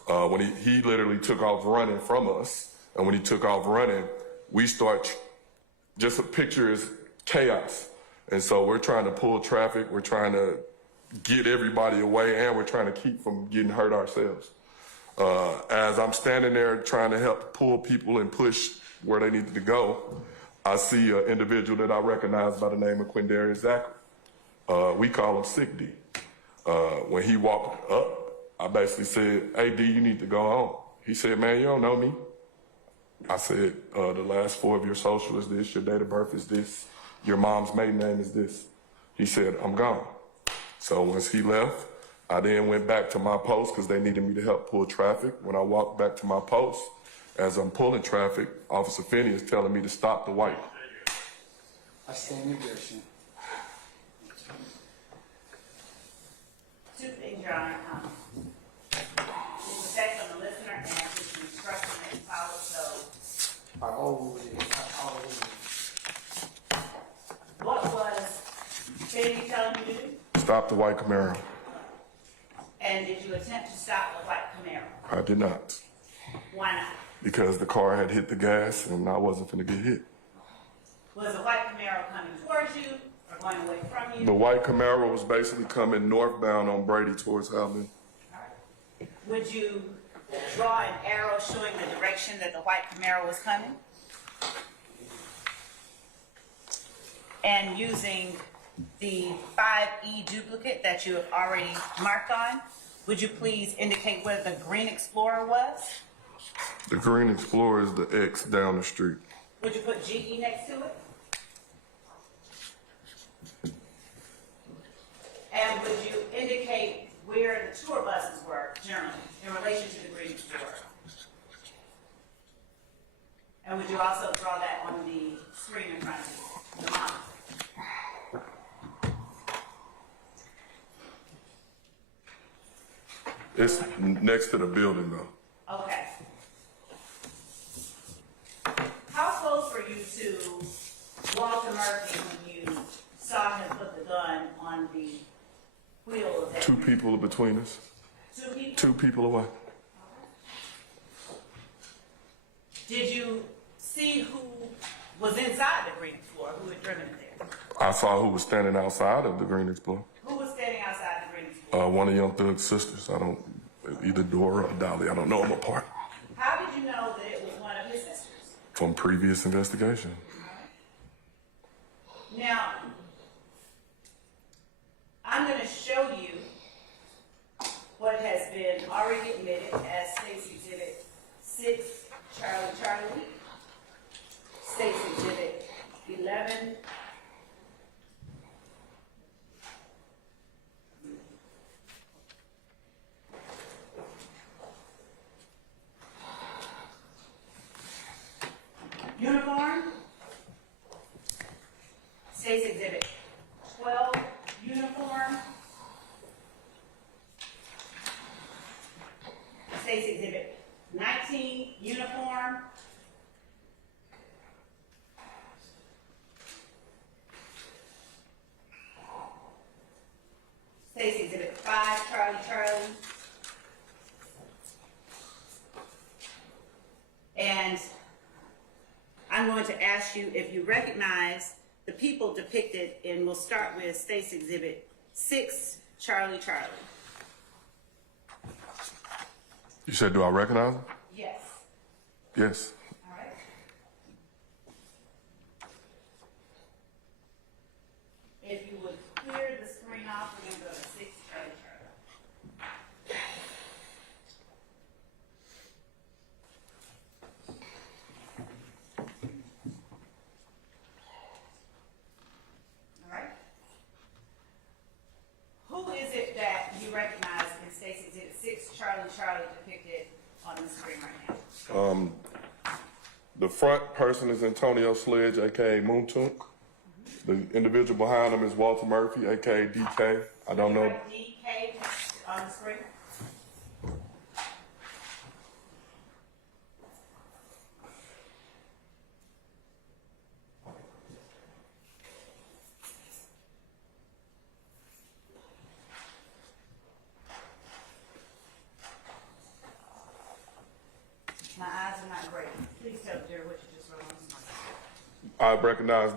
When he literally took off running from us, and when he took off running, we start, just a picture is chaos. And so we're trying to pull traffic, we're trying to get everybody away, and we're trying to keep from getting hurt ourselves. As I'm standing there trying to help pull people and push where they needed to go, I see an individual that I recognize by the name of Quindarius Zachary. We call him Sick D. When he walked up, I basically said, hey, D, you need to go home. He said, man, you don't know me. I said, the last 4 of your social is this, your date of birth is this, your mom's maiden name is this. He said, I'm gone. So once he left, I then went back to my post because they needed me to help pull traffic. When I walked back to my post, as I'm pulling traffic, Officer Finney is telling me to stop the white. I stand your objection. Two things, Your Honor. It's effect on the listener and it's an instruction that you follow, so. What was Finney telling you to do? Stop the white Camaro. And did you attempt to stop the white Camaro? I did not. Why not? Because the car had hit the gas and I wasn't going to get hit. Was the white Camaro coming towards you or going away from you? The white Camaro was basically coming northbound on Brady towards Halvin. Would you draw an arrow showing the direction that the white Camaro was coming? And using the 5E duplicate that you have already marked on, would you please indicate where the green Explorer was? The green Explorer is the X down the street. Would you put GE next to it? And would you indicate where the tour buses were generally in relation to the green Explorer? And would you also draw that on the screen in front of you, the model? It's next to the building though. Okay. How close were you to Walter Murphy when you saw him put the gun on the wheel of that? 2 people between us. 2 people? 2 people away. Did you see who was inside the green Explorer, who had driven it there? I saw who was standing outside of the Green Explorer. Who was standing outside the Green Explorer? One of Young Thug's sisters. I don't, either Dora or Dolly. I don't know them apart. How did you know that it was one of his sisters? From previous investigation. Now, I'm going to show you what has been already admitted as State's Exhibit 6, Charlie, State's Exhibit 11, uniform, State's Exhibit 12, uniform, State's Exhibit 19, uniform, State's Exhibit 5, Charlie, and I'm going to ask you if you recognize the people depicted, and we'll start with State's Exhibit 6, Charlie. You said, do I recognize them? Yes. Yes. All right. If you would clear the screen off, we're going to go to 6, Charlie. All right. Who is it that you recognize in State's Exhibit 6, Charlie, depicted on the screen right now? The front person is Antonio Sledge, aka Moontunk. The individual behind him is Walter Murphy, aka DK. I don't know. DK on the screen. My eyes are not great. Please tell Jerry what you just wrote on the screen. I recognize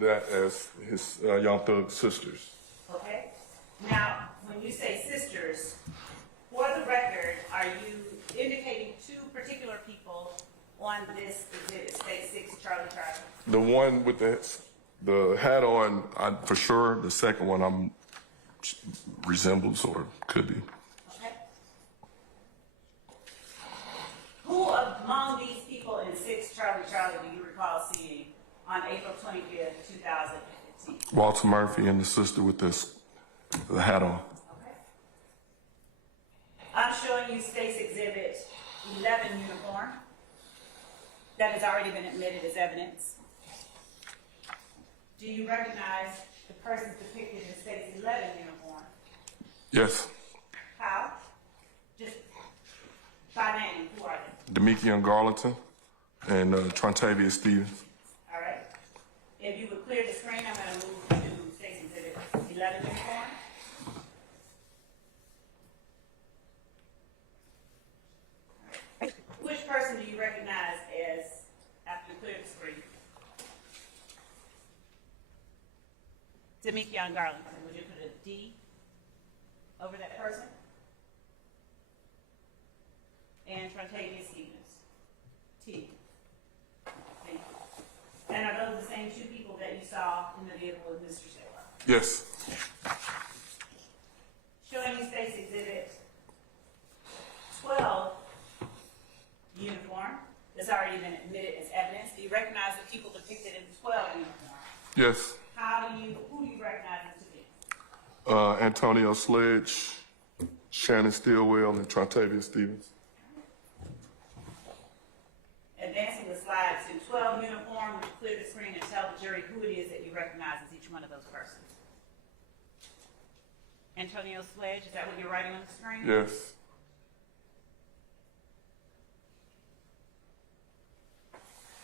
that as his Young Thug sisters. Okay. Now, when you say sisters, for the record, are you indicating two particular people on this exhibit, State 6, Charlie? The one with the hat on, for sure. The second one, resembles or could be. Okay. Who among these people in 6, Charlie, do you recall seeing on April 25th, 2015? Walter Murphy and the sister with the hat on. Okay. I'm showing you State's Exhibit 11 uniform that has already been admitted as evidence. Do you recognize the persons depicted in State's 11 uniform? Yes. How? Just by name, who are they? Demekian Garlington and Trontavia Stevens. All right. If you would clear the screen, I'm going to move to State's Exhibit 11 uniform. Which person do you recognize as, after you clear the screen? Demekian Garlington. Would you put a D over that person? And Trontavia Stevens. T. Thank you. And are those the same two people that you saw in the vehicle with Mr. Taylor? Yes. Showing you State's Exhibit 12 uniform that's already been admitted as evidence. Do you recognize the people depicted in the 12 uniform? Yes. Who do you recognize as to be? Antonio Sledge, Shannon Stillwell, and Trontavia Stevens. Advancing the slide to 12 uniform, would you clear the screen and tell the jury who it is that you recognize as each one of those persons? Antonio Sledge, is that what you're writing on the screen? Yes.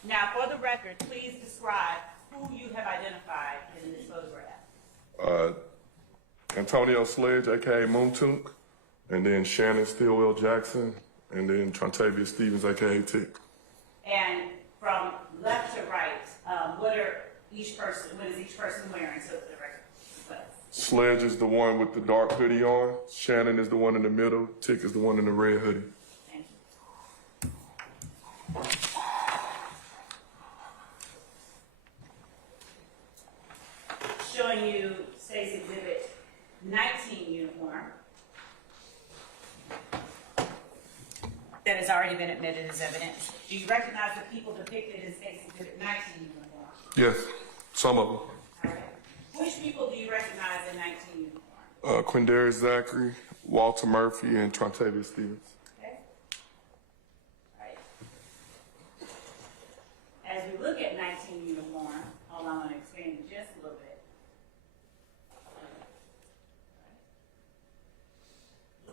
Now, for the record, please describe who you have identified in this photograph. Antonio Sledge, aka Moontunk, and then Shannon Stillwell Jackson, and then Trontavia Stevens, aka Tick. And from left to right, what are each person, what is each person wearing, so the record reflects? Sledge is the one with the dark hoodie on. Shannon is the one in the middle. Tick is the one in the red hoodie. Thank you. Showing you State's Exhibit 19 uniform that has already been admitted as evidence. Do you recognize the people depicted in State's Exhibit 19 uniform? Yes, some of them. All right. Which people do you recognize in 19 uniform? Quindarius Zachary, Walter Murphy, and Trontavia Stevens. Okay. All right. As we look at 19 uniform, hold on, I'm going to expand it just a little bit.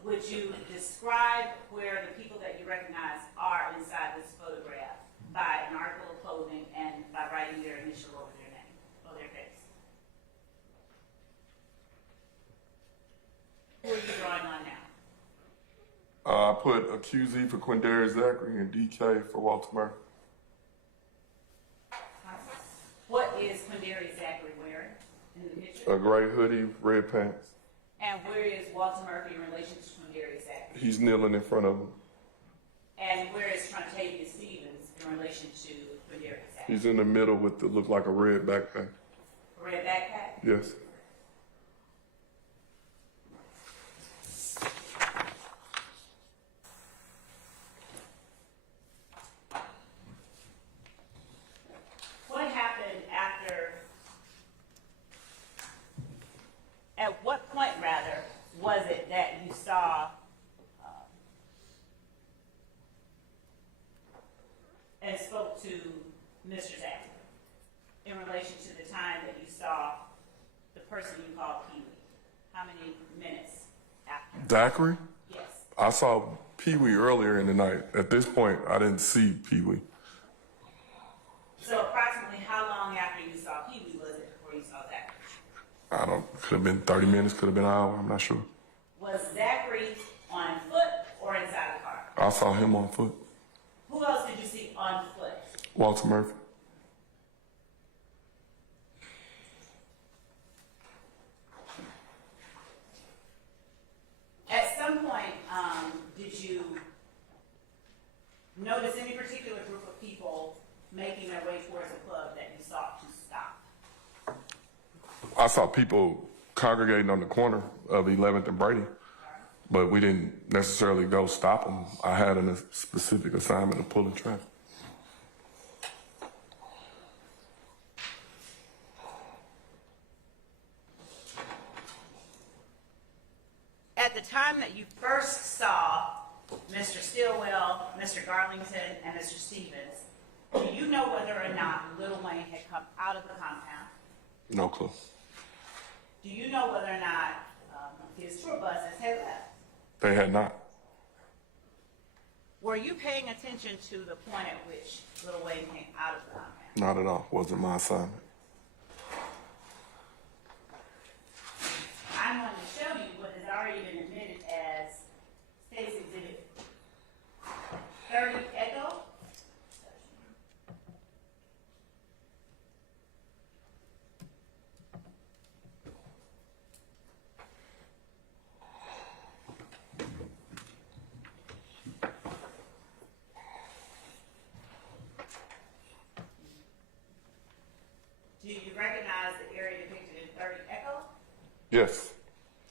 Would you describe where the people that you recognize are inside this photograph by an article of clothing and by writing their initial over their name or their face? Who are you drawing on now? I put a QZ for Quindarius Zachary and DK for Walter Murphy. What is Quindarius Zachary wearing in the picture? A gray hoodie, red pants. And where is Walter Murphy in relation to Quindarius Zachary? He's kneeling in front of him. And where is Trontavia Stevens in relation to Quindarius Zachary? He's in the middle with the look like a red backpack. Red backpack? Yes. What happened after, at what point rather, was it that you saw and spoke to Mr. Zachary in relation to the time that you saw the person you called Pee Wee? How many minutes after? Zachary? Yes. I saw Pee Wee earlier in the night. At this point, I didn't see Pee Wee. So approximately how long after you saw Pee Wee was it before you saw Zachary? I don't, could have been 30 minutes, could have been an hour, I'm not sure. Was Zachary on foot or inside the car? I saw him on foot. Who else did you see on foot? Walter Murphy. At some point, did you notice any particular group of people making their way towards a club that you sought to stop? I saw people congregating on the corner of 11th and Brady, but we didn't necessarily go stop them. I had a specific assignment of pulling traffic. At the time that you first saw Mr. Stillwell, Mr. Garlington, and Mr. Stevens, do you know whether or not Lil Wayne had come out of the compound? No clue. Do you know whether or not his tour buses had left? They had not. Were you paying attention to the point at which Lil Wayne came out of the compound? Not at all. Wasn't my assignment. I'm going to show you what has already been admitted as State's Exhibit 30 Echo. Do you recognize the area depicted in 30 Echo? Yes.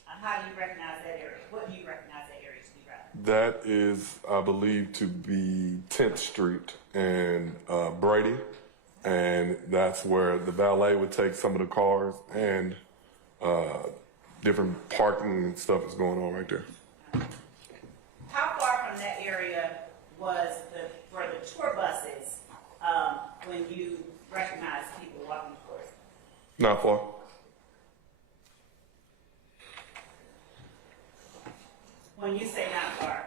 How do you recognize that area? What do you recognize that area to be, rather? That is, I believe, to be 10th Street and Brady. And that's where the valet would take some of the cars and different parking and stuff is going on right there. How far from that area was for the tour buses when you recognized people walking towards it? Not far. When you say not far,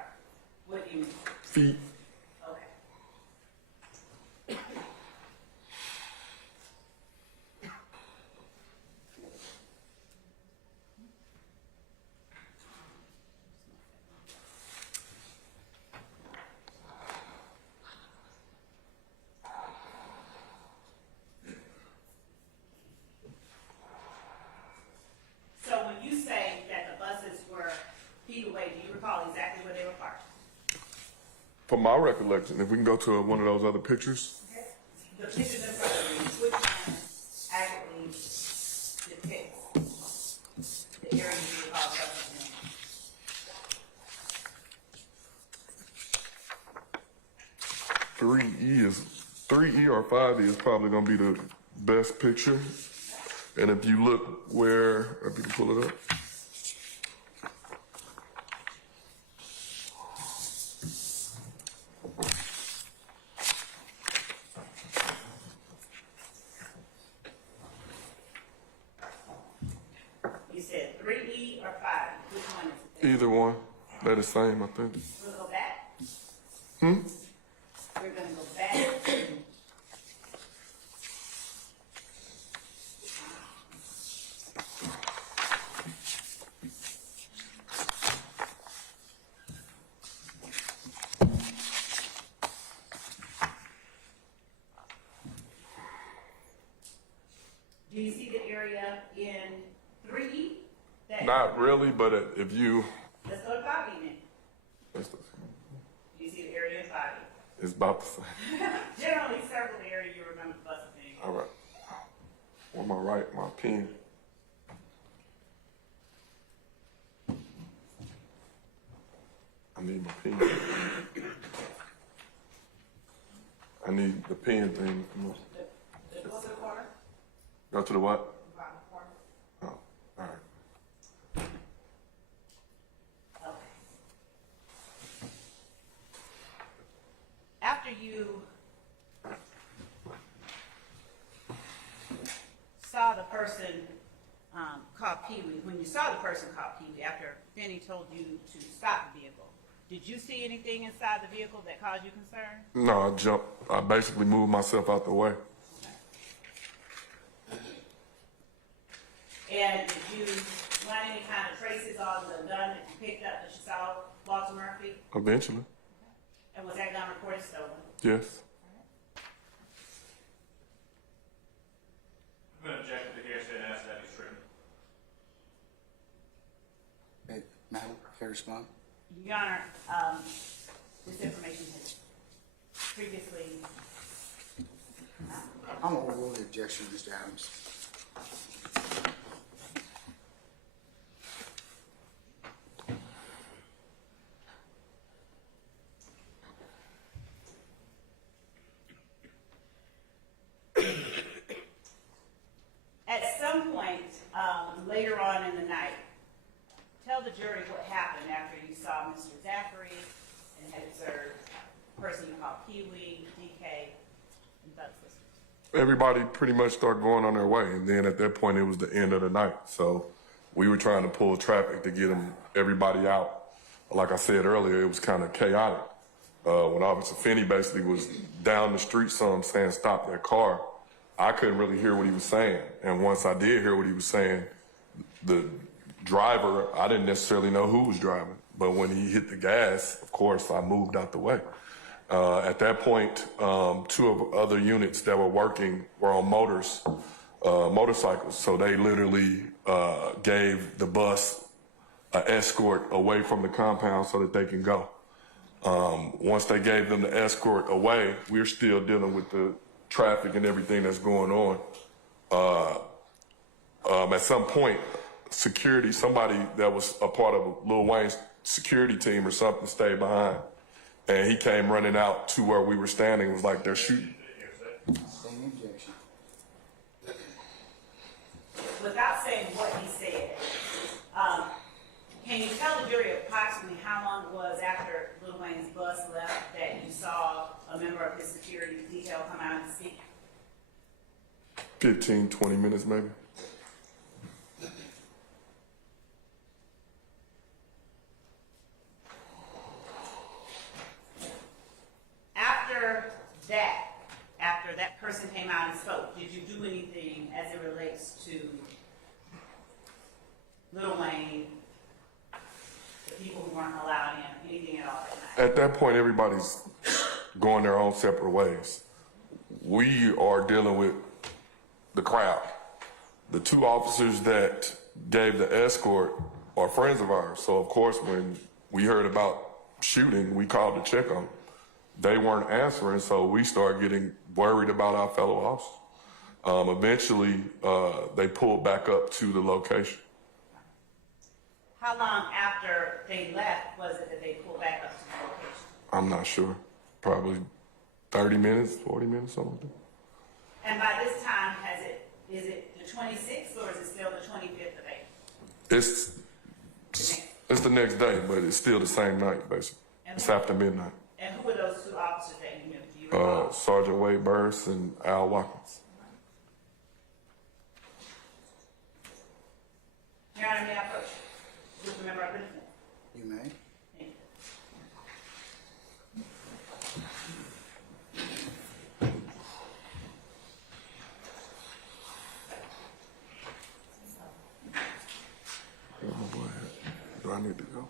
what do you mean? Feet. Okay. From my recollection, if we can go to one of those other pictures. The pictures in front of you, which one accurately depicts the area you would call substance? 3E or 5E is probably going to be the best picture. And if you look where, if you can pull it up. You said 3E or 5? Which one is it? Either one. They're the same, I think. We'll go back. Hmm? We're going to go back. Do you see the area in 3E? Not really, but if you... Let's go to 5E then. It's, Do you see the area in 5E? it's about the same. Generally, circle the area you remember the bus being. All right. Where my right, my pen. I need my pen. I need the pen thing. Go to the corner. Go to the what? Bottom corner. Oh, all right. Okay. After you saw the person called Pee-wee, when you saw the person called Pee-wee, after Finney told you to stop the vehicle, did you see anything inside the vehicle that caused you concern? No, I jumped. I basically moved myself out the way. And did you find any kind of traces on the gun that you picked up that you saw Walter Murphy? Eventually. And was that gun reported stolen? Yes. I'm going to object to the hearsay and ask that be stricken. Hey, Madam, can I respond? Your Honor, this information has previously... I'm going to overrule the objection, Mr. Adams. At some point later on in the night, tell the jury what happened after you saw Mr. Jeffery and had observed the person you called Pee-wee, DK, and Bud Sisters. Everybody pretty much started going on their way, and then at that point it was the end of the night. So we were trying to pull traffic to get everybody out. Like I said earlier, it was kind of chaotic. When Officer Finney basically was down the street some saying stop that car, I couldn't really hear what he was saying. And once I did hear what he was saying, the driver, I didn't necessarily know who was driving. But when he hit the gas, of course, I moved out the way. At that point, two of other units that were working were on motorcycles. So they literally gave the bus an escort away from the compound so that they can go. Once they gave them the escort away, we're still dealing with the traffic and everything that's going on. At some point, security, somebody that was a part of Lil Wayne's security team or something stayed behind. And he came running out to where we were standing. It was like they're shooting. Same objection. Without saying what he said, can you tell the jury approximately how long it was after Lil Wayne's bus left that you saw a member of his security detail come out and speak? 15, 20 minutes maybe. After that person came out and spoke, did you do anything as it relates to Lil Wayne, the people who weren't allowed in, anything at all that night? At that point, everybody's going their own separate ways. We are dealing with the crowd. The two officers that gave the escort are friends of ours. So, of course, when we heard about shooting, we called to check on them. they weren't answering, so we started getting worried about our fellow officers. Eventually, they pulled back up to the location. How long after they left was it that they pulled back up to the location? I'm not sure. Probably 30 minutes, 40 minutes, something like that. And by this time, is it the 26th or is it still the 25th of April? It's the next day, but it's still the same night, basically. It's after midnight. And who were those two officers that you knew? Do you recall? Sergeant Wade Burris and Al Watkins. Your Honor, may I approach? Just remember our business. You may. Thank you. Do I need to go?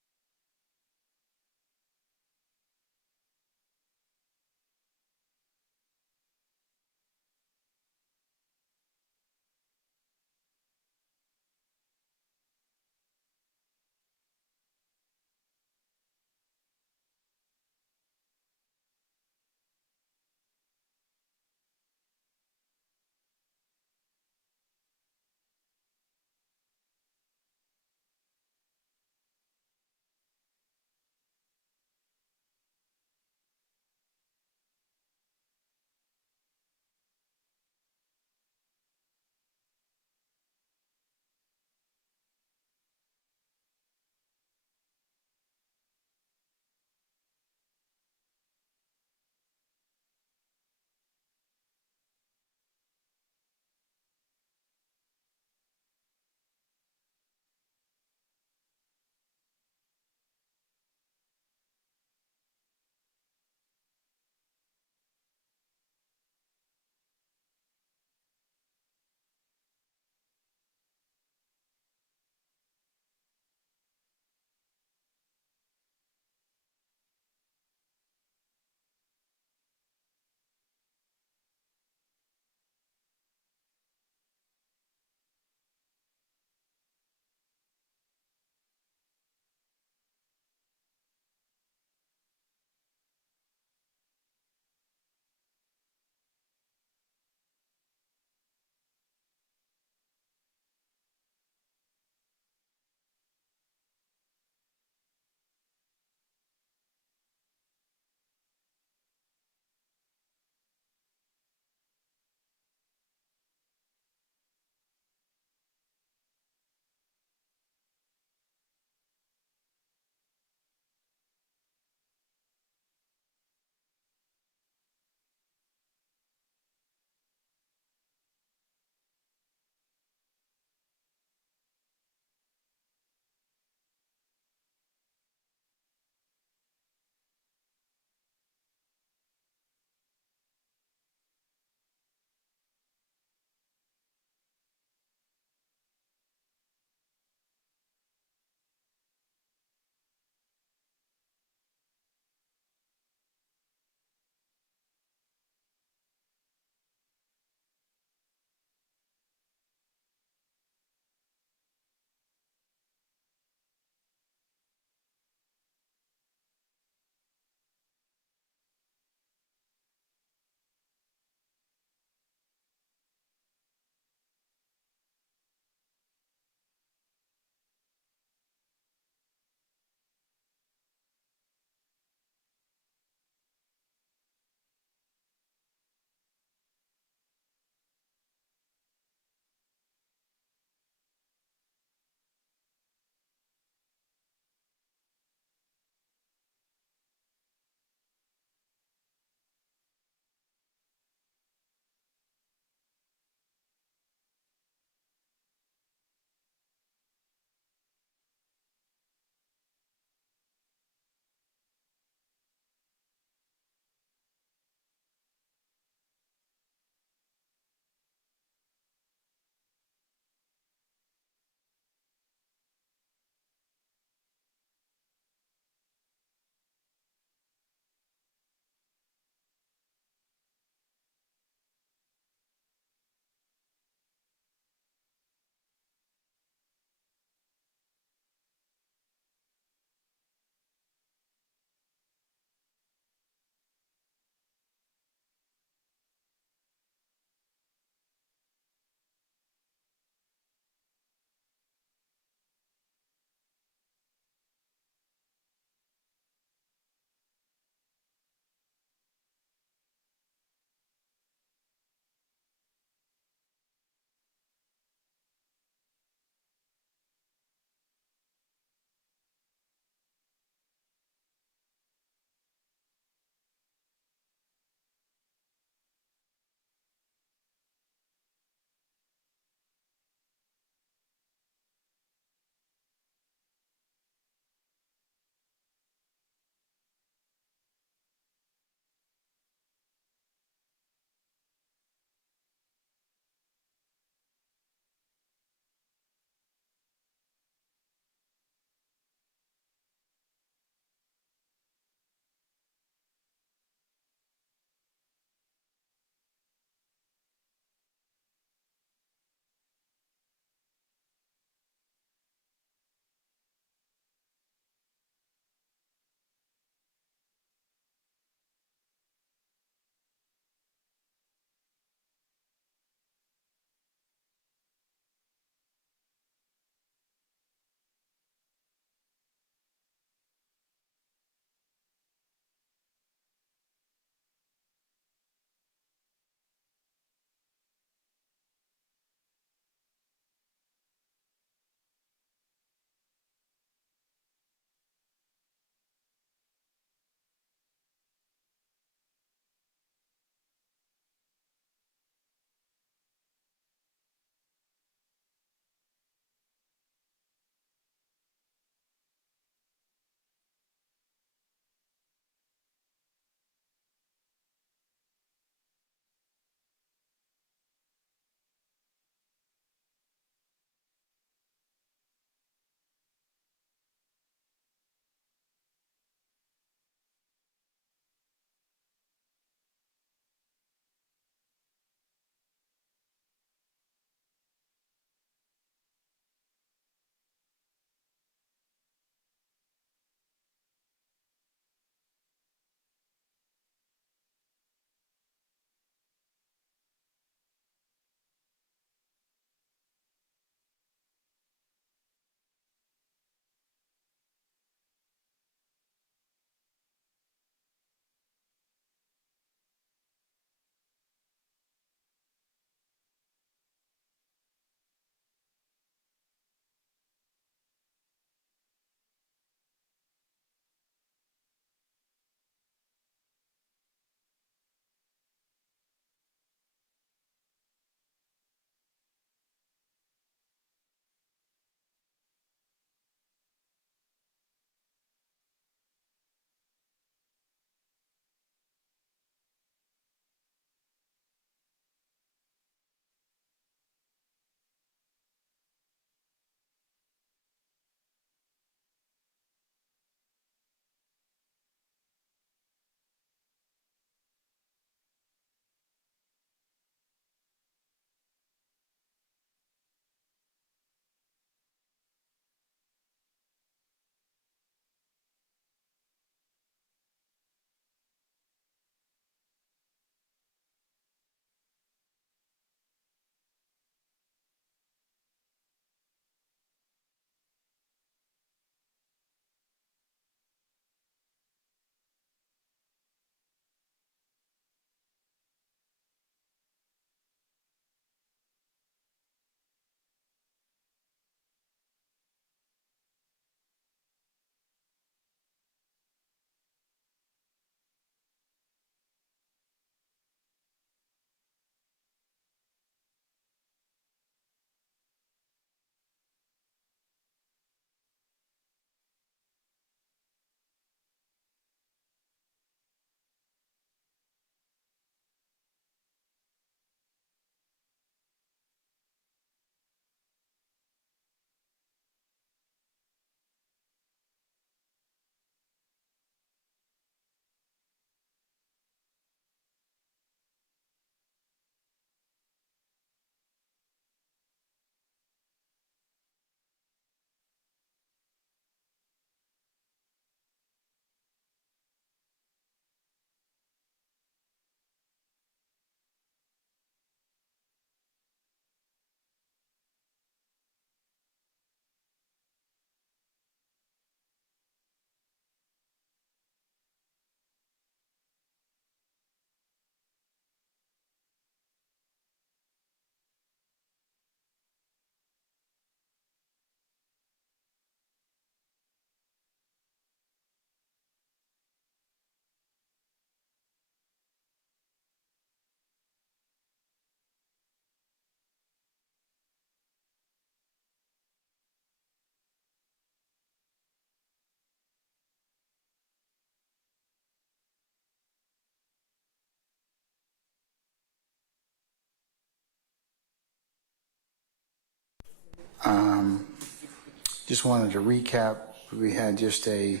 just wanted to recap. We had just a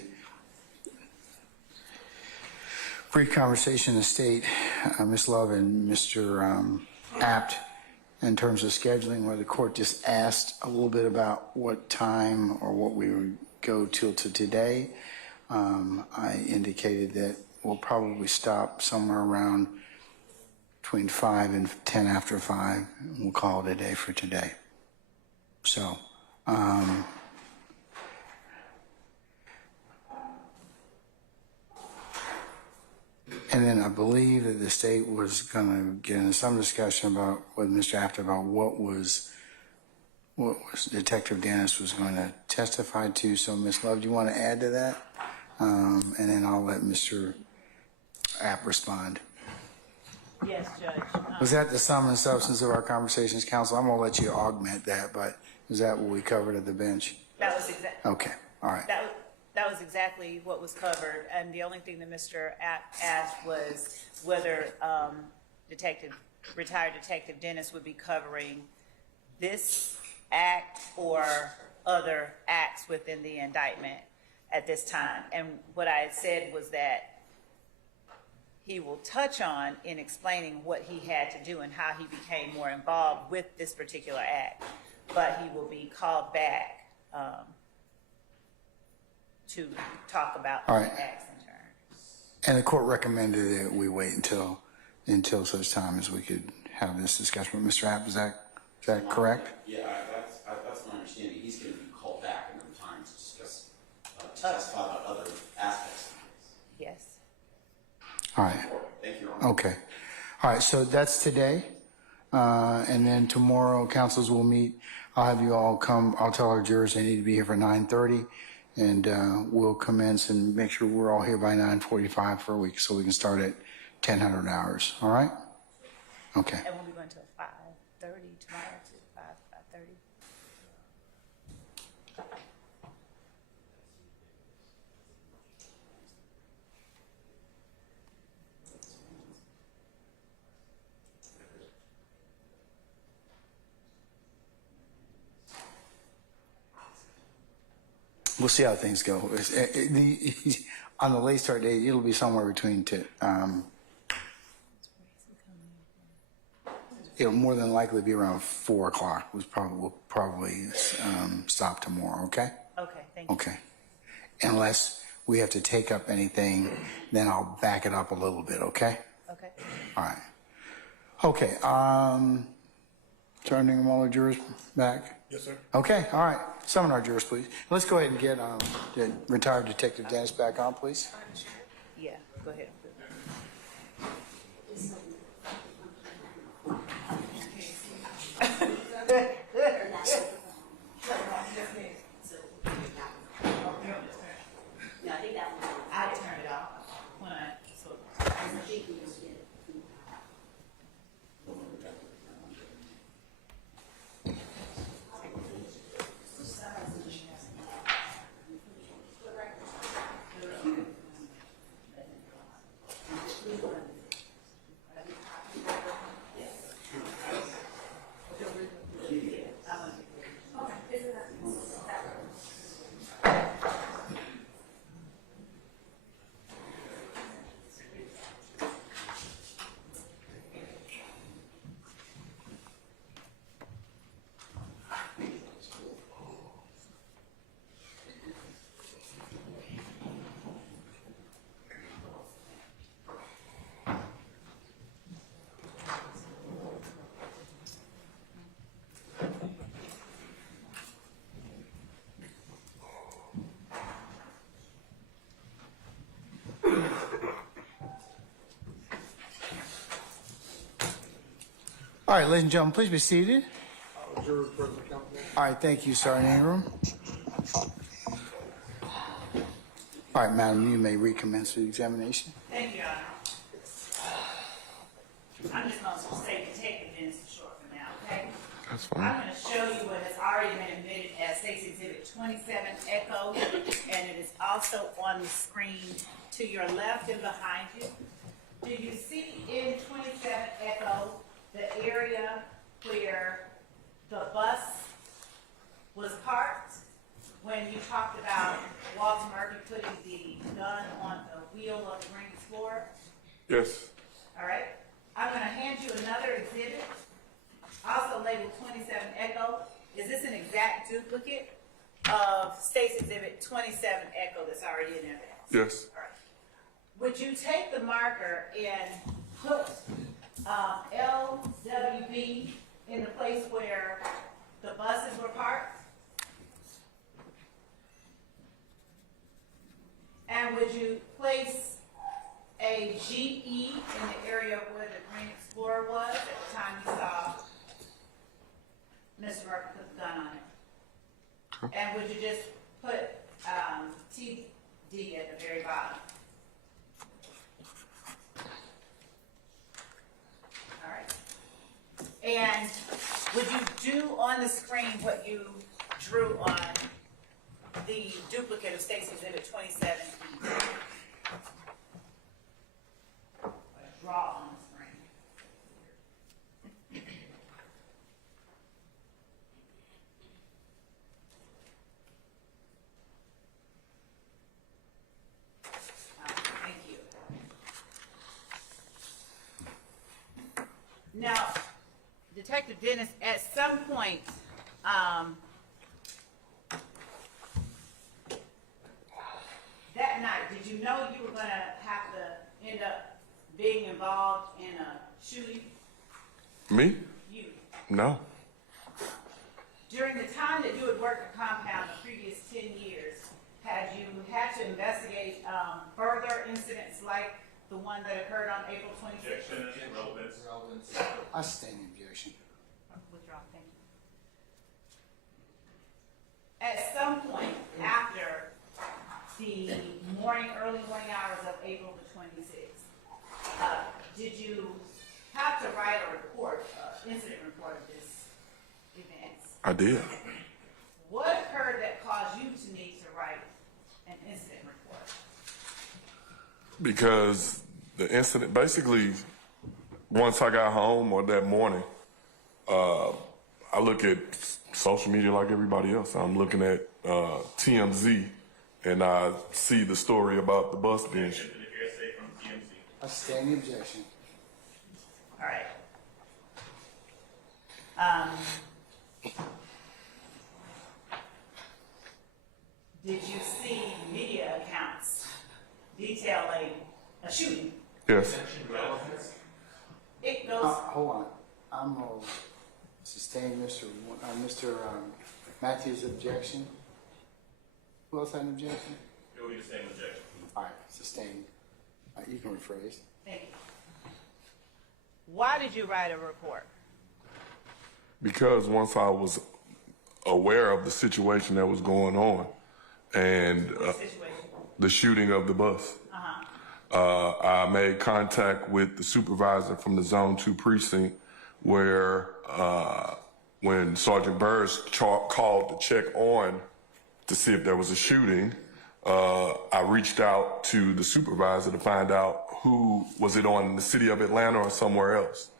brief conversation in the state, Ms. Love and Mr. Apt, in terms of scheduling, where the court just asked a little bit about what time or what we would go till to today. I indicated that we'll probably stop somewhere around between 5 and 10 after 5, and we'll call it a day for today. So, and then I believe that the state was going to get into some discussion about with Mr. After about what was Detective Dennis was going to testify to. So, Ms. Love, do you want to add to that? And then I'll let Mr. App respond. Yes, Judge. Was that the sum and substance of our conversations, counsel? I'm going to let you augment that, but is that what we covered at the bench? That was exactly. Okay, all right. That was exactly what was covered, and the only thing that Mr. asked was whether retired Detective Dennis would be covering this act or other acts within the indictment at this time. And what I had said was that he will touch on in explaining what he had to do and how he became more involved with this particular act, but he will be called back to talk about All right. the acts in turn. And the court recommended that we wait until such time as we could have this discussion with Mr. App. Is that correct? Yeah, that's my understanding. He's going to be called back another time to discuss, to testify about other aspects. Yes. All right. Thank you, Your Honor. Okay. All right, so that's today. And then tomorrow, councils will meet. I'll have you all come. I'll tell our jurors they need to be here for 9:30. And we'll commence and make sure we're all here by 9:45 for a week so we can start at 1000 hours. All right? Okay. And we'll be going till 5:30 tomorrow to 5:30. We'll see how things go. On the late start date, it'll be somewhere between it'll more than likely be around 4 o'clock. We'll probably stop tomorrow. Okay. Okay. Thank you. Okay. Unless we have to take up anything, then I'll back it up a little bit. Okay. Okay. All right. Okay. Turning all the jurors back. Yes, sir. Okay. All right. Summon our jurors, please. Let's go ahead and get the retired Detective Dennis back on, please. Yeah. Go ahead. I turned it off when I All right, ladies and gentlemen, please be seated. All right, thank you, Sergeant Ingram. All right, madam, you may recommence the examination. Thank you, Your Honor. I'm just going to say Detective Dennis is short for now, okay? That's fine. I'm going to show you what has already been admitted as State's Exhibit 27 Echo, and it is also on the screen to your left and behind you. Do you see in 27 Echo the area where the bus was parked when you talked about Walter Murphy putting the gun on the wheel of the Green Explorer? Yes. All right. I'm going to hand you another exhibit, also labeled 27 Echo. Is this an exact duplicate of State's Exhibit 27 Echo that's already in evidence? Yes. All right. Would you take the marker and put LWB in the place where the buses were parked? And would you place a GE in the area where the Green Explorer was at the time you saw Mr. Murphy put the gun on it? Okay. And would you just put TD at the very bottom? All right. And would you do on the screen what you drew on the duplicate of State's Exhibit 27? Draw on the screen. Thank you. Now, Detective Dennis, at some point, that night, did you know you were going to have to end up being involved in a shooting? Me? You. No. During the time that you had worked the compound the previous 10 years, had you had to investigate further incidents like the one that occurred on April 26th? Objection, relevance. I stand in objection. Withdraw, thank you. At some point after the early morning hours of April the 26th, did you have to write a report, incident report of this event? I did. What occurred that caused you to need to write an incident report? Because the incident, basically, once I got home or that morning, I look at social media like everybody else. I'm looking at TMZ, and I see the story about the bus being. I stand in objection. All right. Did you see media accounts detailing a shooting? Yes. It goes. Hold on. I'm going to sustain Mr. Matthews' objection. Who else had an objection? It will be the same objection. All right, sustained. You can rephrase. Thank you. Why did you write a report? Because once I was aware of the situation that was going on and the shooting of the bus, I made contact with the supervisor from the Zone 2 precinct where when Sergeant Burrs called to check on to see if there was a shooting, I reached out to the supervisor to find out who was it on, the city of Atlanta or somewhere else.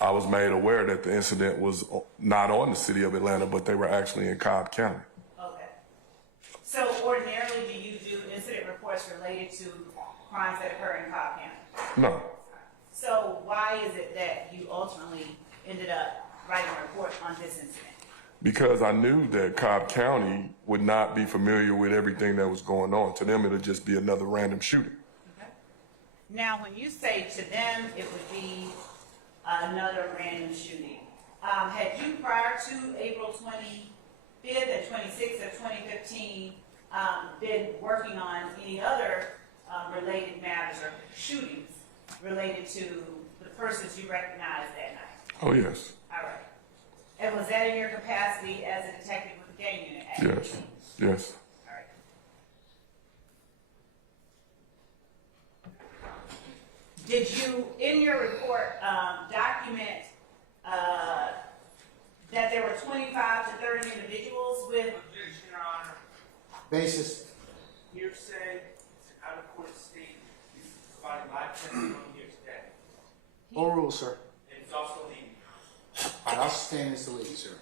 I was made aware that the incident was not on the city of Atlanta, but they were actually in Cobb County. Okay. So ordinarily, do you do incident reports related to crimes that occur in Cobb County? No. So why is it that you ultimately ended up writing a report on this incident? Because I knew that Cobb County would not be familiar with everything that was going on. To them, it'll just be another random shooting. Okay. Now, when you say to them it would be another random shooting, had you prior to April 25th and 26th of 2015 been working on any other related matters or shootings related to the persons you recognized that night? Oh, yes. All right. And was that in your capacity as a detective with the gang unit? Yes. Yes. All right. Did you, in your report, document that there were 25 to 30 individuals with? Objection, Your Honor. Basis. Hearsay, out of court statement, providing live testimony here today. Overruled, sir. And it's also leading. All right, I'll sustain this to lead, sir.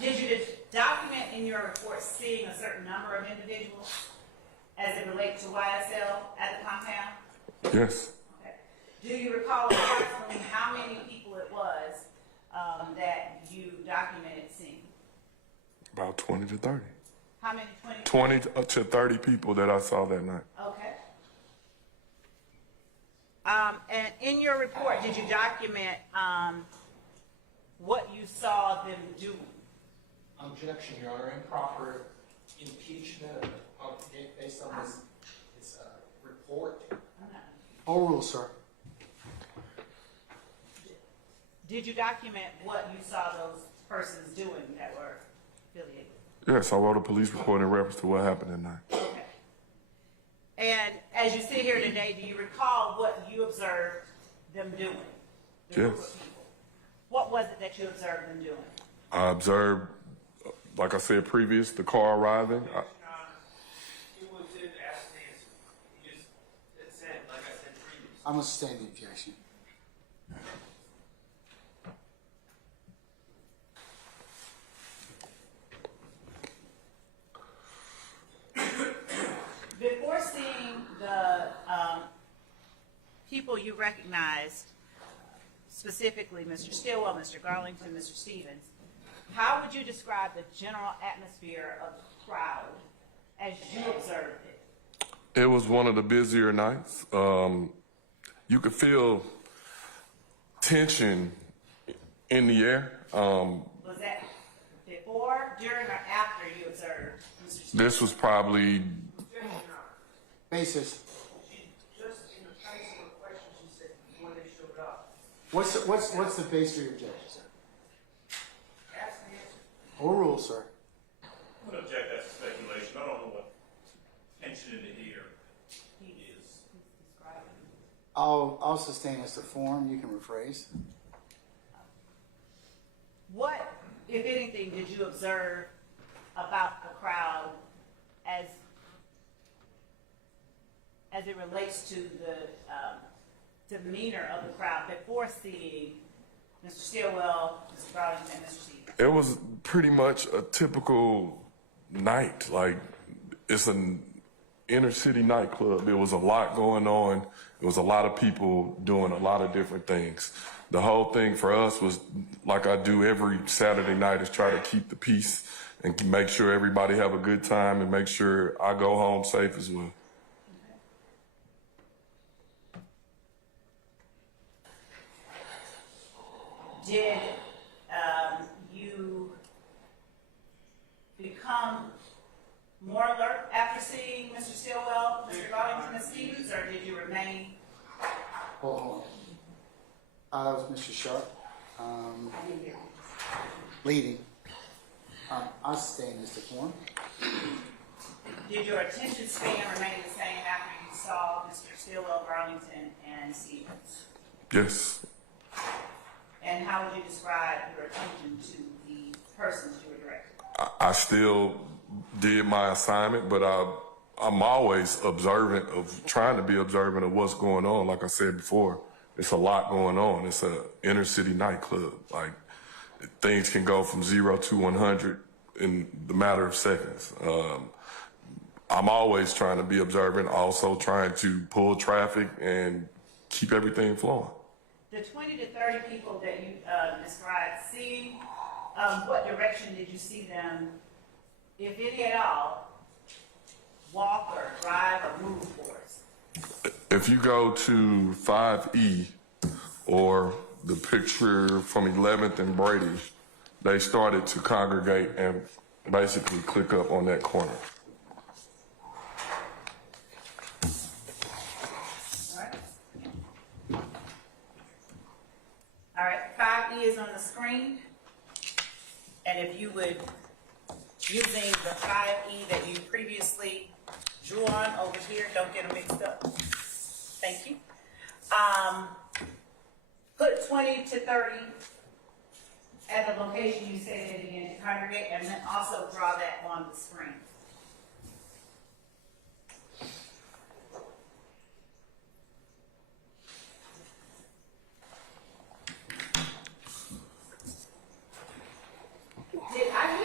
Did you document in your report seeing a certain number of individuals as it relates to YSL at the compound? Yes. Okay. Do you recall approximately how many people it was that you documented seeing? About 20 to 30. How many? 20 to 30 people that I saw that night. Okay. And in your report, did you document what you saw them doing? Objection, Your Honor. Improper impeachment based on this report. Overruled, sir. Did you document what you saw those persons doing that were affiliated? Yes, I wrote a police report in reference to what happened that night. Okay. And as you sit here today, do you recall what you observed them doing? The group Yes. of people. What was it that you observed them doing? I observed, like I said previous, the car arriving. It was in ask and answer. You just it said, like I said previously. I'm going to sustain the objection. Before seeing the people you recognized, specifically Mr. Stillwell, Mr. Garlington, Mr. Stevens, how would you describe the general atmosphere of the crowd as you observed it? It was one of the busier nights. You could feel tension in the air. Was that before, during, or after you observed Mr. Stevens? This was probably Basis. Just in the face of the question she said before they showed up. What's the base for your objection, sir? Ask and answer. Overruled, sir. I'm going to object that to speculation. I don't know what tension in the air is. I'll sustain as to form. You can rephrase. What, if anything, did you observe about the crowd as it relates to the demeanor of the crowd before seeing Mr. Stillwell, Mr. Garlington, and Mr. Stevens? It was pretty much a typical night. Like, it's an inner city nightclub. There was a lot going on. There was a lot of people doing a lot of different things. The whole thing for us was, like I do every Saturday night, is try to keep the peace and make sure everybody have a good time and make sure I go home safe as well. Did you become more alert after seeing Mr. Stillwell, Mr. Garlington, and Stevens, or did you remain? Hold on. That was Mr. Sharp. Leading. I'll sustain as to form. Did your attention span remain the same after you saw Mr. Stillwell, Garlington, and Stevens? Yes. And how would you describe your attention to the persons you were directing? I still did my assignment, but I'm always observant of, trying to be observant of what's going on. Like I said before, it's a lot going on. It's a inner city nightclub. Like, things can go from 0 to 100 in the matter of seconds. I'm always trying to be observant, also trying to pull traffic and keep everything flowing. The 20 to 30 people that you described seeing, what direction did you see them, if any at all, walk or drive or move towards? If you go to 5E or the picture from 11th and Brady, they started to congregate and basically click up on that corner. All right, 5E is on the screen. And if you would, using the 5E that you previously drew on over here, don't get them mixed up. Thank you. Put 20 to 30 at the location you said they began to congregate, and then also draw that on the screen. Did I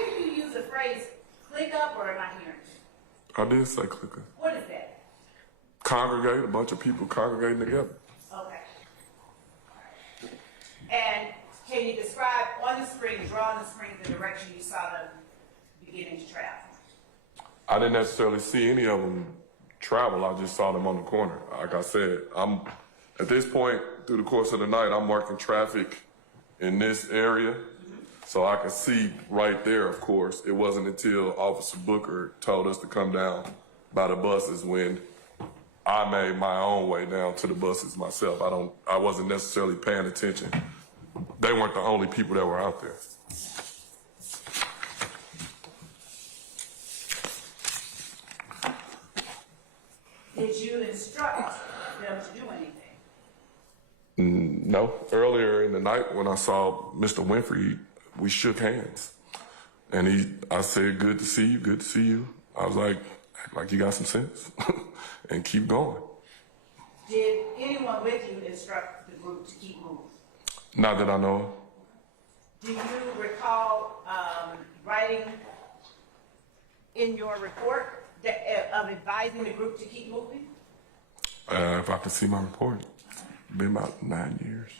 I did say clicker. What is that? Congregate, a bunch of people congregating together. Okay. And can you describe on the screen, draw on the screen, the direction you saw them beginning to travel? I didn't necessarily see any of them travel. I just saw them on the corner. Like I said, I'm at this point through the course of the night, I'm working traffic in this area. So I could see right there, of course. It wasn't until Officer Booker told us to come down by the buses when I made my own way down to the buses myself. I wasn't necessarily paying attention. They weren't the only people that were out there. Did you instruct them to do anything? No. Earlier in the night when I saw Mr. Winfrey, we shook hands. And I said, good to see you, good to see you. I was like, act like you got some sense and keep going. Did anyone with you instruct the group to keep moving? Not that I know of. Do you recall writing in your report of advising the group to keep moving? If I can see my report, it's been about 9 years.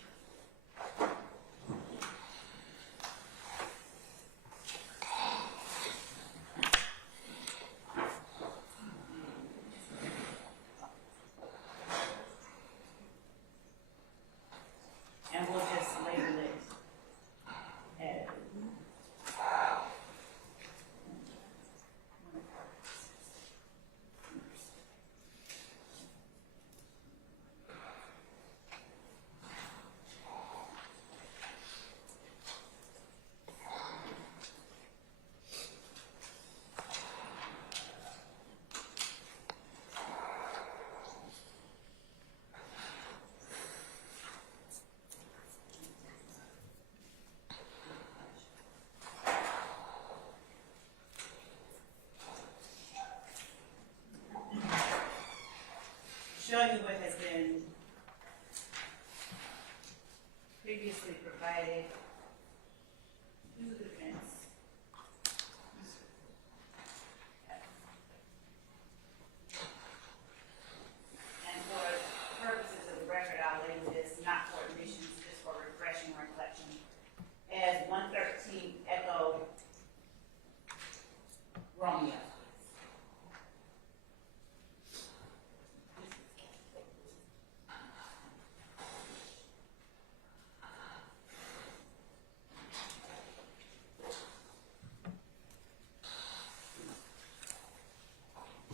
And we'll just label it as show you what has been previously provided to the defense. And for purposes of the record, I'll label this not for admissions, just for refreshing recollection, as 113 Echo Romeo.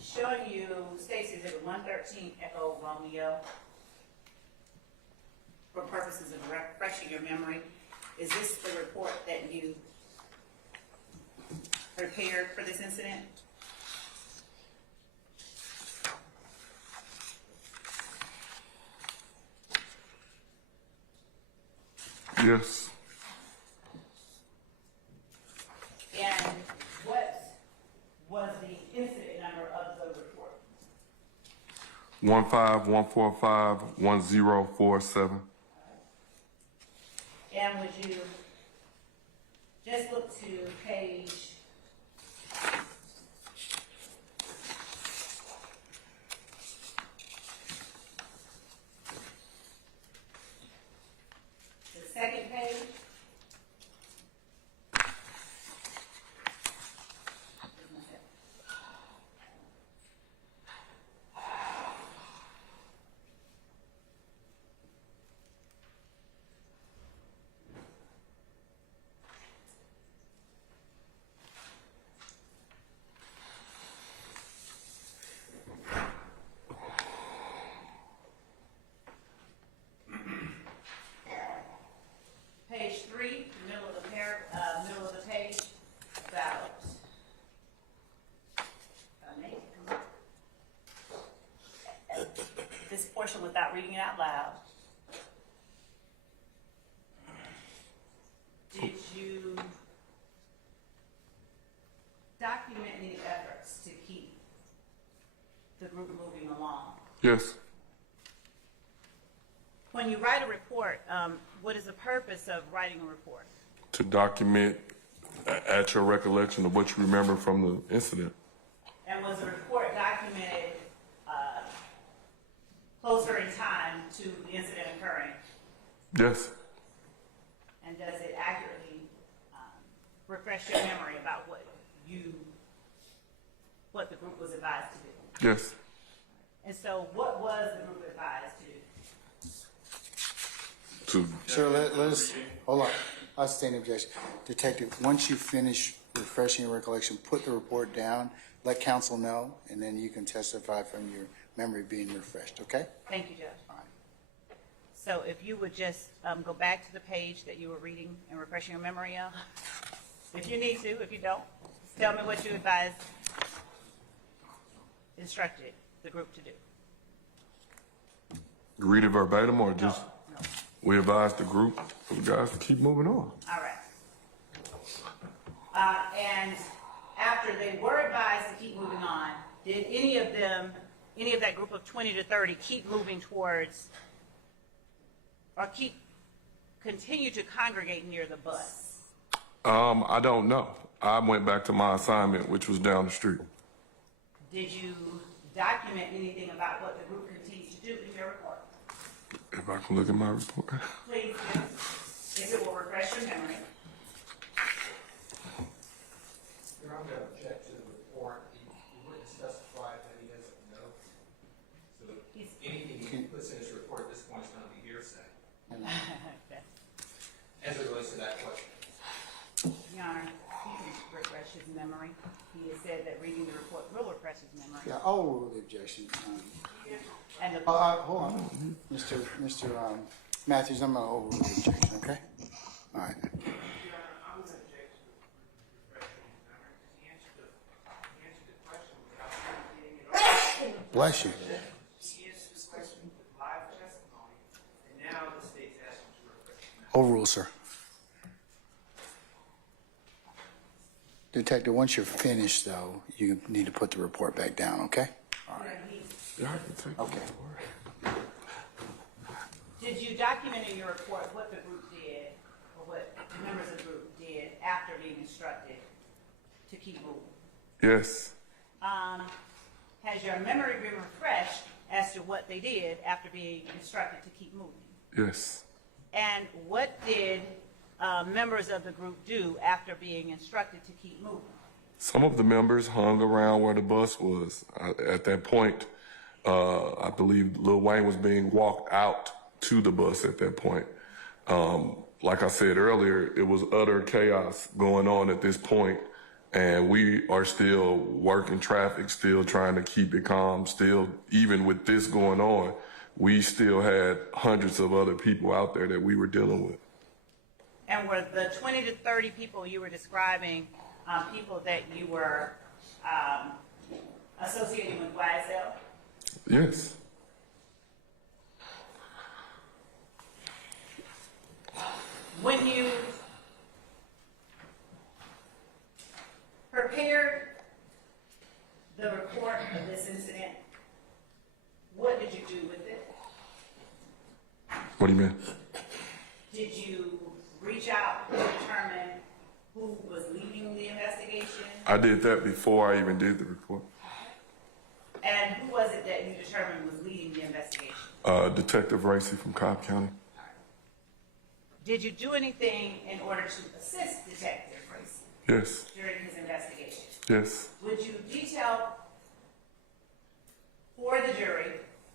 Showing you Stacy Exhibit 113 Echo Romeo. For purposes of refreshing your memory, is this the report that you prepared for this incident? Yes. And what was the incident number of the report? 15-145-1047. And would you just look to page the second page? Page 3, middle of the page, about this portion without reading it out loud. Did you document any efforts to keep the group moving along? Yes. When you write a report, what is the purpose of writing a report? To document at your recollection of what you remember from the incident. And was the report closer in time to the incident occurring? Yes. And does it accurately refresh your memory about what the group was advised to do? Yes. And so what was the group advised to do? Sir, let's, hold on. I'll sustain the objection. Detective, once you finish refreshing your recollection, put the report down, let counsel know, and then you can testify from your memory being refreshed, okay? Thank you, Judge. So if you would just go back to the page that you were reading and refreshing your memory of, if you need to, if you don't, just tell me what you instructed the group to do. Read it verbatim or just, No. we advised the group for the guys to keep moving on. All right. And after they were advised to keep moving on, did any of that group of 20 to 30 keep moving towards or continue to congregate near the bus? I don't know. I went back to my assignment, which was down the street. Did you document anything about what the group continued to do in your report? If I can look at my report. Please do, if it will refresh your memory. Your Honor, I'm going to object to the report. The witness testified that he doesn't know. So anything he puts in his report at this point is going to be hearsay. Okay. As it relates to that question. Your Honor, he can refresh his memory. He has said that reading the report will refresh his memory. Yeah, I'll rule the objection. And the Hold on. Mr. Matthews, I'm going to overrule the objection, okay? All right. Your Honor, I'm going to object to refreshing his memory because he answered the question without getting it all. Bless you. He answered the question with live testimony, and now the state's asking to refresh his memory. Overrule, sir. Detective, once you're finished, though, you need to put the report back down, okay? All right. Yeah, I can take Okay. Did you document in your report what the group did, or what the members of the group did after being instructed to keep moving? Yes. Has your memory been refreshed as to what they did after being instructed to keep moving? Yes. And what did members of the group do after being instructed to keep moving? Some of the members hung around where the bus was. At that point, I believe Lil Wayne was being walked out to the bus at that point. Like I said earlier, it was utter chaos going on at this point, and we are still working traffic, still trying to keep it calm, still, even with this going on, we still had hundreds of other people out there that we were dealing with. And were the 20 to 30 people you were describing people that you were associating with YSL? Yes. When you prepared the report of this incident, what did you do with it? What do you mean? Did you reach out to determine who was leading the investigation? I did that before I even did the report. And who was it that you determined was leading the investigation? Detective Racy from Cobb County. Did you do anything in order to assist Detective Racy Yes. during his investigation? Yes. Would you detail for the jury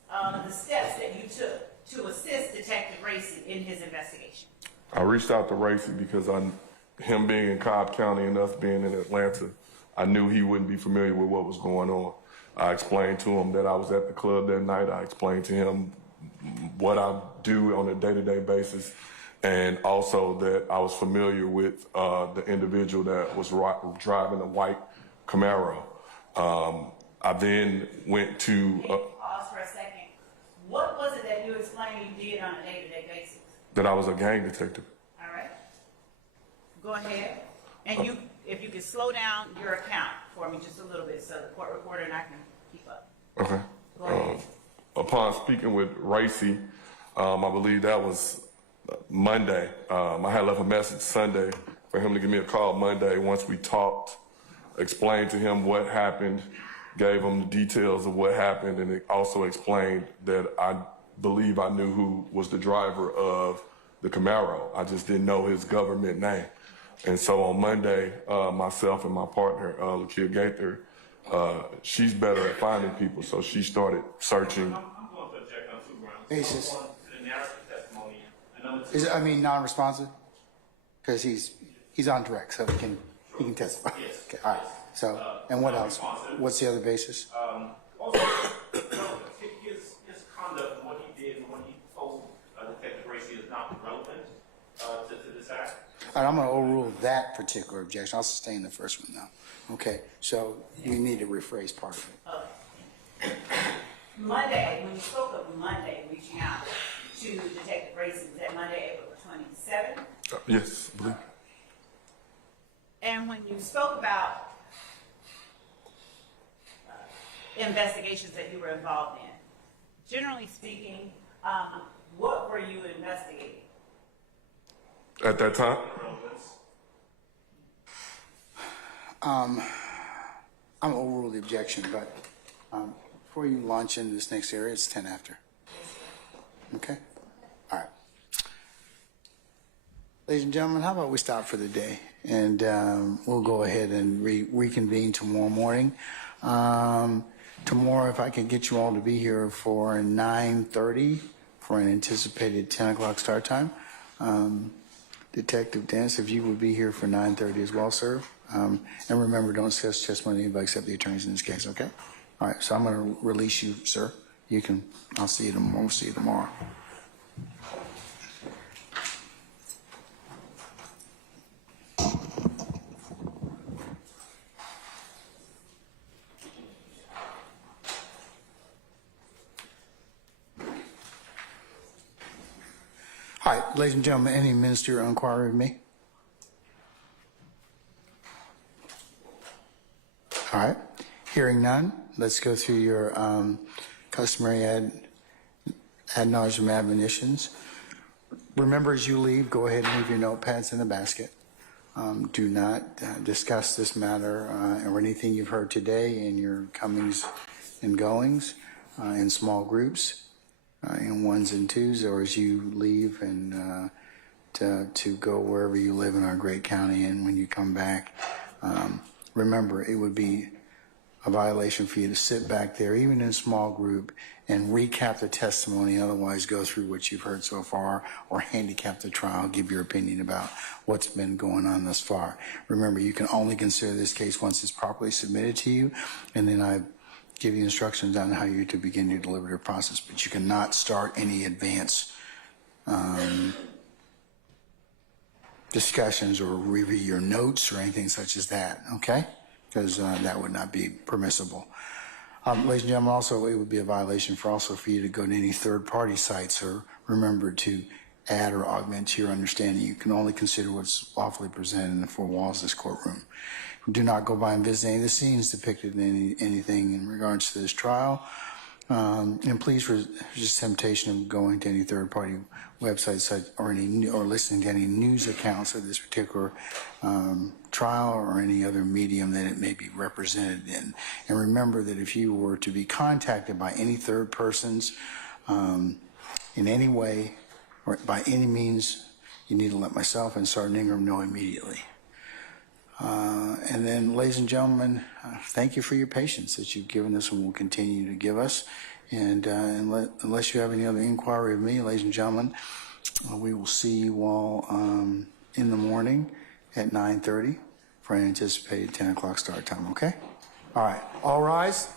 the steps that you took to assist Detective Racy in his investigation? I reached out to Racy because him being in Cobb County and us being in Atlanta, I knew he wouldn't be familiar with what was going on. I explained to him that I was at the club that night. I explained to him what I do on a day-to-day basis, and also that I was familiar with the individual that was driving a white Camaro. I then went to... Pause for a second. What was it that you explained you did on a day-to-day basis? that I was a gang detective. All right. Go ahead. And if you could slow down your account for me just a little bit so the court reporter and I can keep up. Okay. Go ahead. Upon speaking with Racy, I believe that was Monday. I had left a message Sunday for him to give me a call Monday. Once we talked, explained to him what happened, gave him the details of what happened, and it also explained that I believe I knew who was the driver of the Camaro. I just didn't know his government name. And so on Monday, myself and my partner, Lakia Gaither, she's better at finding people, so she started searching. I'm going to object on 2 grounds. Basis. To the narrative testimony. Non-responsive? Because he's on direct, so he can testify. Yes. Okay, all right. So, and what else? What's the other basis? Also, his conduct and what he did and what he told Detective Gracie is not relevant to this act. All right, I'm going to overrule that particular objection. I'll sustain the first one now. Okay, so you need to rephrase part of it. Monday, when you spoke of Monday reaching out to Detective Gracie, was that Monday, April 27th? Yes, I believe. And when you spoke about investigations that you were involved in, generally speaking, what were you investigating? At that time? I'm going to overrule the objection, but before you launch into this next area, it's 10 after. Okay? All right. Ladies and gentlemen, how about we stop for the day, and we'll go ahead and reconvene tomorrow morning. Tomorrow, if I can get you all to be here for 9:30 for an anticipated 10 o'clock start time. Detective Dennis, if you would be here for 9:30 as well, sir. And remember, don't discuss testimony except the attorneys in this case, okay? All right, so I'm going to release you, sir. You can, I'll see you tomorrow. We'll see you tomorrow. All right, ladies and gentlemen, any ministerial inquiry of me? All right, hearing none, let's go through your customary ad nauseam admonitions. Remember, as you leave, go ahead and leave your notepads in the basket. Do not discuss this matter or anything you've heard today in your comings and goings in small groups, in ones and twos, or as you leave and to go wherever you live in our great county. And when you come back, remember, it would be a violation for you to sit back there, even in a small group, and recap the testimony, otherwise go through what you've heard so far, or handicap the trial, give your opinion about what's been going on thus far. Remember, you can only consider this case once it's properly submitted to you, and then I give you instructions on how you're to begin your deliberative process, but you cannot start any advance discussions or review your notes or anything such as that, okay? Because that would not be permissible. Ladies and gentlemen, also it would be a violation for you to go to any third-party sites, or remember to add or augment to your understanding. You can only consider what's lawfully presented in the four walls of this courtroom. Do not go by and visit any of the scenes depicted in anything in regards to this trial. And please resist temptation of going to any third-party websites or listening to any news accounts of this particular trial or any other medium that it may be represented in. And remember that if you were to be contacted by any third persons in any way or by any means, you need to let myself and Sergeant Ingram know immediately. And then, ladies and gentlemen, thank you for your patience that you've given us and will continue to give us. And unless you have any other inquiry of me, ladies and gentlemen, we will see you all in the morning at 9:30 for an anticipated 10 o'clock start time, okay? All right, all rise.